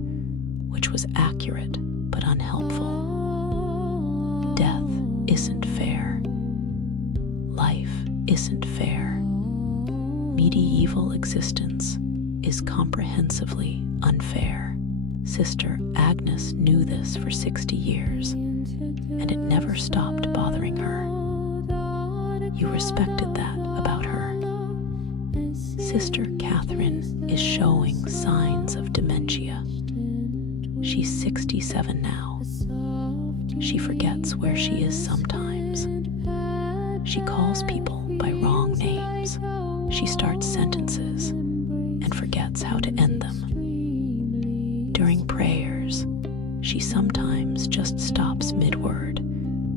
which was accurate but unhelpful. Death isn't fair. Life isn't fair. Medieval existence is comprehensively unfair. Sister Agnes knew this for 60 years, and it never stopped bothering her. You respected that about her. Sister Catherine is showing signs of dementia. She's 67 now. She forgets where she is sometimes. She calls people by wrong names. She starts sentences and forgets how to end them. During prayers, she sometimes just stops mid-word,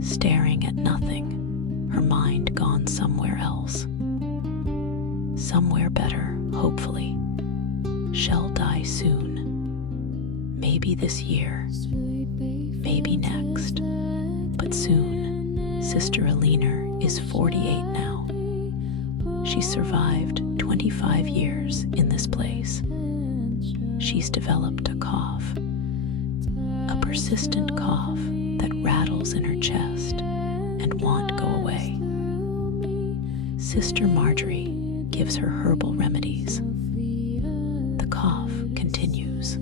staring at nothing, her mind gone somewhere else. Somewhere better, hopefully. She'll die soon. Maybe this year, maybe next, but soon. Sister Alina is 48 now. She survived 25 years in this place. She's developed a cough, a persistent cough that rattles in her chest and won't go away. Sister Marjorie gives her herbal remedies. The cough continues.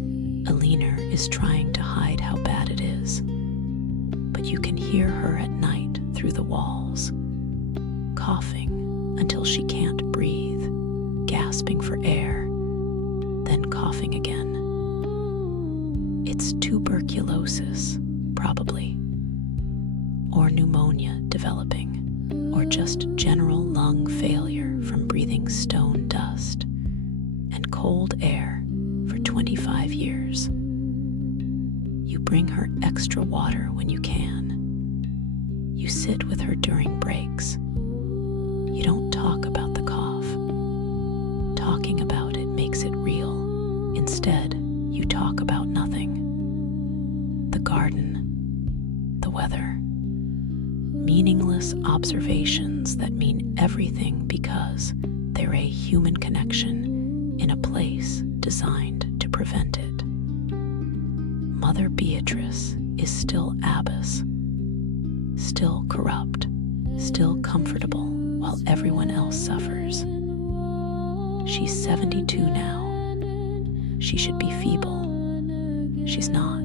Alina is trying to hide how bad it is, but you can hear her at night through the walls, coughing until she can't breathe, gasping for air, then coughing again. It's tuberculosis, probably, or pneumonia developing, or just general lung failure from breathing stone dust and cold air for 25 years. You bring her extra water when you can. You sit with her during breaks. You don't talk about the cough. Talking about it makes it real. Instead, you talk about nothing. The garden, the weather. Meaningless observations that mean everything because they're a human connection in a place designed to prevent it. Mother Beatrice is still Abbess, still corrupt, still comfortable while everyone else suffers. She's 72 now. She should be feeble. She's not.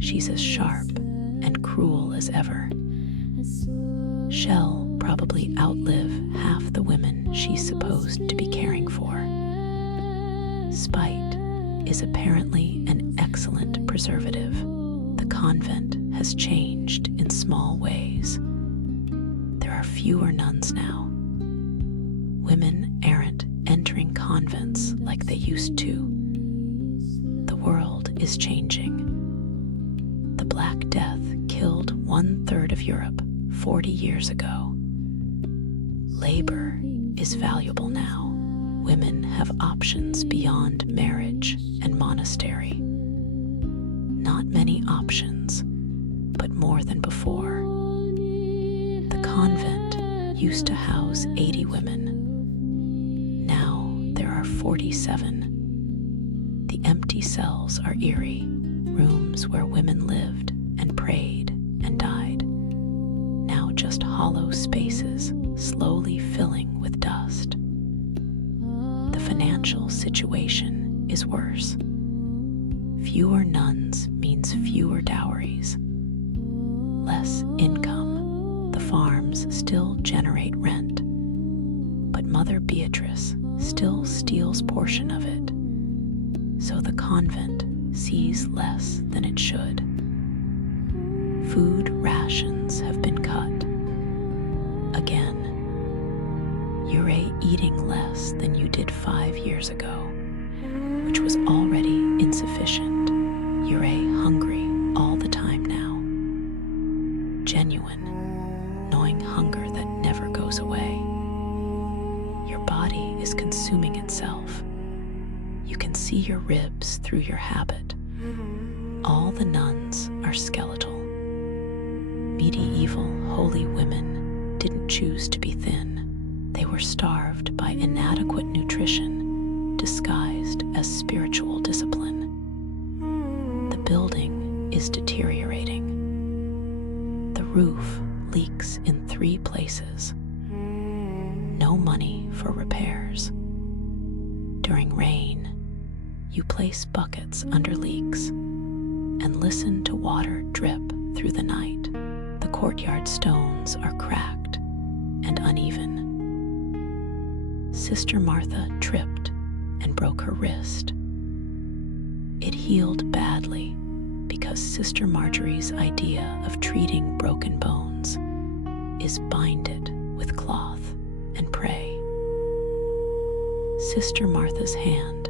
She's as sharp and cruel as ever. She'll probably outlive half the women she's supposed to be caring for. Spite is apparently an excellent preservative. The convent has changed in small ways. There are fewer nuns now. Women aren't entering convents like they used to. The world is changing. The Black Death killed 1/3 of Europe 40 years ago. Labor is valuable now. Women have options beyond marriage and monastery. Not many options, but more than before. The convent used to house 80 women. Now there are 47. The empty cells are eerie, rooms where women lived and prayed and died. Now just hollow spaces slowly filling with dust. The financial situation is worse. Fewer nuns means fewer dowries. Less income. The farms still generate rent. But Mother Beatrice still steals portion of it. So the convent sees less than it should. Food rations have been cut. Again. You're eating less than you did 5 years ago, which was already insufficient. You're hungry all the time now. Genuine, gnawing hunger that never goes away. Your body is consuming itself. You can see your ribs through your habit. All the nuns are skeletal. Medieval holy women didn't choose to be thin. They were starved by inadequate nutrition, disguised as spiritual discipline. The building is deteriorating. The roof leaks in 3 places. No money for repairs. During rain, you place buckets under leaks and listen to water drip through the night. The courtyard stones are cracked and uneven. Sister Martha tripped and broke her wrist. It healed badly because Sister Marjorie's idea of treating broken bones is bind it with cloth and pray. Sister Martha's hand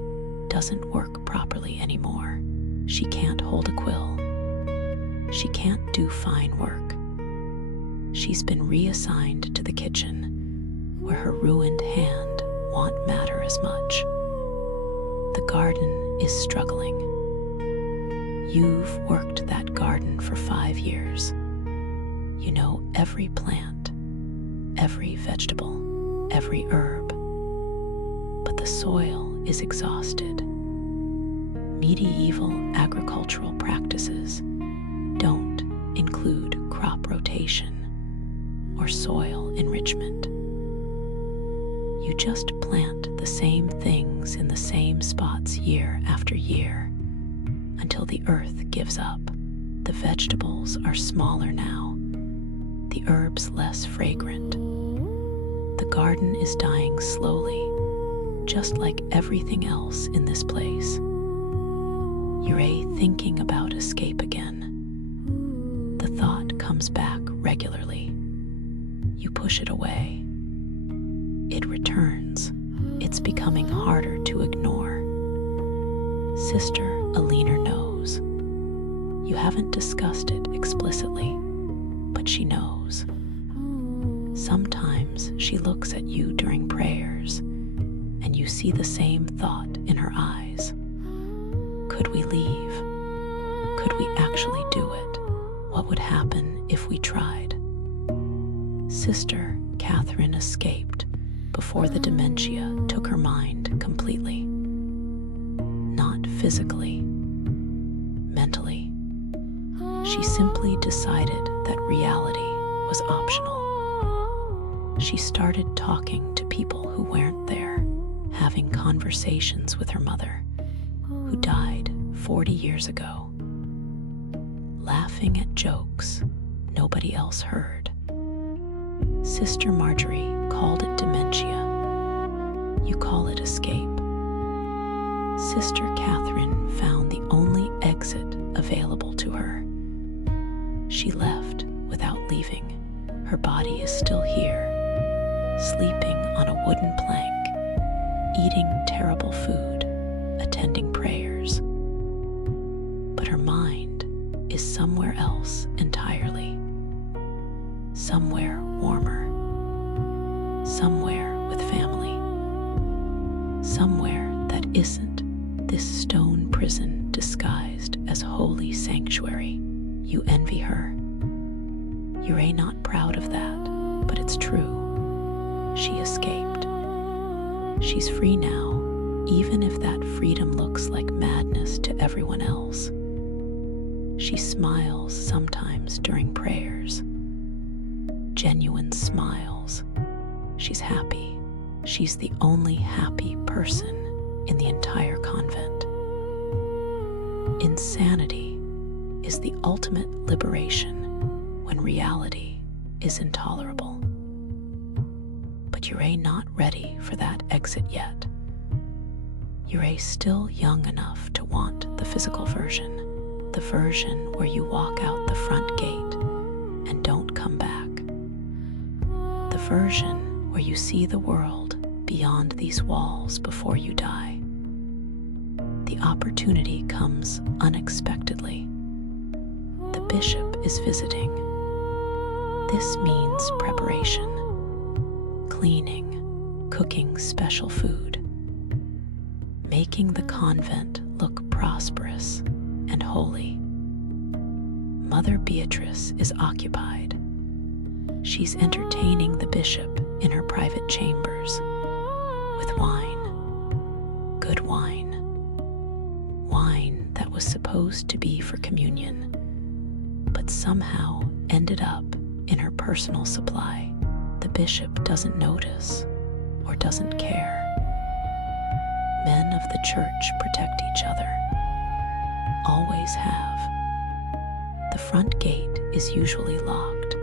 doesn't work properly anymore. She can't hold a quill. She can't do fine work. She's been reassigned to the kitchen, where her ruined hand won't matter as much. The garden is struggling. You've worked that garden for 5 years. You know every plant, every vegetable, every herb. But the soil is exhausted. Medieval agricultural practices don't include crop rotation or soil enrichment. You just plant the same things in the same spots year after year until the earth gives up. The vegetables are smaller now, the herbs less fragrant. The garden is dying slowly, just like everything else in this place. You're thinking about escape again. The thought comes back regularly. You push it away. It returns. It's becoming harder to ignore. Sister Alina knows. You haven't discussed it explicitly, but she knows. Sometimes she looks at you during prayers, and you see the same thought in her eyes. Could we leave? Could we actually do it? What would happen if we tried? Sister Catherine escaped before the dementia took her mind completely. Not physically, mentally. She simply decided that reality was optional. She started talking to people who weren't there, having conversations with her mother, who died 40 years ago, laughing at jokes nobody else heard. Sister Marjorie called it dementia. You call it escape. Sister Catherine found the only exit available to her. She left without leaving. Her body is still here, sleeping on a wooden plank, eating terrible food, attending prayers. But her mind is somewhere else entirely. Somewhere warmer. Somewhere with family. Somewhere that isn't this stone prison disguised as holy sanctuary. You envy her. You're not proud of that, but it's true. She escaped. She's free now, even if that freedom looks like madness to everyone else. She smiles sometimes during prayers. Genuine smiles. She's happy. She's the only happy person in the entire convent. Insanity is the ultimate liberation when reality is intolerable. But you're not ready for that exit yet. You're still young enough to want the physical version, the version where you walk out the front gate and don't come back. The version where you see the world beyond these walls before you die. The opportunity comes unexpectedly. The bishop is visiting. This means preparation, cleaning, cooking special food, making the convent look prosperous and holy. Mother Beatrice is occupied. She's entertaining the bishop in her private chambers with wine, good wine, wine that was supposed to be for communion, but somehow ended up in her personal supply. The bishop doesn't notice or doesn't care. Men of the church protect each other, always have. The front gate is usually locked,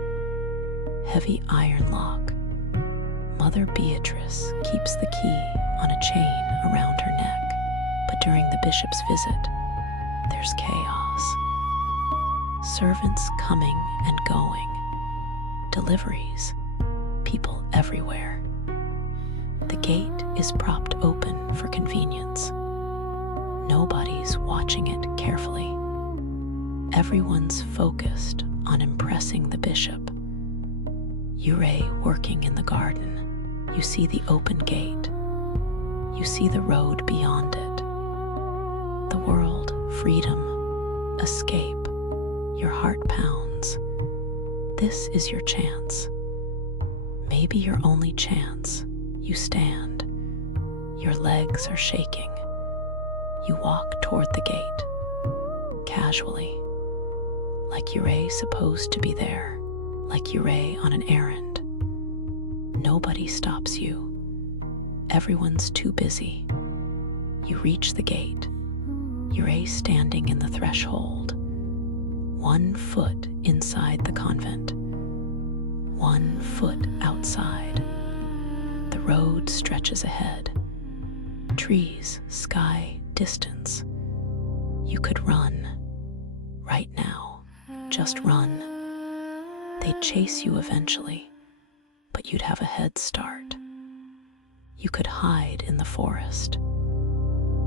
heavy iron lock. Mother Beatrice keeps the key on a chain around her neck, but during the bishop's visit, there's chaos. Servants coming and going, deliveries, people everywhere. The gate is propped open for convenience. Nobody's watching it carefully. Everyone's focused on impressing the bishop. Ure working in the garden. You see the open gate. You see the road beyond it. The world, freedom, escape. Your heart pounds. This is your chance. Maybe your only chance. You stand. Your legs are shaking. You walk toward the gate, casually, like Ure's supposed to be there, like Ure on an errand. Nobody stops you. Everyone's too busy. You reach the gate. Ure standing in the threshold, 1 foot inside the convent, 1 foot outside. The road stretches ahead. Trees, sky, distance. You could run. Right now. Just run. They'd chase you eventually, but you'd have a head start. You could hide in the forest.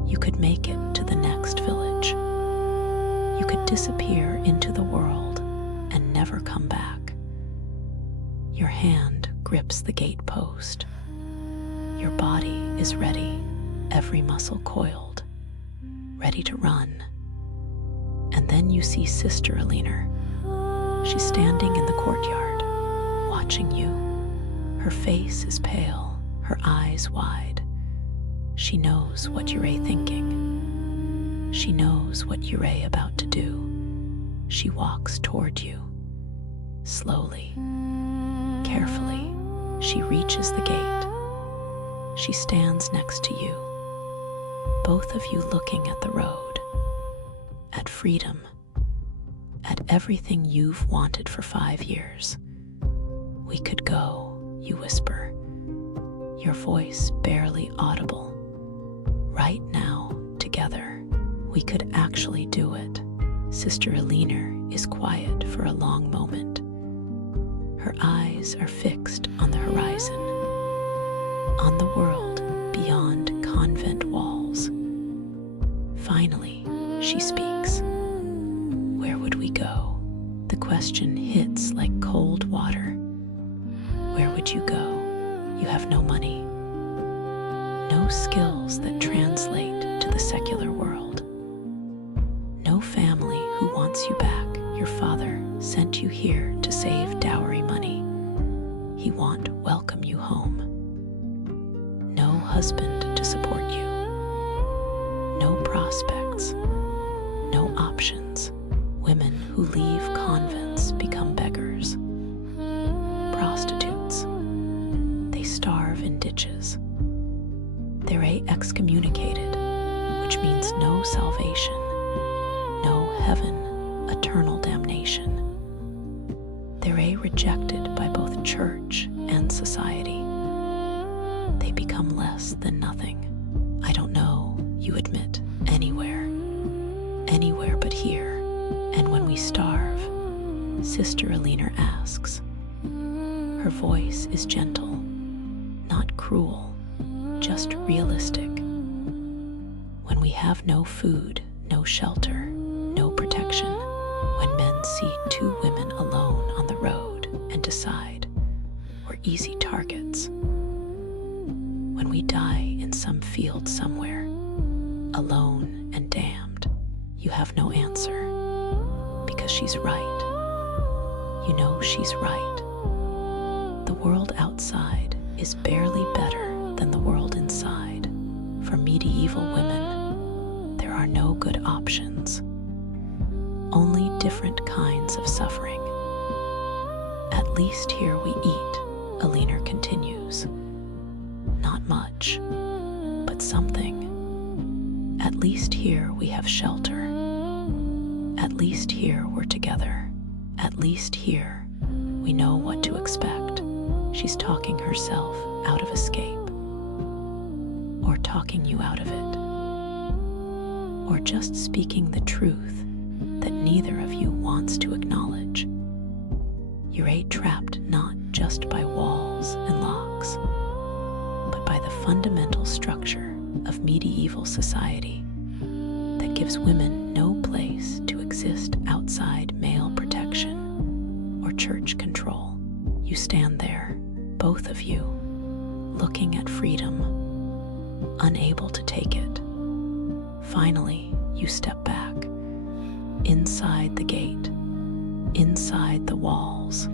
You could make it to the next village. You could disappear into the world and never come back. Your hand grips the gate post. Your body is ready, every muscle coiled, ready to run. And then you see Sister Alina. She's standing in the courtyard, watching you. Her face is pale, her eyes wide. She knows what you're thinking. She knows what you're about to do. She walks toward you. Slowly, carefully, she reaches the gate. She stands next to you, both of you looking at the road, at freedom, at everything you've wanted for 5 years. We could go, you whisper, your voice barely audible. Right now, together, we could actually do it. Sister Alina is quiet for a long moment. Her eyes are fixed on the horizon, on the world beyond convent walls. Finally, she speaks. Where would we go? The question hits like cold water. Where would you go? You have no money, no skills that translate to the secular world, no family who wants you back. Your father sent you here to save dowry money. He won't welcome you home. No husband to support you. No prospects. No options. Women who leave convents become beggars. Prostitutes. They starve in ditches. They're excommunicated, which means no salvation, no heaven, eternal damnation. They're rejected by both church and society. They become less than nothing. I don't know, you admit, anywhere but here. And when we starve, Sister Alina asks. Her voice is gentle, not cruel, just realistic. When we have no food, no shelter, no protection, when men see 2 women alone on the road and decide we're easy targets, when we die in some field somewhere, alone and damned, you have no answer, because she's right. You know she's right. The world outside is barely better than the world inside. For medieval women, there are no good options, only different kinds of suffering. At least here we eat, Alina continues. Not much, but something. At least here we have shelter. At least here we're together. At least here we know what to expect. She's talking herself out of escape, or talking you out of it, or just speaking the truth that neither of you wants to acknowledge. you're trapped not just by walls and locks, but by the fundamental structure of medieval society that gives women no place to exist outside male protection or church control. You stand there, both of you, looking at freedom, unable to take it. Finally, you step back, inside the gate, inside the walls,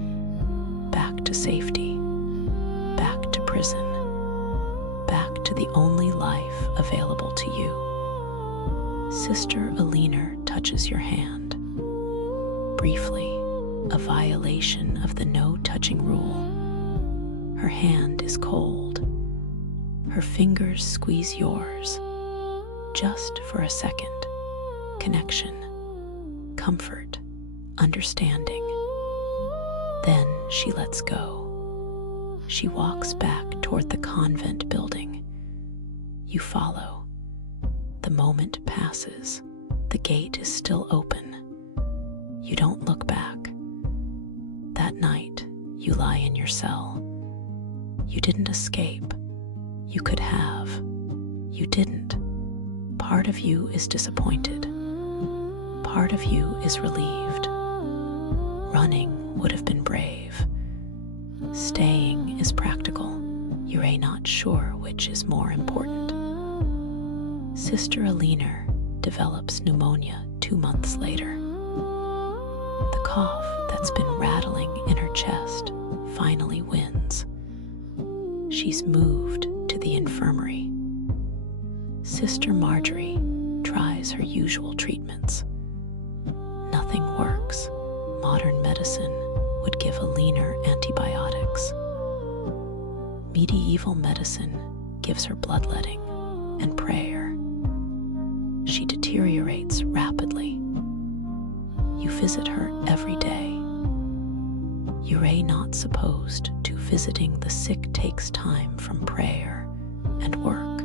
back to safety, back to prison, back to the only life available to you. Sister Alina touches your hand. Briefly, a violation of the no-touching rule. Her hand is cold. Her fingers squeeze yours, just for a second. Connection, comfort, understanding. Then she lets go. She walks back toward the convent building. You follow. The moment passes. The gate is still open. You don't look back. That night, you lie in your cell. You didn't escape. You could have. You didn't. Part of you is disappointed. Part of you is relieved. Running would have been brave. Staying is practical. You're not sure which is more important. Sister Alina develops pneumonia 2 months later. The cough that's been rattling in her chest finally wins. She's moved to the infirmary. Sister Marjorie tries her usual treatments. Nothing works. Modern medicine would give Alina antibiotics. Medieval medicine gives her bloodletting and prayer. She deteriorates rapidly. You visit her every day. You're not supposed to. Visiting the sick takes time from prayer and work,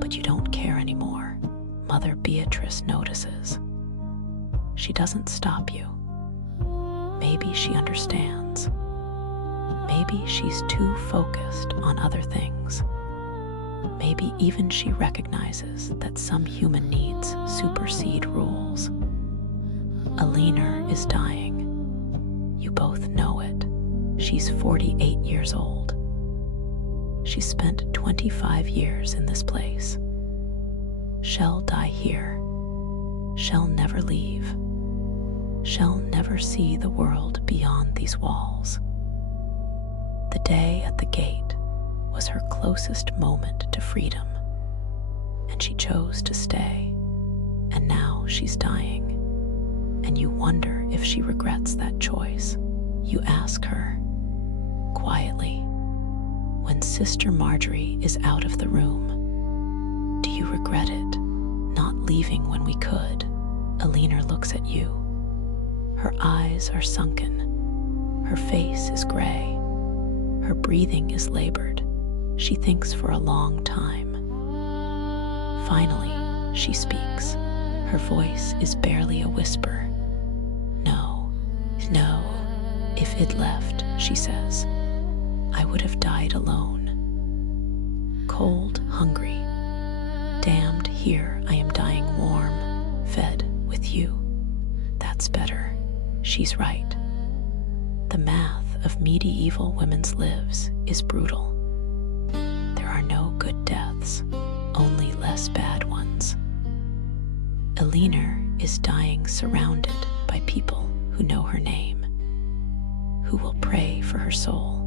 but you don't care anymore. Mother Beatrice notices. She doesn't stop you. Maybe she understands. Maybe she's too focused on other things. Maybe even she recognizes that some human needs supersede rules. Alina is dying. You both know it. She's 48 years old. She spent 25 years in this place. She'll die here. She'll never leave. She'll never see the world beyond these walls. The day at the gate was her closest moment to freedom, and she chose to stay. And now she's dying, and you wonder if she regrets that choice. You ask her, quietly, when Sister Marjorie is out of the room, do you regret it, not leaving when we could? Alina looks at you. Her eyes are sunken. Her face is gray. Her breathing is labored. She thinks for a long time. Finally, she speaks. Her voice is barely a whisper. No, if it left, she says, I would have died alone. Cold, hungry, damned, here I am dying warm, fed with you. That's better. She's right. The math of medieval women's lives is brutal. There are no good deaths, only less bad ones. Alina is dying surrounded by people who know her name, who will pray for her soul,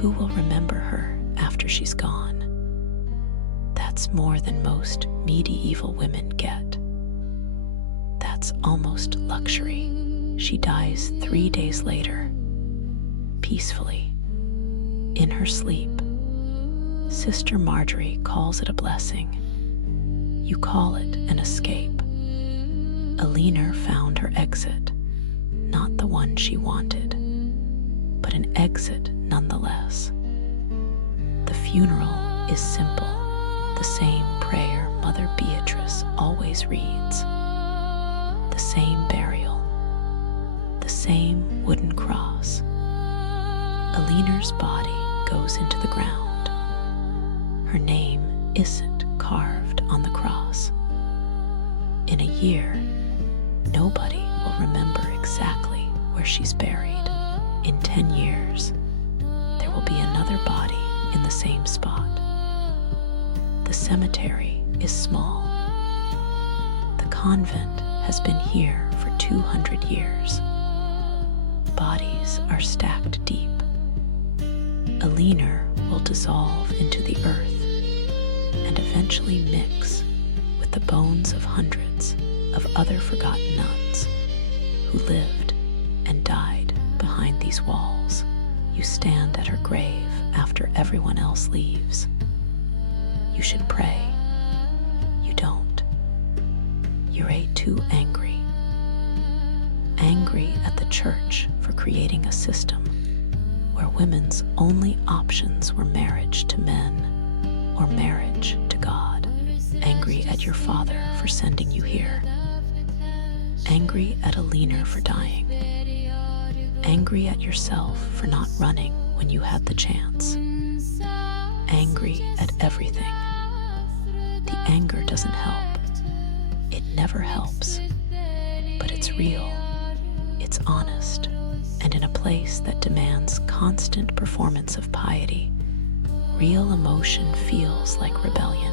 who will remember her after she's gone. That's more than most medieval women get. That's almost luxury. She dies 3 days later, peacefully, in her sleep. Sister Marjorie calls it a blessing. You call it an escape. Alina found her exit, not the one she wanted, but an exit nonetheless. The funeral is simple, the same prayer Mother Beatrice always reads, the same burial, the the same wooden cross. Aliner's body goes into the ground. Her name isn't carved on the cross. In a year, nobody will remember exactly where she's buried. In 10 years, there will be another body in the same spot. The cemetery is small. The convent has been here for 200 years. Bodies are stacked deep. Aliner will dissolve into the earth and eventually mix with the bones of hundreds of other forgotten nuns who lived and died behind these walls. You stand at her grave after everyone else leaves. You should pray. You don't. You're too angry. Angry at the church for creating a system where women's only options were marriage to men or marriage to God. Angry at your father for sending you here. Angry at Aliner for dying. Angry at yourself for not running when you had the chance. Angry at everything. The anger doesn't help. It never helps. But it's real. It's honest. And in a place that demands constant performance of piety, real emotion feels like rebellion.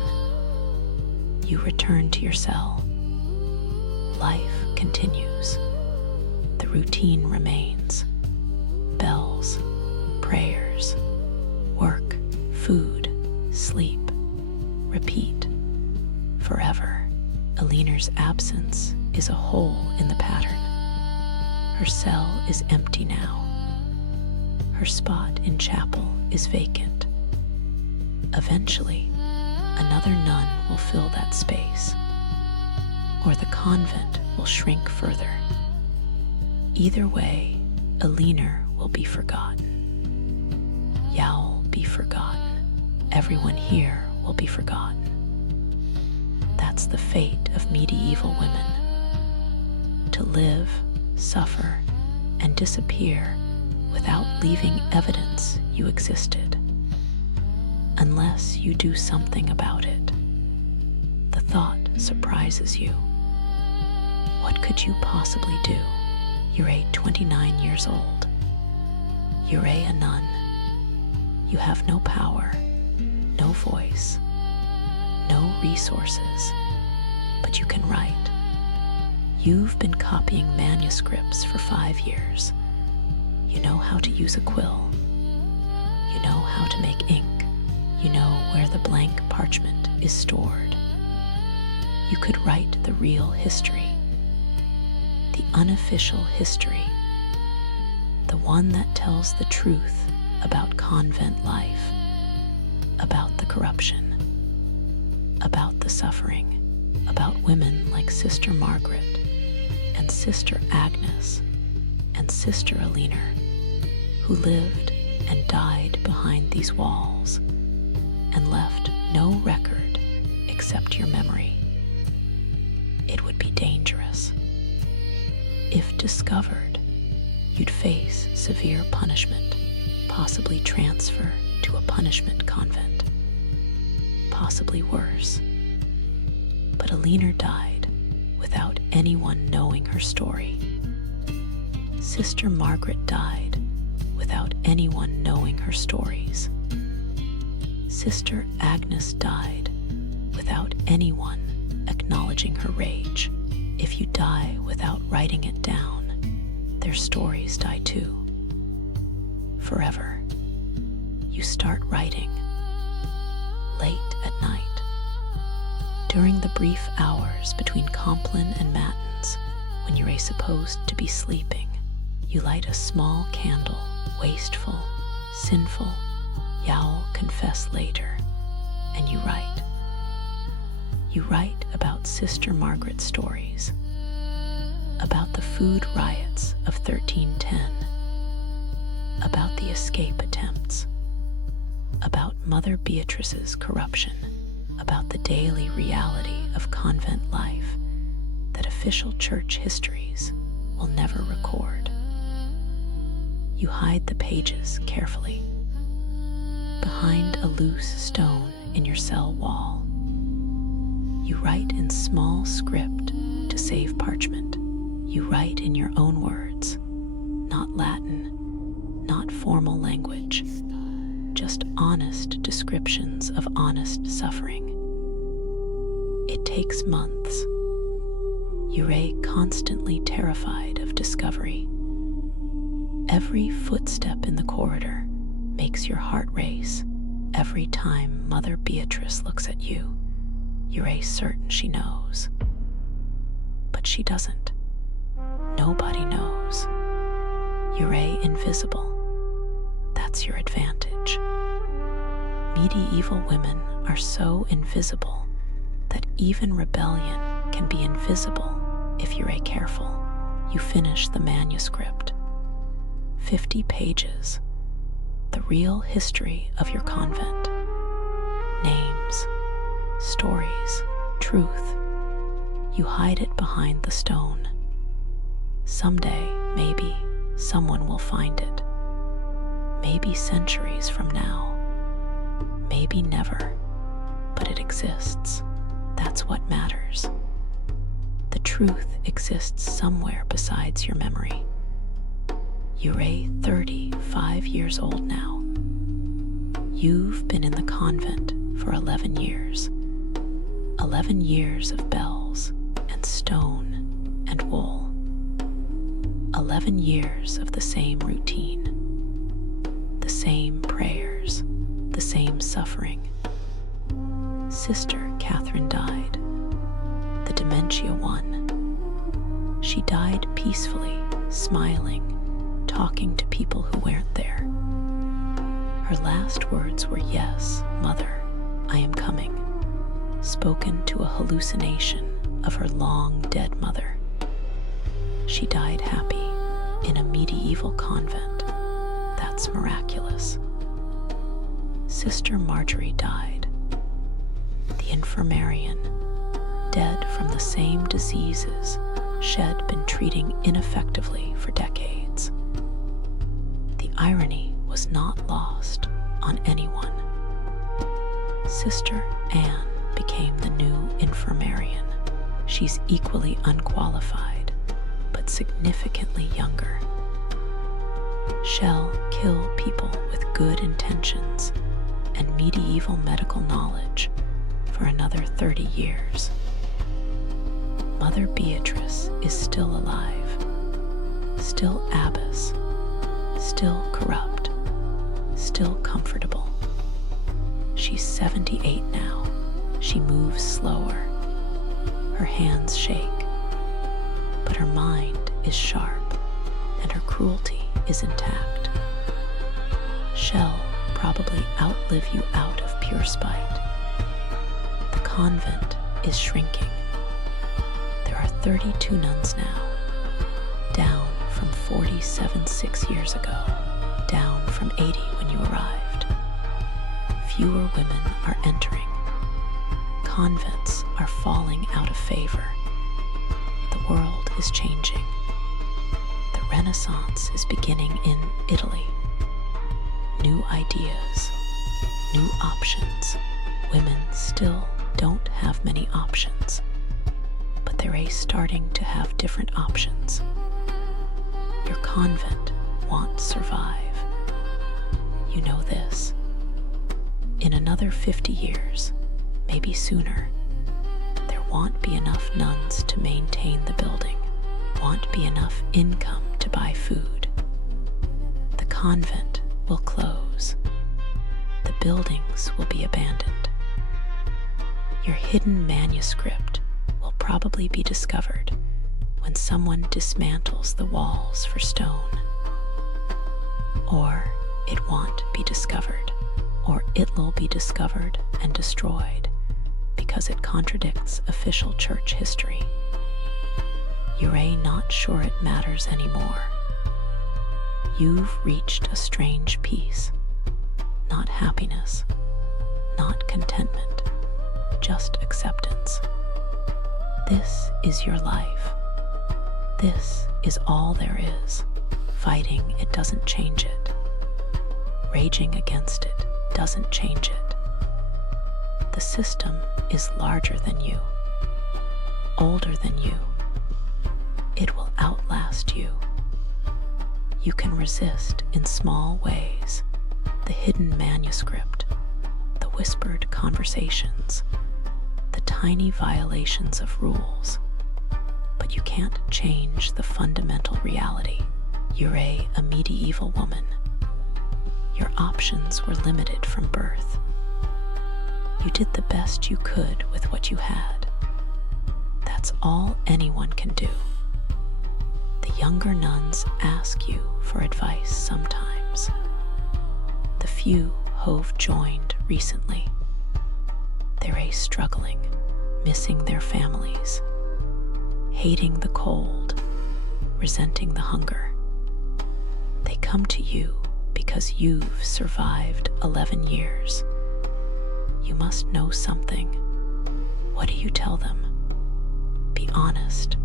You return to your cell. Life continues. The routine remains. Bells, prayers, work, food, sleep, repeat. Forever. Aliner's absence is a hole in the pattern. Her cell is empty now. Her spot in chapel is vacant. Eventually, another nun will fill that space, or the convent will shrink further. Either way, Aliner will be forgotten. You'll be forgotten. Everyone here will be forgotten. That's the fate of medieval women. To live, suffer, and disappear without leaving evidence you existed. Unless you do something about it. The thought surprises you. What could you possibly do? You're 29 years old. You're a nun. You have no power, no voice, no resources, but you can write. You've been copying manuscripts for 5 years. You know how to use a quill. You know how to make ink. You know where the blank parchment is stored. You could write the real history, the unofficial history, the one that tells the truth about convent life, about the corruption, about the suffering, about women like Sister Margaret and Sister Agnes and Sister Aliner, who lived and died behind these walls and left no record except your memory. It would be dangerous. If discovered, you'd face severe punishment, possibly transfer to a punishment convent, possibly worse. But Aliner died without anyone knowing her story. Sister Margaret died without anyone knowing her stories. Sister Agnes died without anyone acknowledging her rage. If you die without writing it down, their stories die too. Forever. You start writing late at night. During the brief hours between Compline and Matins, when you're supposed to be sleeping, you light a small candle, wasteful, sinful, you'll confess later, and you write. You write about Sister Margaret's stories, about the food riots of 1310, about the escape attempts, about Mother Beatrice's corruption, about the daily reality of convent life that official church histories will never record. You hide the pages carefully behind a loose stone in your cell wall. You write in small script to save parchment. You write in your own words, not Latin, not formal language, just honest descriptions of honest suffering. It takes months. Ure constantly terrified of discovery. Every footstep in the corridor makes your heart race. Every time Mother Beatrice looks at you, Ure certain she knows. But she doesn't. Nobody knows. Ure invisible. That's your advantage. Medieval women are so invisible that even rebellion can be invisible if you're careful. You finish the manuscript. 50 pages. The real history of your convent. Names, stories, truth. You hide it behind the stone. Someday, maybe, someone will find it. Maybe centuries from now. Maybe never. But it exists. That's what matters. The truth exists somewhere besides your memory. You're 35 years old now. You've been in the convent for 11 years. 11 years of bells and stone and wool. 11 years of the same routine. The same prayers, the same suffering. Sister Catherine died. The dementia one. She died peacefully, smiling, talking to people who weren't there. Her last words were, "Yes, Mother, I am coming," spoken to a hallucination of her long-dead mother. She died happy in a medieval convent. That's miraculous. Sister Marjorie died. The infirmarian, dead from the same diseases she'd been treating ineffectively for decades. The irony was not lost on anyone. Sister Anne became the new infirmarian. She's equally unqualified, but significantly younger. She'll kill people with good intentions and medieval medical knowledge for another 30 years. Mother Beatrice is still alive, still Abbess, still corrupt, still comfortable. She's 78 now. She moves slower. Her hands shake, but her mind is sharp and her cruelty is intact. She'll probably outlive you out of pure spite. The convent is shrinking. There are 32 nuns now, down from 47 6 years ago, down from 80 when you arrived. Fewer women are entering. Convents are falling out of favor. The world is changing. The Renaissance is beginning in Italy. New ideas, new options. Women still don't have many options, but they're starting to have different options. Your convent won't survive. You know this. In another 50 years, maybe sooner, there won't be enough nuns to maintain the building, won't be enough income to buy food. The convent will close. The buildings will be abandoned. Your hidden manuscript will probably be discovered when someone dismantles the walls for stone. Or it won't be discovered, or it'll be discovered and destroyed because it contradicts official church history. You're not sure it matters anymore. You've reached a strange peace, not happiness, not contentment, just acceptance. This is your life. This is all there is. Fighting it doesn't change it. Raging against it doesn't change it. The system is larger than you, older than you. It will outlast you. You can resist in small ways the hidden manuscript, the whispered conversations, the tiny violations of rules, but you can't change the fundamental reality. You're a medieval woman. Your options were limited from birth. You did the best you could with what you had. That's all anyone can do. The younger nuns ask you for advice sometimes. The few who've joined recently, they're struggling, missing their families, hating the cold, resenting the hunger. They come to you because you've survived 11 years. You must know something. What do you tell them? Be honest.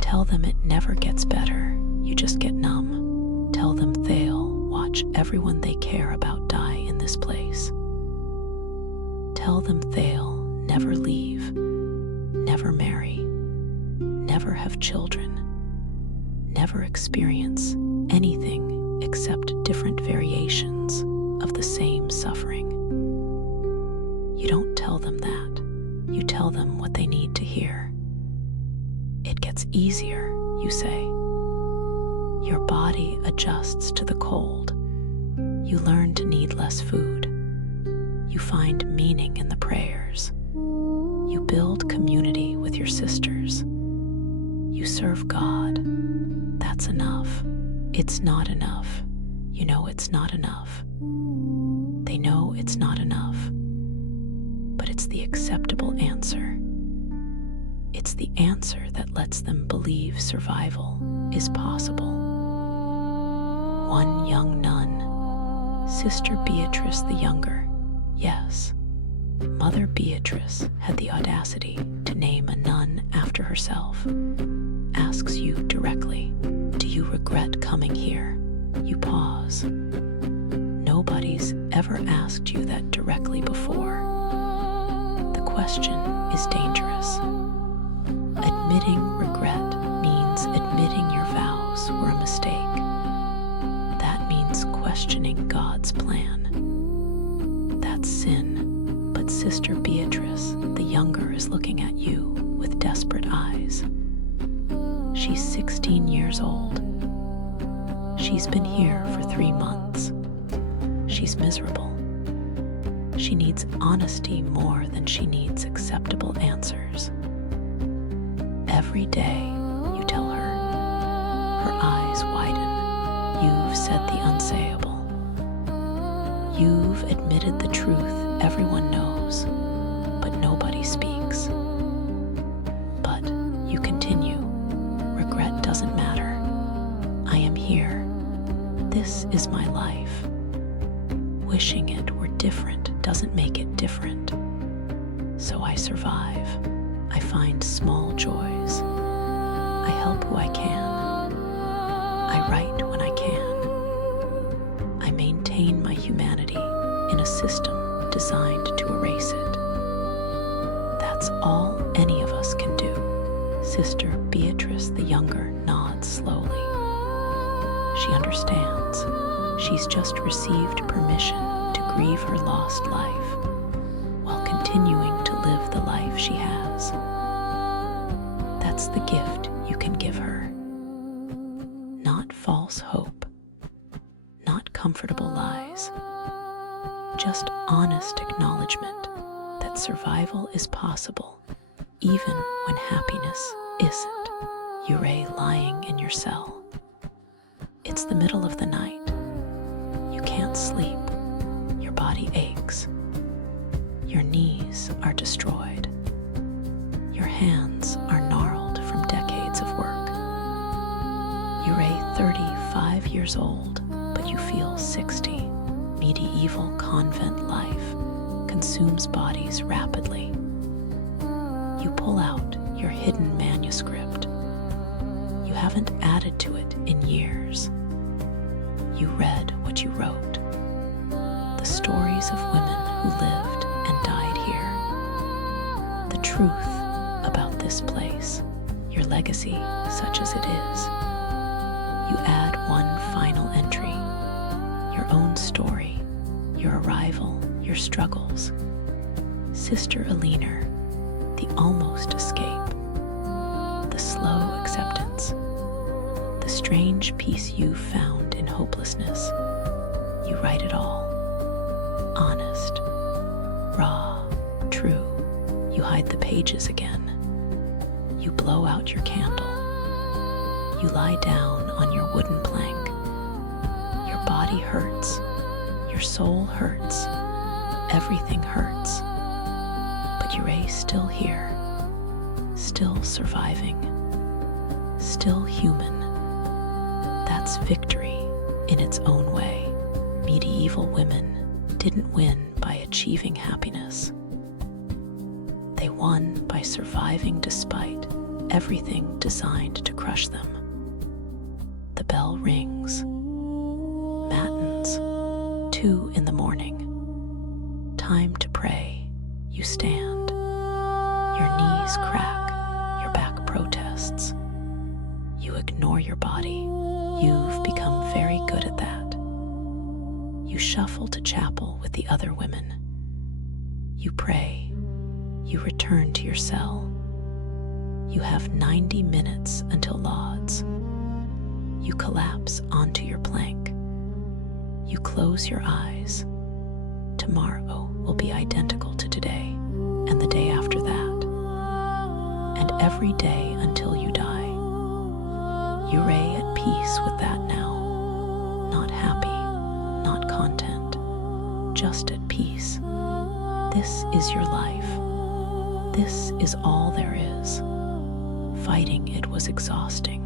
Tell them it never gets better, you just get numb. Tell them they'll watch everyone they care about die in this place. Tell them they'll never leave, never marry, never have children, never experience anything except different variations of the same suffering. You don't tell them that. You tell them what they need to hear. It gets easier, you say. Your body adjusts to the cold. You learn to need less food. You find meaning in the prayers. You build community with your sisters. You serve God. That's enough. It's not enough. You know it's not enough. They know it's not enough. But it's the acceptable answer. It's the answer that lets them believe survival is possible. One young nun, Sister Beatrice the Younger, yes, Mother Beatrice had the audacity to name a nun after herself, asks you directly, do you regret coming here? You pause. Nobody's ever asked you that directly before. The question is dangerous. Admitting regret means admitting your vows were a mistake. That means questioning God's plan. That's sin. But Sister Beatrice, the Younger, is looking at you with desperate eyes. She's 16 years old. She's been here for 3 months. She's miserable. She needs honesty more than she needs acceptable answers. Every day, you tell her. Her eyes widen. You've said the unsayable. You've admitted the truth everyone knows, but nobody speaks. But you continue. Regret doesn't matter. I am here. This is my life. Wishing it were different doesn't make it different. So I survive. I find small joys. I help who I can. I write when I can. I maintain my humanity in a system designed to erase it. That's all any of us can do. Sister Beatrice the Younger nods slowly. She understands. She's just received permission to grieve her lost life while continuing to live the life she has. That's the gift you can give her. Not false hope, not comfortable lies, just honest acknowledgement that survival is possible even when happiness isn't. You're lying in your cell. It's the middle of the night. You can't sleep. Your body aches. Your knees are destroyed. Your hands are gnarled from decades of work. You're 35 years old, but you feel 60. Medieval convent life consumes bodies rapidly. You pull out your hidden manuscript. You haven't added to it in years. you read what you wrote. The stories of women who lived and died here. The truth about this place, your legacy such as it is. You add one final entry, your own story, your arrival, your struggles. Sister Alina, the almost escape, the slow acceptance, the strange peace you found in hopelessness. You write it all. Honest, raw, true. You hide the pages again. You blow out your candle. You lie down on your wooden plank. Your body hurts. Your soul hurts. Everything hurts. But Uray's still here. Still surviving. Still human. That's victory in its own way. Medieval women didn't win by achieving happiness. They won by surviving despite everything designed to crush them. The bell rings. Matins, 2 a.m. Time to pray. You stand. Your knees crack. Your back protests. You ignore your body. You've become very good at that. You shuffle to chapel with the other women. You pray. You return to your cell. You have 90 minutes until lauds. You collapse onto your plank. You close your eyes. Tomorrow will be identical to today, and the day after that, and every day until you die. Uray at peace with that now. Not happy, not content, just at peace. This is your life. This is all there is. Fighting it was exhausting.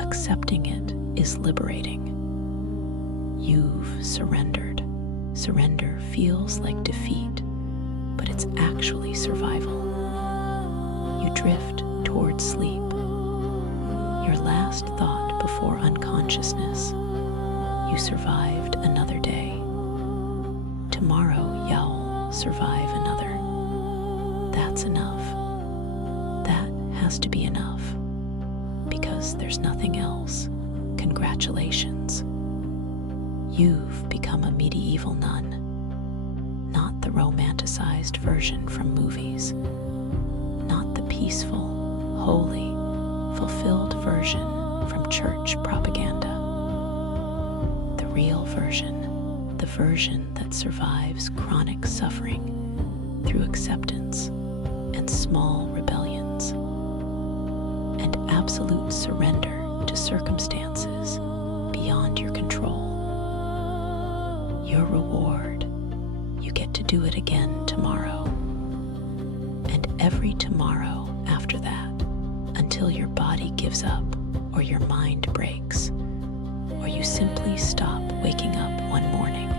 Accepting it is liberating. You've surrendered. Surrender feels like defeat, but it's actually survival. You drift toward sleep. Your last thought before unconsciousness. You survived another day. Tomorrow you'll survive another. That's enough. That has to be enough. Because there's nothing else. Congratulations. You've become a medieval nun. Not the romanticized version from movies. Not the peaceful, holy, fulfilled version from church propaganda. The real version, the version that survives chronic suffering through acceptance and small rebellions, and absolute surrender to circumstances beyond your control. Your reward, you get to do it again tomorrow, and every tomorrow after that, until your body gives up, or your mind breaks, or you simply stop waking up one morning.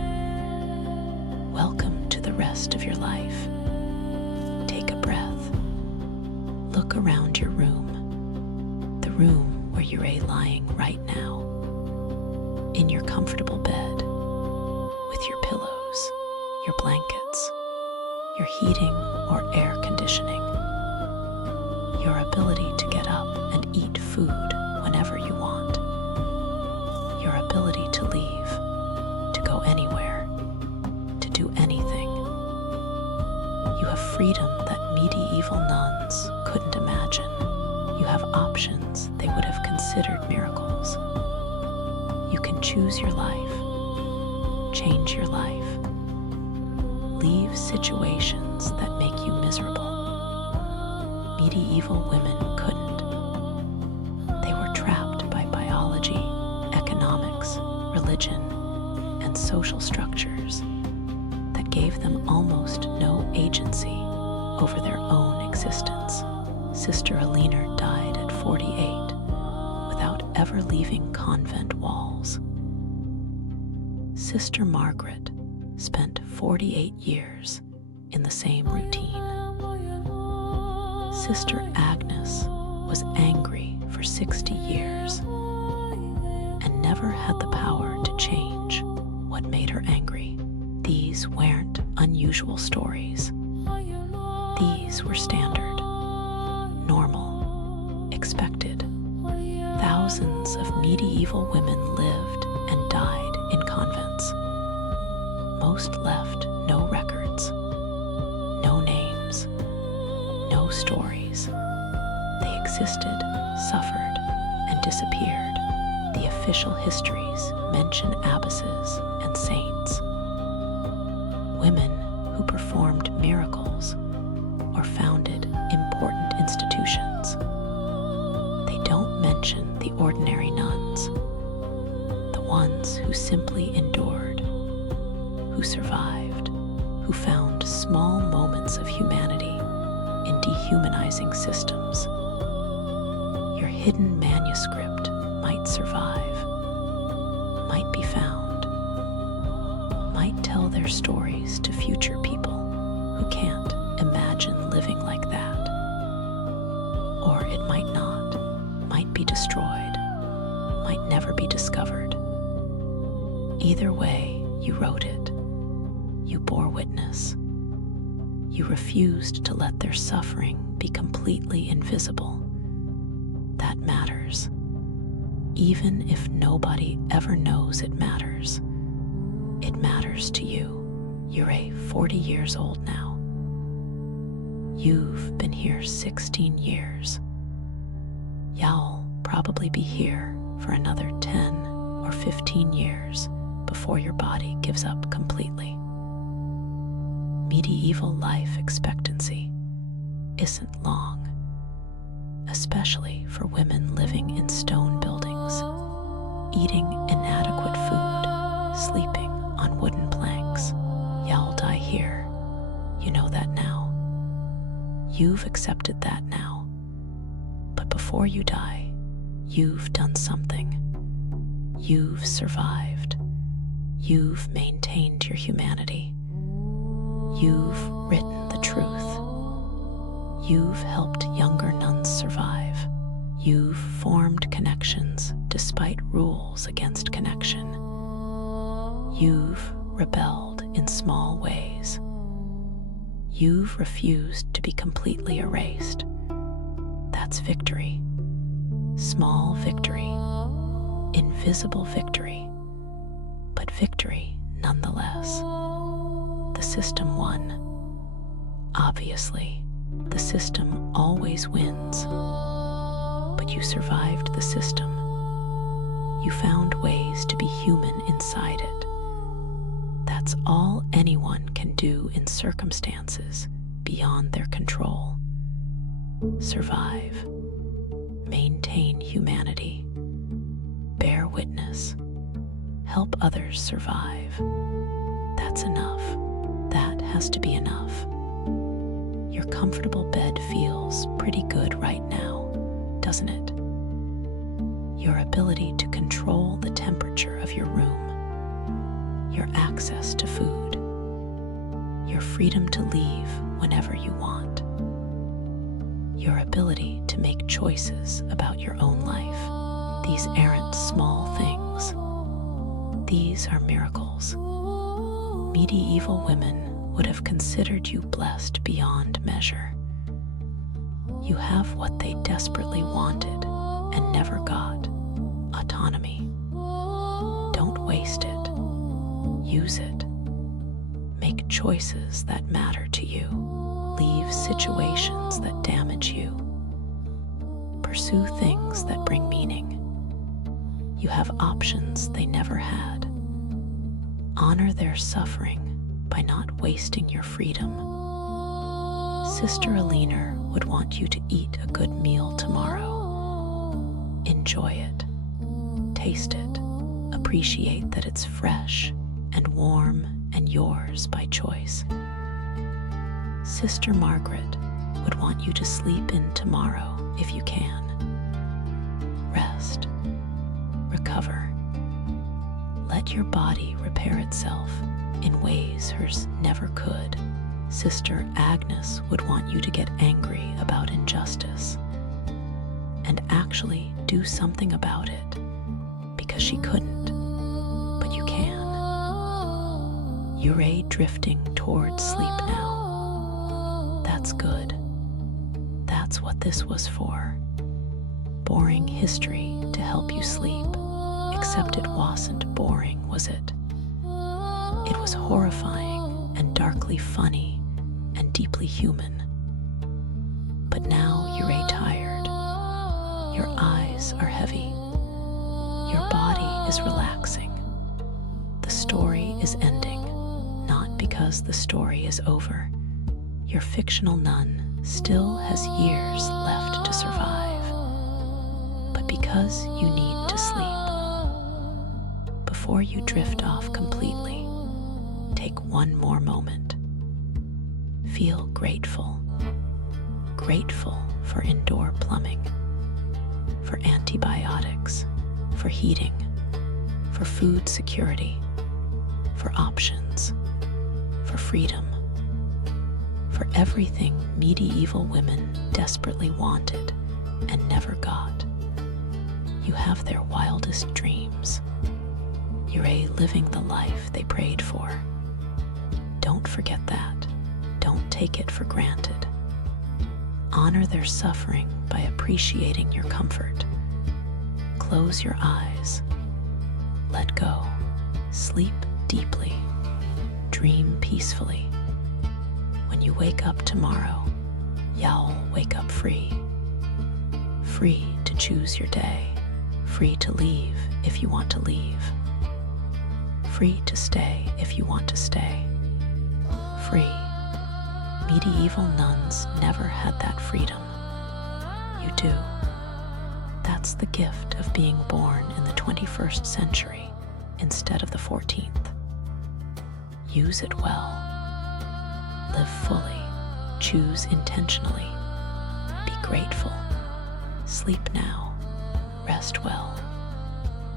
Welcome to the rest of your life. Take a breath. Look around your room, the room where you're lying right now, in your comfortable bed, with your pillows, your blankets, your heating or air conditioning, your ability to get up and eat food whenever you want, your ability to leave, to go anywhere, to do anything. You have freedom that medieval nuns couldn't imagine. You have options they would have considered miracles. You can choose your life, change your life, leave situations that make you miserable. Medieval women couldn't. They were trapped by biology, economics, religion, and social structures that gave them almost no agency over their own existence. Sister Alina died at 48 without ever leaving convent walls. Sister Margaret spent 48 years in the same routine. Sister Agnes was angry for 60 years and never had the power These weren't unusual stories. These were standard, normal, expected. Thousands of medieval women lived and died in convents. Most left no records, no names, no stories. They existed, suffered, and disappeared. The official histories mention abbesses and saints, women who performed miracles or founded important institutions. They don't mention the ordinary nuns, the ones who simply endured, who survived, who found small moments of humanity in dehumanizing systems. Your hidden manuscript might survive, might be found, might tell their stories to future people who can't imagine living like that. Or it might not, might be destroyed, might never be discovered. Either way, you wrote it. You bore witness. You refused to let their suffering be completely invisible. That matters. Even if nobody ever knows it matters. It matters to you. You're 40 years old now. You've been here 16 years. You'll probably be here for another 10 or 15 years before your body gives up completely. Medieval life expectancy isn't long, especially for women living in stone buildings, eating inadequate food, sleeping on wooden planks. You'll die here. You know that now. You've accepted that now. But before you die, you've done something. You've survived. You've maintained your humanity. You've written the truth. You've helped younger nuns survive. You've formed connections despite rules against connection. You've rebelled in small ways. You've refused to be completely erased. That's victory. Small victory. Invisible victory. But victory nonetheless. The system won. Obviously, the system always wins. But you survived the system. You found ways to be human inside it. That's all anyone can do in circumstances beyond their control. Survive. Maintain humanity. Bear witness. Help others survive. That's enough. That has to be enough. Your comfortable bed feels pretty good right now, doesn't it? Your ability to control the temperature of your room, your access to food, your freedom to leave whenever you want, your ability to make choices about your own life. These aren't small things. These are miracles. Medieval women would have considered you blessed beyond measure. You have what they desperately wanted and never got: autonomy. Don't waste it. Use it. Make choices that matter to you. Leave situations that damage you. Pursue things that bring meaning. You have options they never had. Honor their suffering by not wasting your freedom. Sister Alina would want you to eat a good meal tomorrow. Enjoy it. Taste it. Appreciate that it's fresh and warm and yours by choice. Sister Margaret would want you to sleep in tomorrow if you can. Rest. Recover. Let your body repair itself in ways hers never could. Sister Agnes would want you to get angry about injustice and actually do something about it, because she couldn't, but you can. You're drifting towards sleep now. That's good. That's what this was for. Boring history to help you sleep. Except it wasn't boring, was it? It was horrifying and darkly funny and deeply human. But now you're tired. Your eyes are heavy. Your body is relaxing. The story is ending, not because the story is over. Your fictional nun still has years left to survive, but because you need to sleep. Before you drift off completely, take one more moment. Feel grateful. Grateful for indoor plumbing, for antibiotics, for heating, for food security, for options, for freedom, for everything medieval women desperately wanted and never got. You have their wildest dreams. You're living the life they prayed for. Don't forget that. Don't take it for granted. Honor their suffering by appreciating your comfort. Close your eyes. Let go. Sleep deeply. Dream peacefully. When you wake up tomorrow, you'll wake up free. Free to choose your day. Free to leave if you want to leave. Free to stay if you want to stay. Free. Medieval nuns never had that freedom. You do. That's the gift of being born in the 21st century instead of the 14th. Use it well. Live fully. Choose intentionally. Be grateful. Sleep now. Rest well.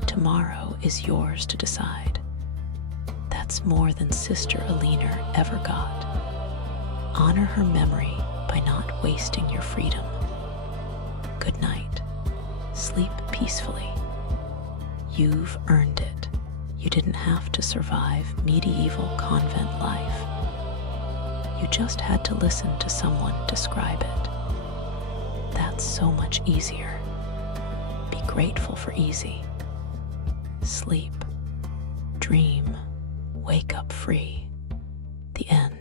Tomorrow is yours to decide. That's more than Sister Alina ever got. Honor her memory by not wasting your freedom. Good night. Sleep peacefully. You've earned it. You didn't have to survive medieval convent life. You just had to listen to someone describe it. That's so much easier. Be grateful for easy. Sleep. Dream. Wake up free. The end.